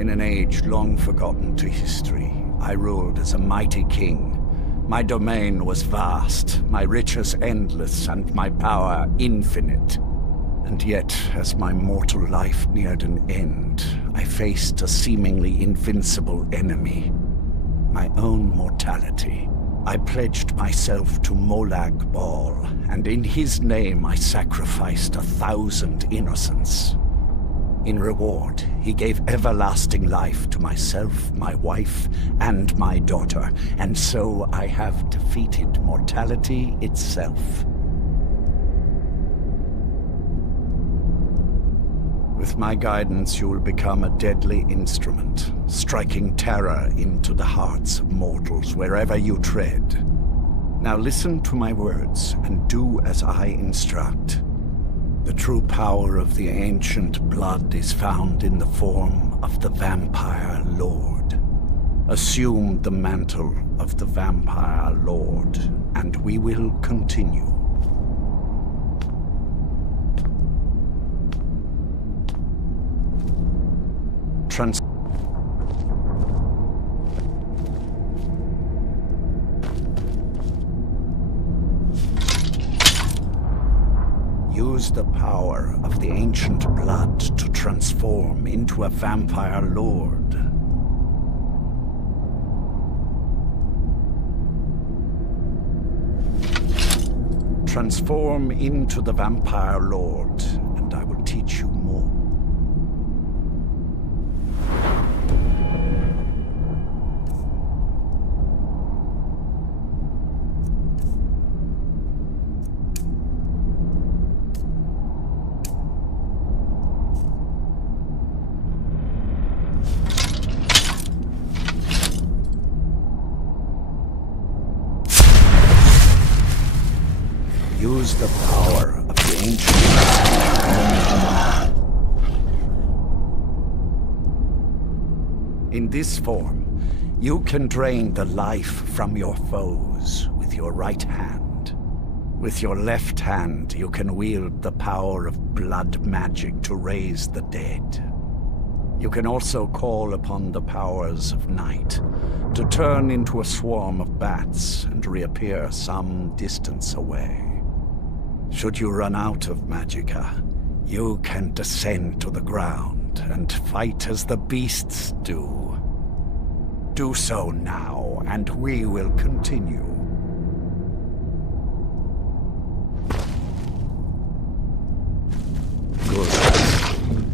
In an age long forgotten to history, I ruled as a mighty king. My domain was vast, my riches endless, and my power infinite. And yet, as my mortal life neared an end, I faced a seemingly invincible enemy. My own mortality. I pledged myself to Molag Bal, and in his name I sacrificed 1,000 innocents. In reward, he gave everlasting life to myself, my wife, and my daughter, and so I have defeated mortality itself. With my guidance, you will become a deadly instrument, striking terror into the hearts of mortals wherever you tread. Now listen to my words and do as I instruct. The true power of the ancient blood is found in the form of the Vampire Lord. Assume the mantle of the Vampire Lord, and we will continue. Use the power of the ancient blood to transform into a Vampire Lord. Transform into the Vampire Lord, and I will teach you more. the power of the ancient. In this form, you can drain the life from your foes with your right hand. With your left hand, you can wield the power of blood magic to raise the dead. You can also call upon the powers of night to turn into a swarm of bats and reappear some distance away. Should you run out of magicka, you can descend to the ground and fight as the beasts do. Do so now, and we will continue. Good.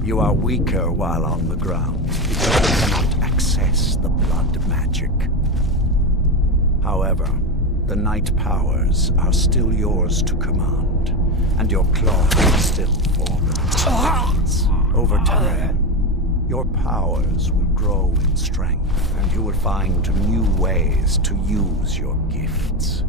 You are weaker while on the ground, because you cannot access the blood magic. However, the night powers are still yours to command, and your claws are still formed. Over time, your powers will grow in strength, and you will find new ways to use your gifts.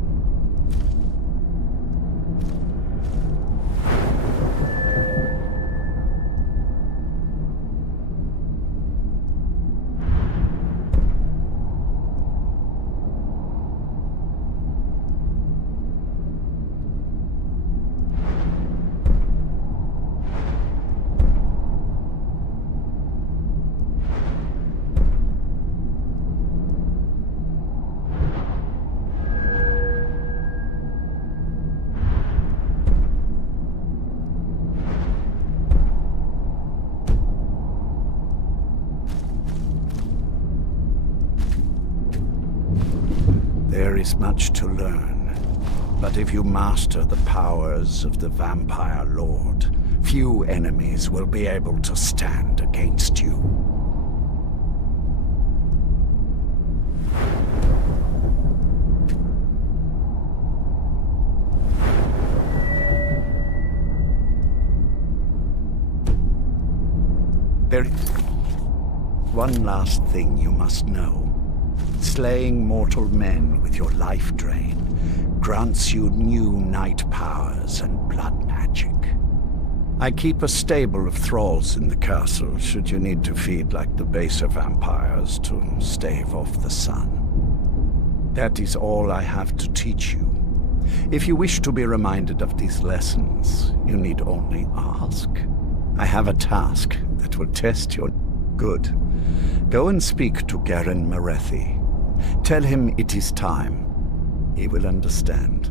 There is much to learn, but if you master the powers of the Vampire Lord, few enemies will be able to stand against you. There is one last thing you must know. Slaying mortal men with your life drain grants you new night powers and blood magic. I keep a stable of thralls in the castle should you need to feed like the baser vampires to stave off the sun. That is all I have to teach you. If you wish to be reminded of these lessons, you need only ask. I have a task that will test your... Good. Go and speak to Garen Marethi. Tell him it is time. He will understand.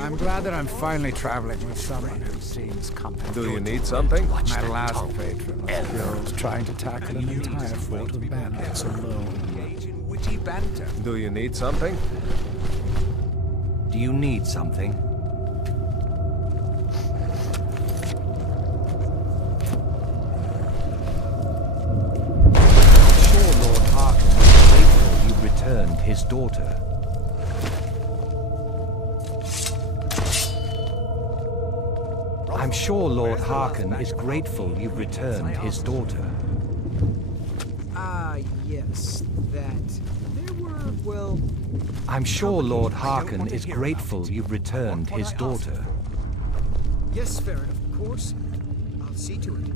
I'm glad that I'm finally traveling with someone who seems competent. Do you need something? My last patron was killed trying to tackle an entire fort of bandits alone. Witty banter. Do you need something? Do you need something? I'm sure Lord Harkin is grateful you returned his daughter. I'm sure Lord Harkin is grateful you've returned his daughter. Ah, yes, that. There were, well... I'm sure Lord Harkin is grateful you've returned his daughter. Yes, Farron, of course. I'll see to it.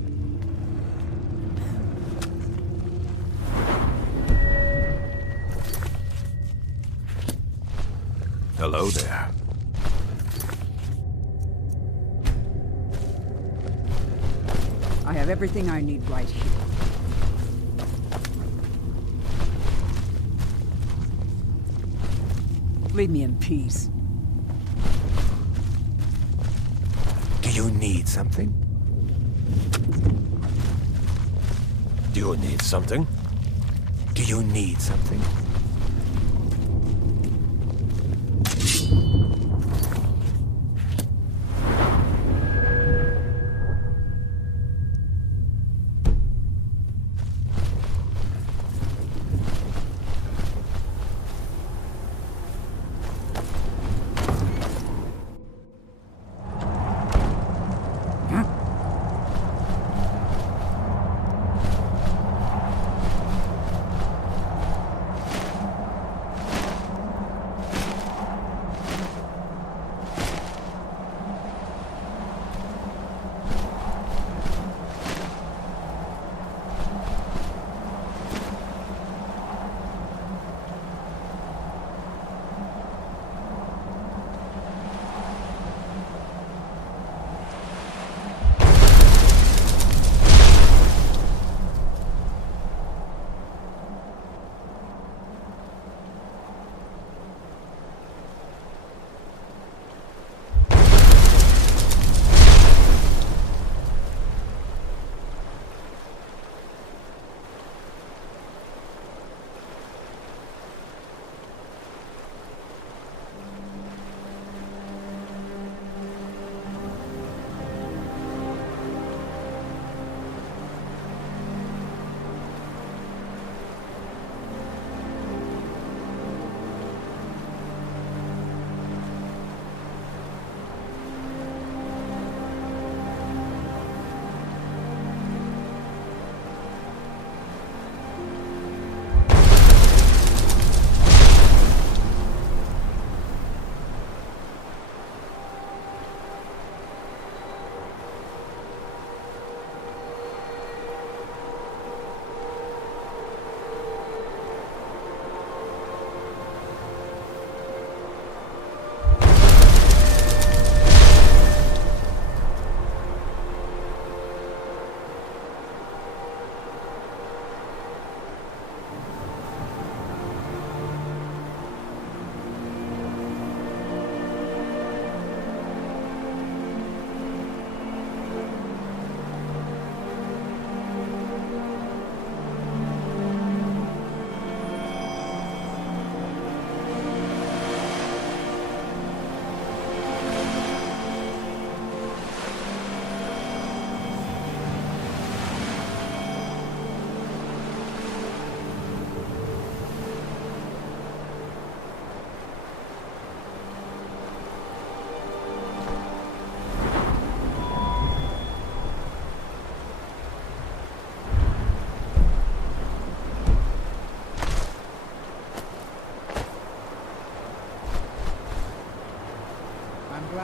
Hello there. I have everything I need right here. Leave me in peace. Do you need something? Do you need something? Do you need something?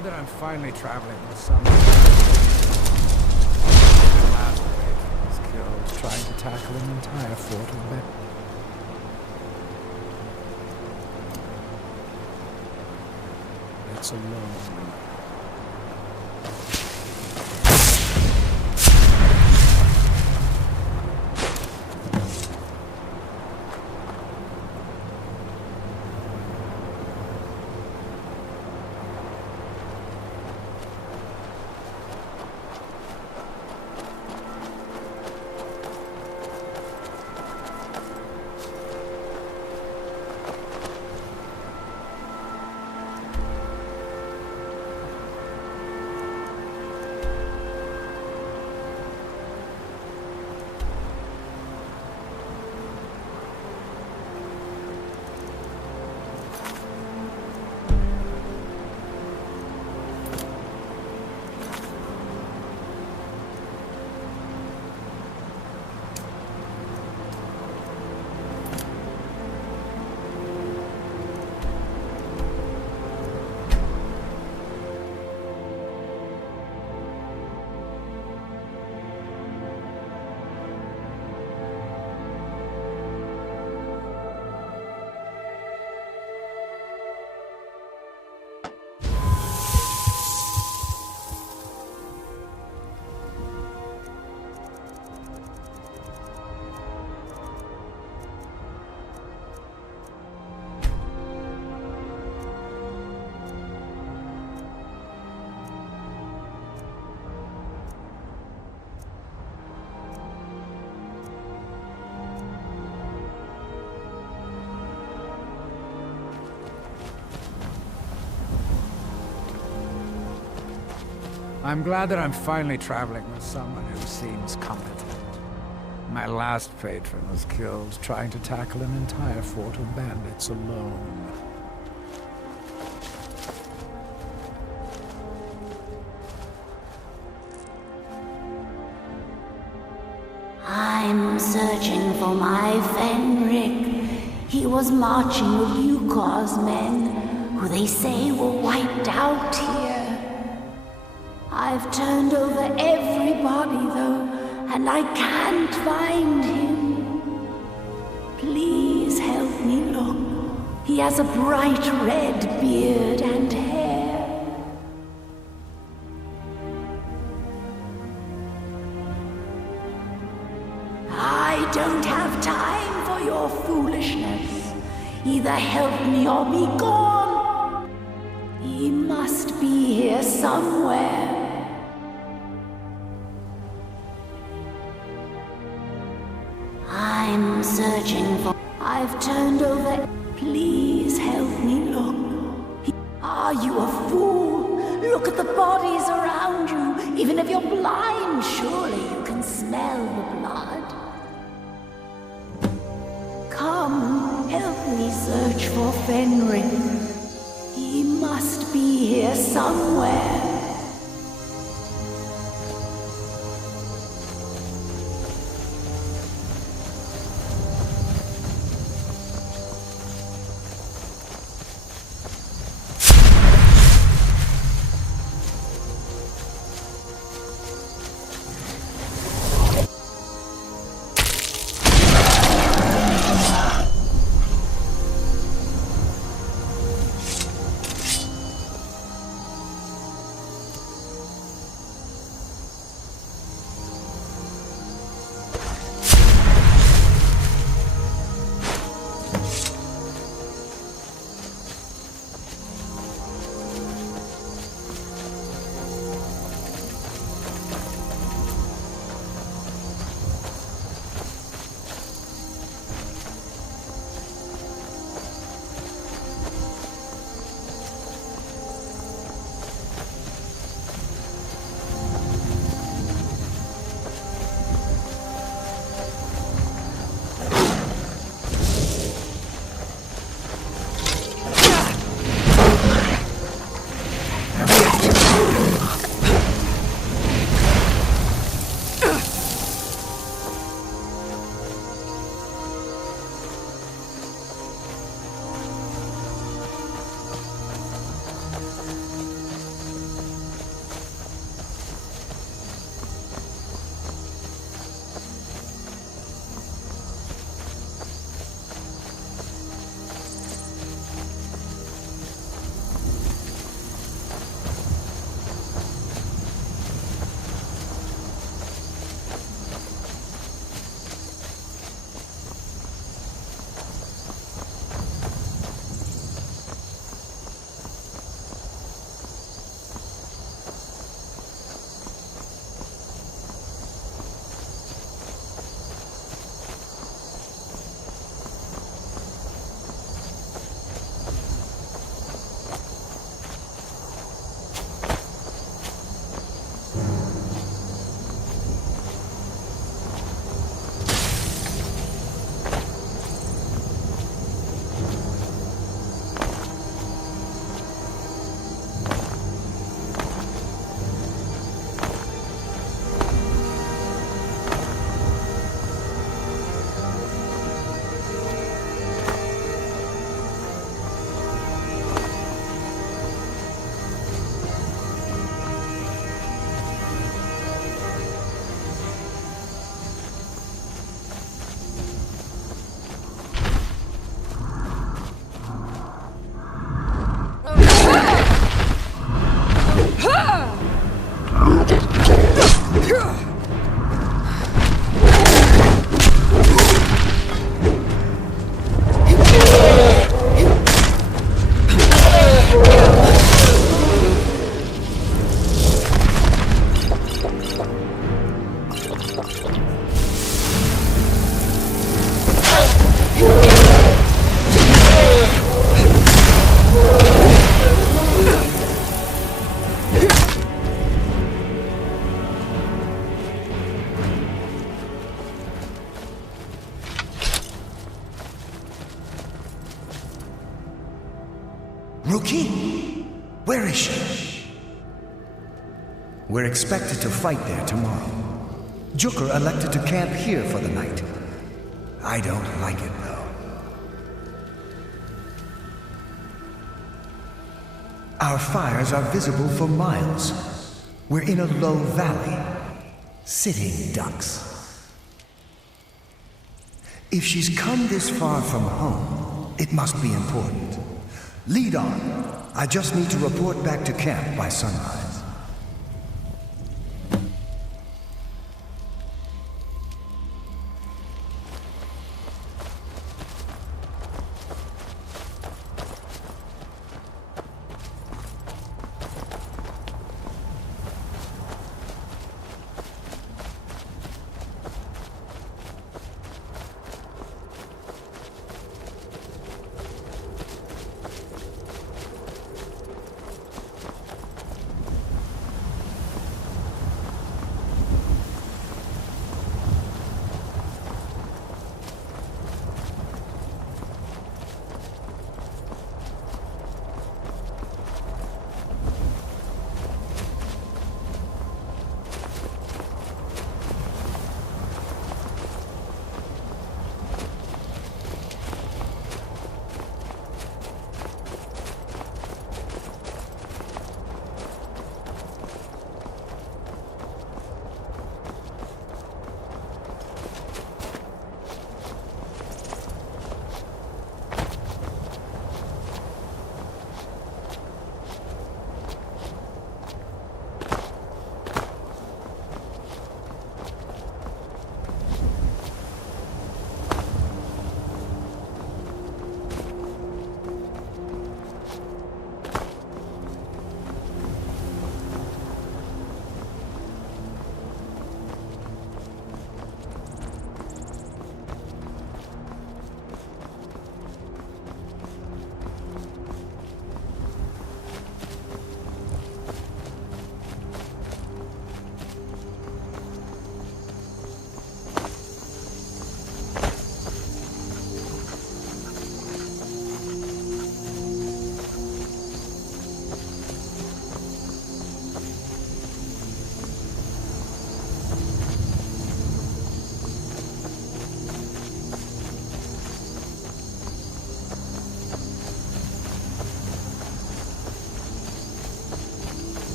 glad that I'm finally traveling with someone. My last mate was killed trying to tackle an entire fort of men. It's alone. I'm glad that I'm finally traveling with someone who seems competent. My last patron was killed trying to tackle an entire fort of bandits alone. I'm searching for my Fenric. He was marching with Yukor's men, who they say were wiped out here. I've turned over everybody, though, and I can't find him. Please help me look. He has a bright red beard and hair. I don't have time for your foolishness. Either help me or be gone. He must be here somewhere. I'm searching for... I've turned over... Please help me look. Are you a fool? Look at the bodies around you. Even if you're blind, surely you can smell the blood. Come, help me search for Fenrir. He must be here somewhere. Rookie? Where is she? We're expected to fight there tomorrow. Jukur elected to camp here for the night. I don't like it, though. Our fires are visible for miles. We're in a low valley. Sitting ducks. If she's come this far from home, it must be important. Lead on. I just need to report back to camp by sunrise.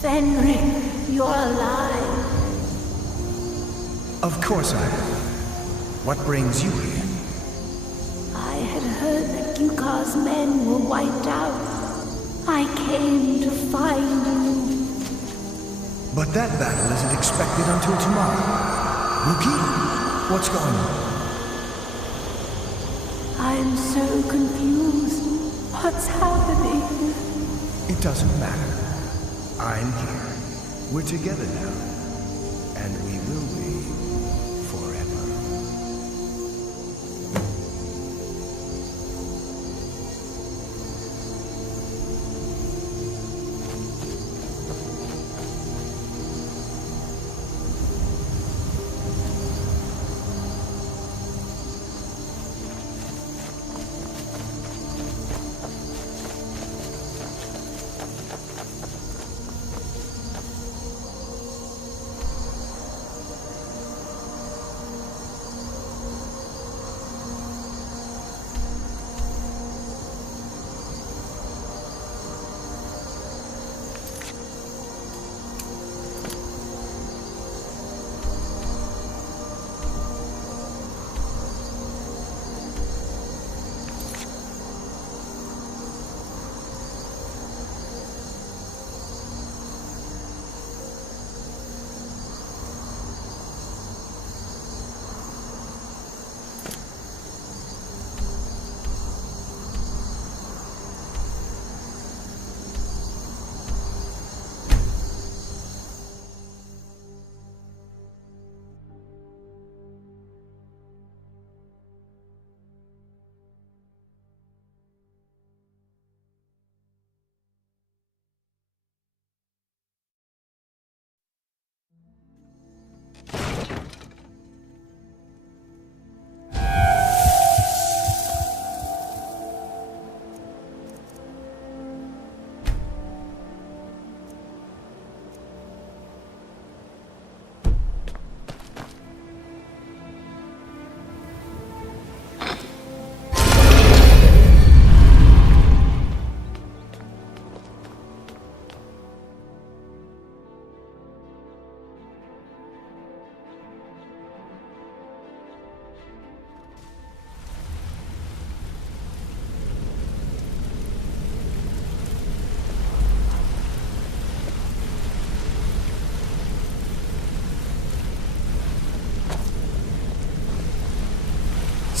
Fenric, you're alive. Of course I am. What brings you here? I had heard that Yukar's men were wiped out. I came to find you. But that battle isn't expected until tomorrow. Rookie, what's going on? I'm so confused. What's happening? It doesn't matter. I'm here. We're together now. And we will be forever.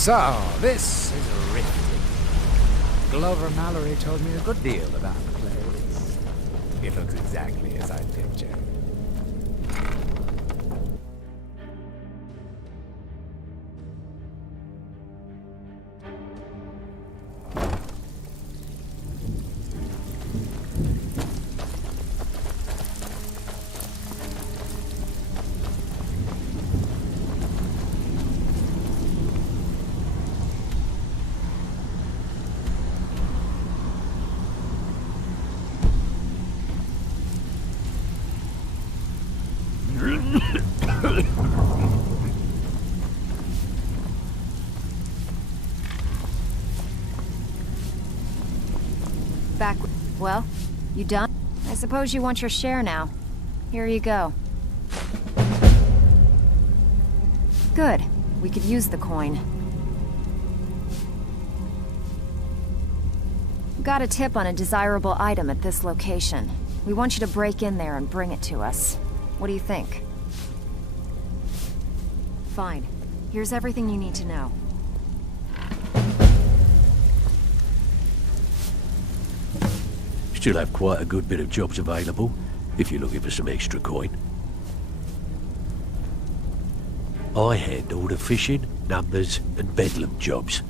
So, this is Riften. Glover Mallory told me a good deal about the place. It looks exactly as I pictured. Back. Well, you done? I suppose you want your share now. Here you go. Good. We could use the coin. Got a tip on a desirable item at this location. We want you to break in there and bring it to us. What do you think? Fine. Here's everything you need to know. Still have quite a good bit of jobs available, if you're looking for some extra coin. I handle the fishing, numbers, and bedlam jobs.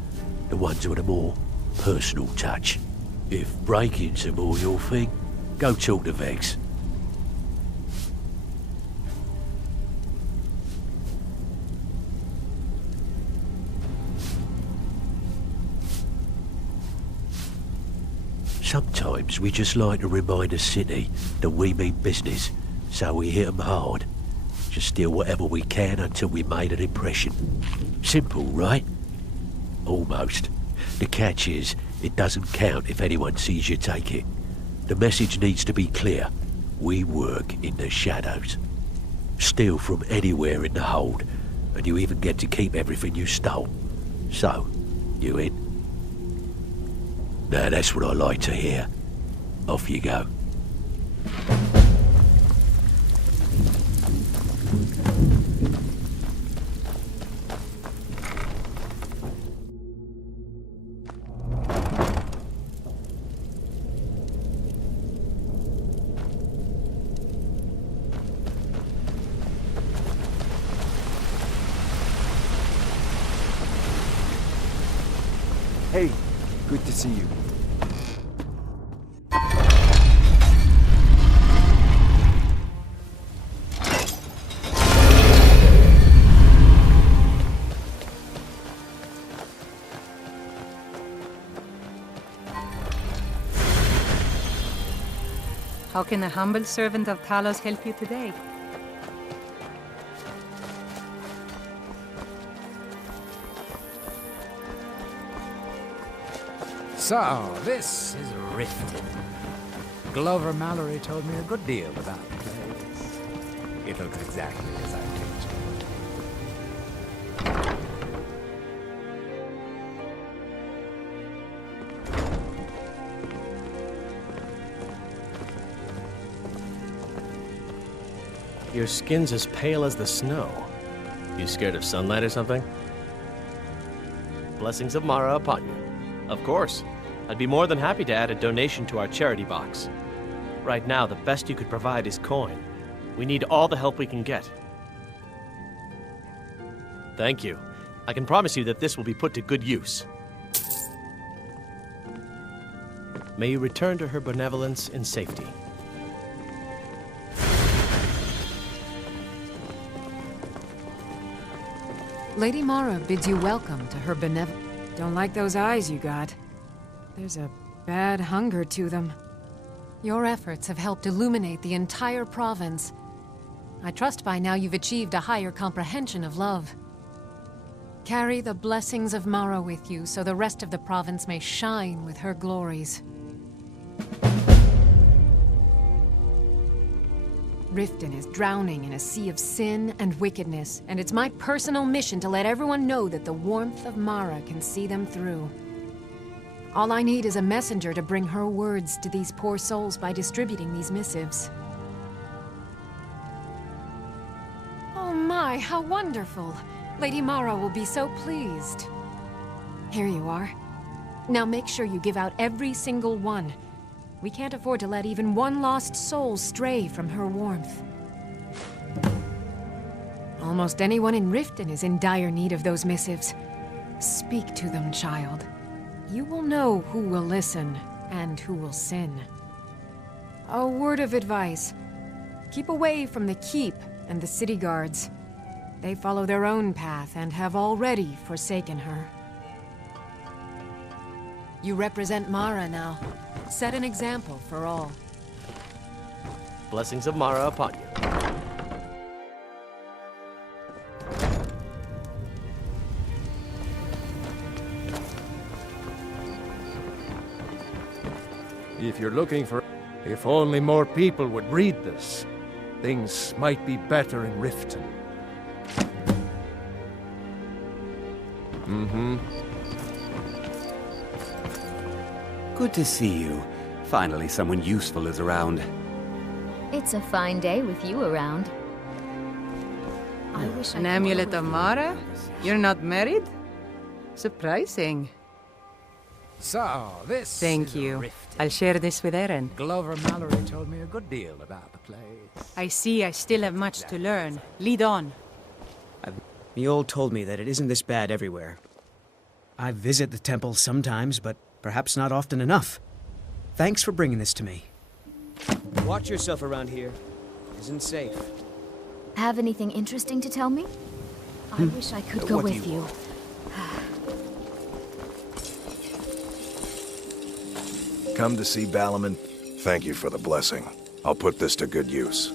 The ones with a more personal touch. If breaking's are more your thing, go talk to Vex. Sometimes we just like to remind the city that we mean business, so we hit 'em hard. Just steal whatever we can until we made an impression. Simple, right? Almost. The catch is, it doesn't count if anyone sees you take it. The message needs to be clear. We work in the shadows. Steal from anywhere in the hold, and you even get to keep everything you stole. So, you in? Now that's what I like to hear. Off you go. Hey, good to see you. How can a humble servant of Talos help you today? So, this is Riften. Glover Mallory told me a good deal about the place. It looks exactly as I pictured. Your skin's as pale as the snow. You scared of sunlight or something? Blessings of Mara upon you. Of course. I'd be more than happy to add a donation to our charity box. Right now, the best you could provide is coin. We need all the help we can get. Thank you. I can promise you that this will be put to good use. May you return to her benevolence in safety. Lady Mara bids you welcome to her benevolence. Don't like those eyes you got. There's a bad hunger to them. Your efforts have helped illuminate the entire province. I trust by now you've achieved a higher comprehension of love. Carry the blessings of Mara with you so the rest of the province may shine with her glories. Riften is drowning in a sea of sin and wickedness, and it's my personal mission to let everyone know that the warmth of Mara can see them through. All I need is a messenger to bring her words to these poor souls by distributing these missives. Oh my, how wonderful! Lady Mara will be so pleased. Here you are. Now make sure you give out every single one. We can't afford to let even one lost soul stray from her warmth. Almost anyone in Riften is in dire need of those missives. Speak to them, child. You will know who will listen and who will sin. A word of advice. Keep away from the Keep and the city guards. They follow their own path and have already forsaken her. You represent Mara now. Set an example for all. Blessings of Mara upon you. If you're looking for... If only more people would read this, things might be better in Riften. Good to see you. Finally, someone useful is around. It's a fine day with you around. I wish I An could amulet go of with Mara? You're not married? Surprising. So, this Thank is you. Rift. I'll share this with Erin. Glover Mallory told me a good deal about the place. I see I still have much to learn. Lead on. Miol told me that it isn't this bad everywhere. I visit the temple sometimes, but perhaps not often enough. Thanks for bringing this to me. Watch yourself around here. Isn't safe. Have anything interesting to tell me? I wish I could go What do with you you. Come to see Balaman? Thank you for the blessing. I'll put this to good use.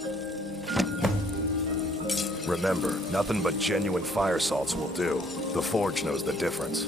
Remember, nothing but genuine fire salts will do. The Forge knows the difference.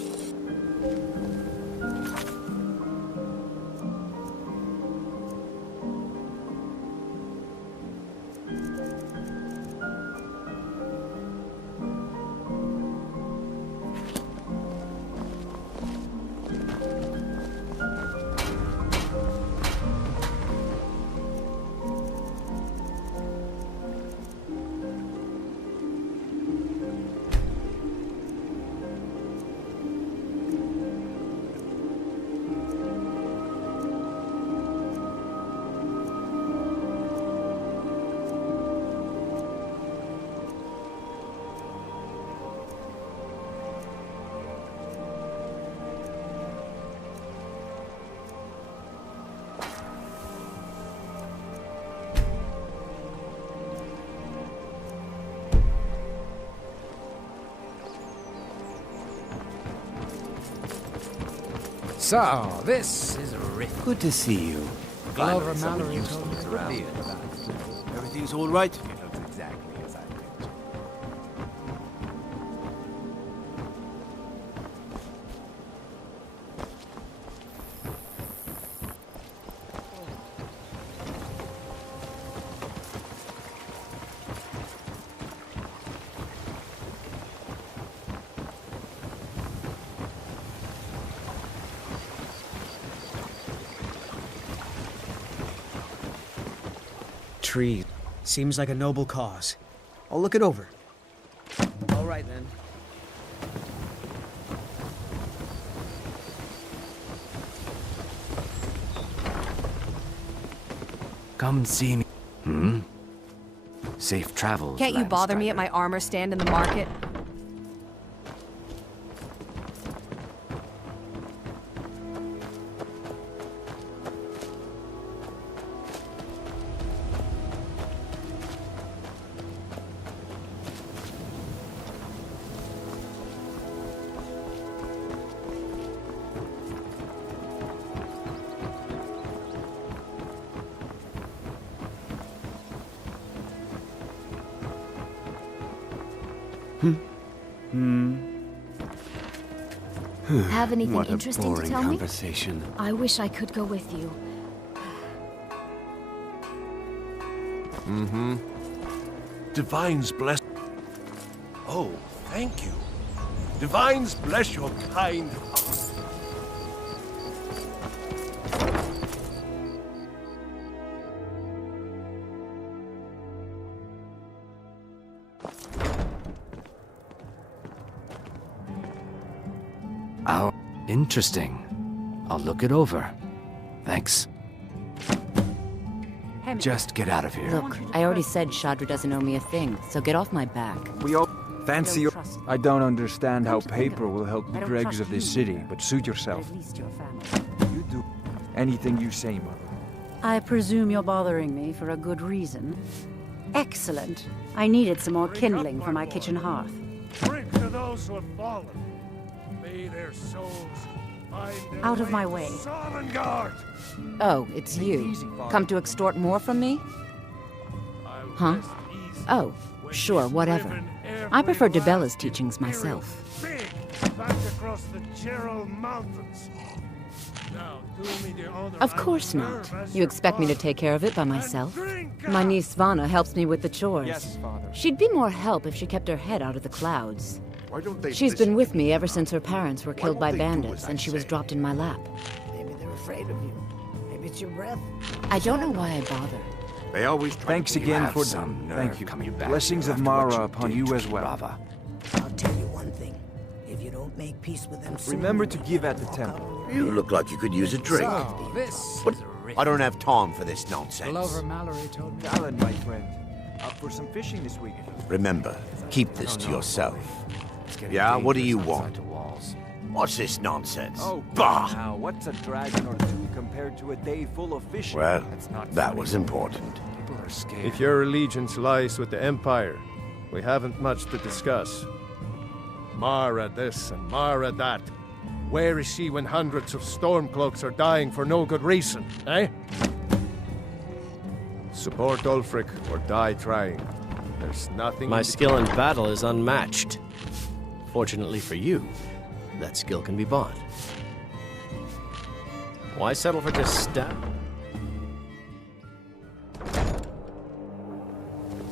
So, this is Rift. Good to see you. Glover Finally, someone Mallory useful told me is a good around. deal about it. Everything's all right? It looks exactly as I pictured. Tree. Seems like a noble cause. I'll look it over. All right, then. Come see me. Safe travels. Can't you bother me Landstrider. at my armor stand in the market? Have anything What a interesting to boring tell me? conversation. I wish I could go with you. Divines bless... Oh, thank you. Divines bless your kind heart. Oh, interesting. I'll look it over. Thanks. Just get out of here. Look, I already said Chandra doesn't owe me a thing, so get off my back. We all fancy your... I don't understand how paper will help the dregs of this city, but suit yourself. You do anything you say, Mother. I presume you're bothering me for a good reason. Excellent. I needed some more kindling for my kitchen hearth. Drink to those who have fallen. May their souls find their Out of my way. Sovngarde. Oh, it's you. Come to extort more from me? Huh? Oh, sure, whatever. I prefer DeBella's teachings myself. Back across the Gerald Mountains. Now, do me the honor. Of course not. You expect me to take care of it by myself? My niece Svana helps me with the chores. Yes, Father. She'd be more help if she kept her head out of the clouds. Why don't they She's listen? been with me ever since her parents were killed by bandits and she was dropped in my lap. Maybe they're afraid of you. Maybe it's your breath. I don't know why I bother. They always Thanks again for... Thank you. Blessings of Mara upon you as well. I'll tell you one thing. If you don't make peace with them soon, Remember to give at the temple. You look like you could use a drink. What? I don't have time for this nonsense. Glover Mallory told me. Alan, my friend. Up for some fishing this week. Remember, keep this to yourself. Yeah, what do you want? What's this nonsense? Oh, bah! now, what's a dragon or two compared to a day full of fishing? Well, that was important. People are scared. If your allegiance lies with the Empire, we haven't much to discuss. Mara this and Mara that. Where is she when hundreds of Stormcloaks are dying for no good reason, eh? Support Ulfric or die trying. There's nothing... My skill in battle is unmatched. Fortunately for you, that skill can be bought. Why settle for just stab?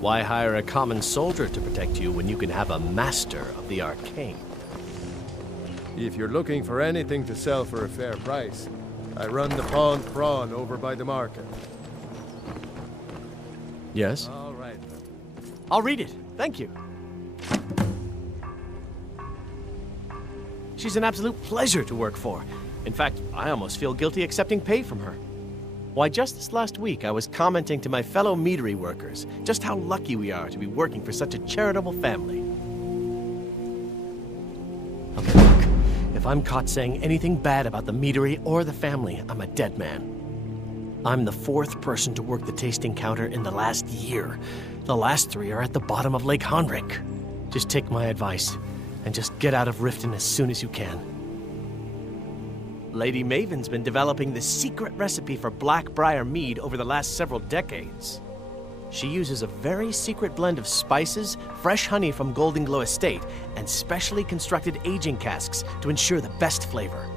Why hire a common soldier to protect you when you can have a master of the arcane? If you're looking for anything to sell for a fair price, I run the pawned prawn over by the market. Yes? All right. I'll read it. Thank you. She's an absolute pleasure to work for. In fact, I almost feel guilty accepting pay from her. Why, just this last week, I was commenting to my fellow meadery workers just how lucky we are to be working for such a charitable family. Okay, look. If I'm caught saying anything bad about the meadery or the family, I'm a dead man. I'm the 4th person to work the tasting counter in the last year. The last 3 are at the bottom of Lake Honrick. Just take my advice, and just get out of Riften as soon as you can. Lady Maven's been developing the secret recipe for Blackbriar mead over the last several decades. She uses a very secret blend of spices, fresh honey from Golden Glow Estate, and specially constructed aging casks to ensure the best flavor.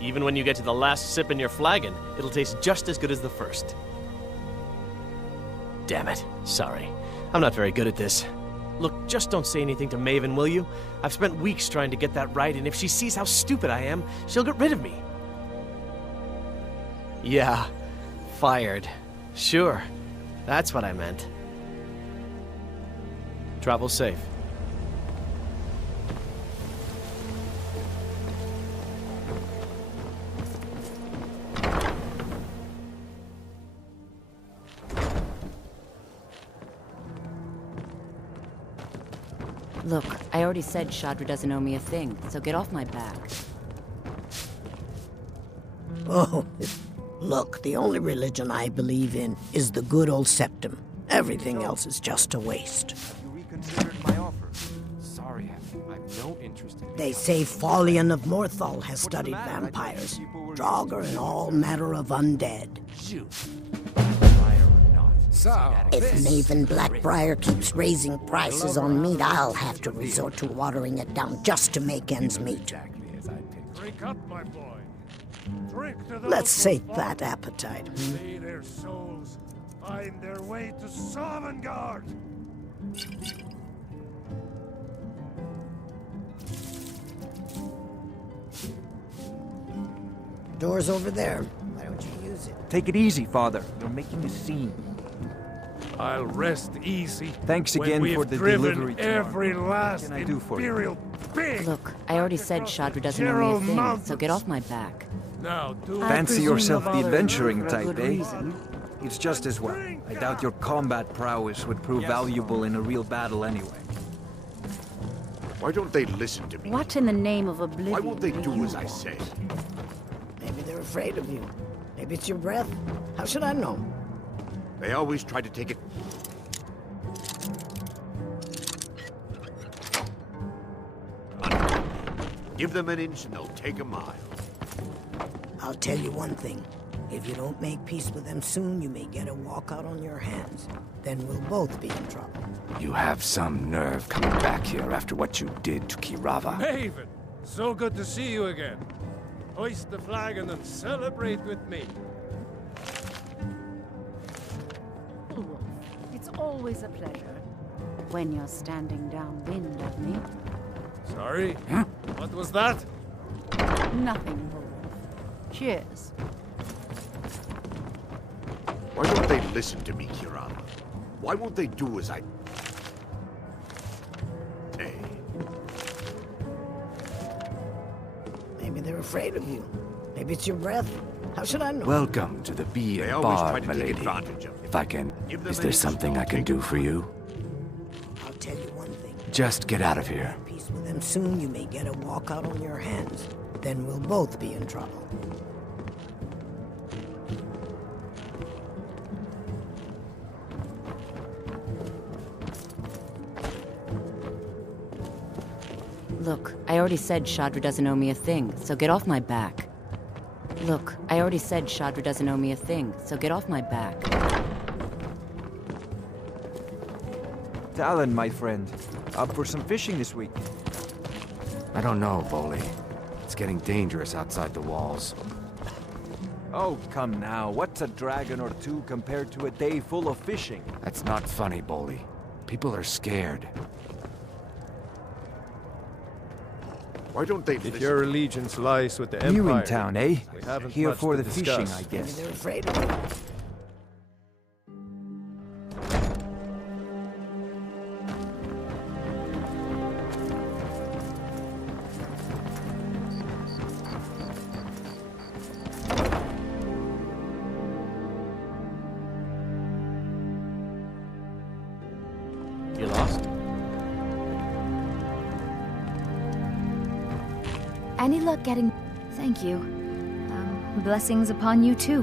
Even when you get to the last sip in your flagon, it'll taste just as good as the first. Damn it. Sorry. I'm not very good at this. Look, just don't say anything to Maven, will you? I've spent weeks trying to get that right, and if she sees how stupid I am, she'll get rid of me. Yeah, fired. Sure, that's what I meant. Travel safe. Look, I already said Chandra doesn't owe me a thing, so get off my back. Oh, look, the only religion I believe in is the good old septum. Everything else is just a waste. You reconsidered my offer. Sorry, I've no interest in... They say Faulian of Morthal has studied vampires, Draugr, and all manner of undead. If Maven Blackbriar keeps raising prices on meat, I'll have to resort to watering it down just to make ends meet. Drink up, my boy. Drink to those Let's who sate fought. that appetite. May their souls find their way to Sovngarde. Door's over there. Why don't you use it? Take it easy, Father. You're making a scene. I'll rest easy. Thanks when again we've for the driven delivery tomorrow. every last What can I do for you? imperial pig. Look, I already said Chandra doesn't owe me a Gerald thing, Mountains. so get off my back. Now, do Fancy yourself the adventuring for a type, good eh? reason. It's just as well. I doubt your combat prowess would prove valuable in a real battle anyway. Why don't they listen to me? What in the name of oblivion Why won't they do you as I want? say? Maybe they're afraid of you. Maybe it's your breath. How should I know? They always try to take it. Give them an inch and they'll take a mile. I'll tell you one thing. If you don't make peace with them soon, you may get a walkout on your hands. Then we'll both be in trouble. You have some nerve coming back here after what you did to Kirava. Maven, so good to see you again. Hoist the flag and then celebrate with me. It's always a pleasure. When you're standing downwind of me. Sorry? What was that? Nothing, Wolf. Cheers. Why don't they listen to me, Kirava? Why won't they do as I say? Maybe they're afraid of you. Maybe it's your breath. How should I know? Welcome to the Bee They and always Bar, try to take milady. advantage of you. If I can, Give them is an there inch, something I they'll can take do a for you? I'll tell you one thing. Just get out of here. Peace with them soon, you may get a walkout on your hands. Then we'll both be in trouble. Look, I already said Chandra doesn't owe me a thing, so get off my back. Look, I already said Chandra doesn't owe me a thing, so get off my back. Talon, my friend. Up for some fishing this week. I don't know, Bolly. It's getting dangerous outside the walls. Oh, come now. What's a dragon or two compared to a day full of fishing? That's not funny, Bolly. People are scared. Why don't they If your allegiance lies with the Empire... New in town, eh? we haven't Here much for to the fishing, discuss. I Maybe guess. they're afraid of you. You lost? Any luck getting... Thank you. Blessings upon you, too.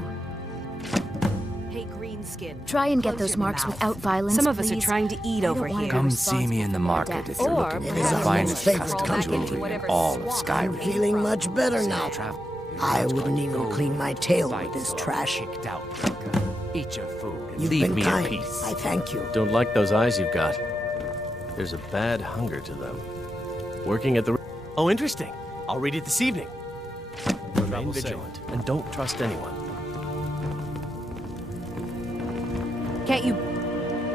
Hey, Greenskin. Try and get close those your marks mouth. without violence, Some of us please. are trying to eat I over don't wanna here. be Come see me in the market if you're Or looking for perhaps the finest favorite custom crawl back into jewelry in whatever all of swamp. I'm Skyrim. feeling much better now. I wouldn't even clean my tail with this trash. Eat your food and You've leave been me kind. in peace. I thank you. Don't like those eyes you've got. There's a bad hunger to them. Working at the... Oh, interesting. I'll read it this evening. Remain vigilant and don't trust anyone. Can't you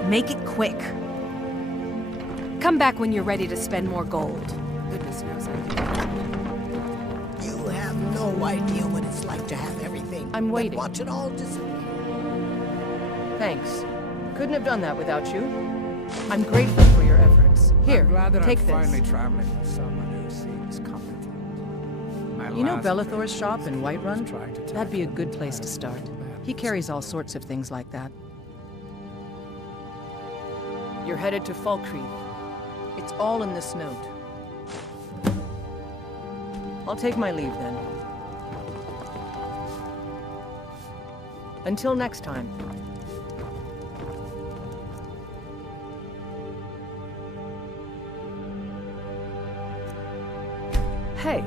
make it quick? Come back when you're ready to spend more gold. Goodness knows I do. You have no idea what it's like to have everything. I'm but waiting. watch it all disappear. Thanks. Couldn't have done that without you. I'm grateful for your efforts. Here, I'm glad that take I'm this. finally traveling with someone who seems competent. My You know last Bellathor's shop in was Whiterun? trying to tell That'd be a you good place to start. He carries all sorts of things like that. You're headed to Falkreath. It's all in this note. I'll take my leave then. Until next time. Hey,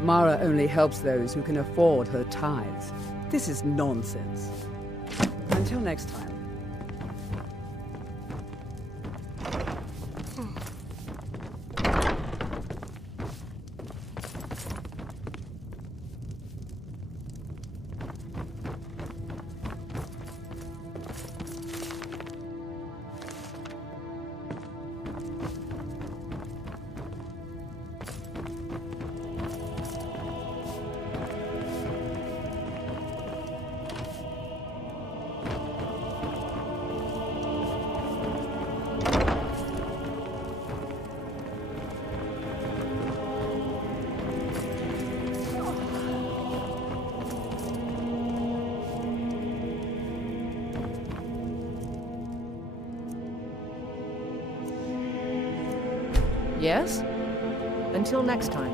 Mara only helps those who can afford her tithes. This is nonsense. Until next time. Yes? Until next time.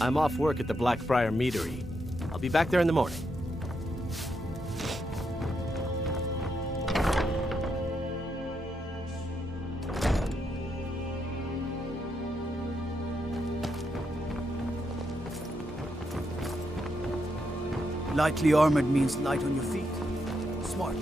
I'm off work at the Blackbriar Meadery. I'll be back there in the morning. Lightly armored means light on your feet. Smart.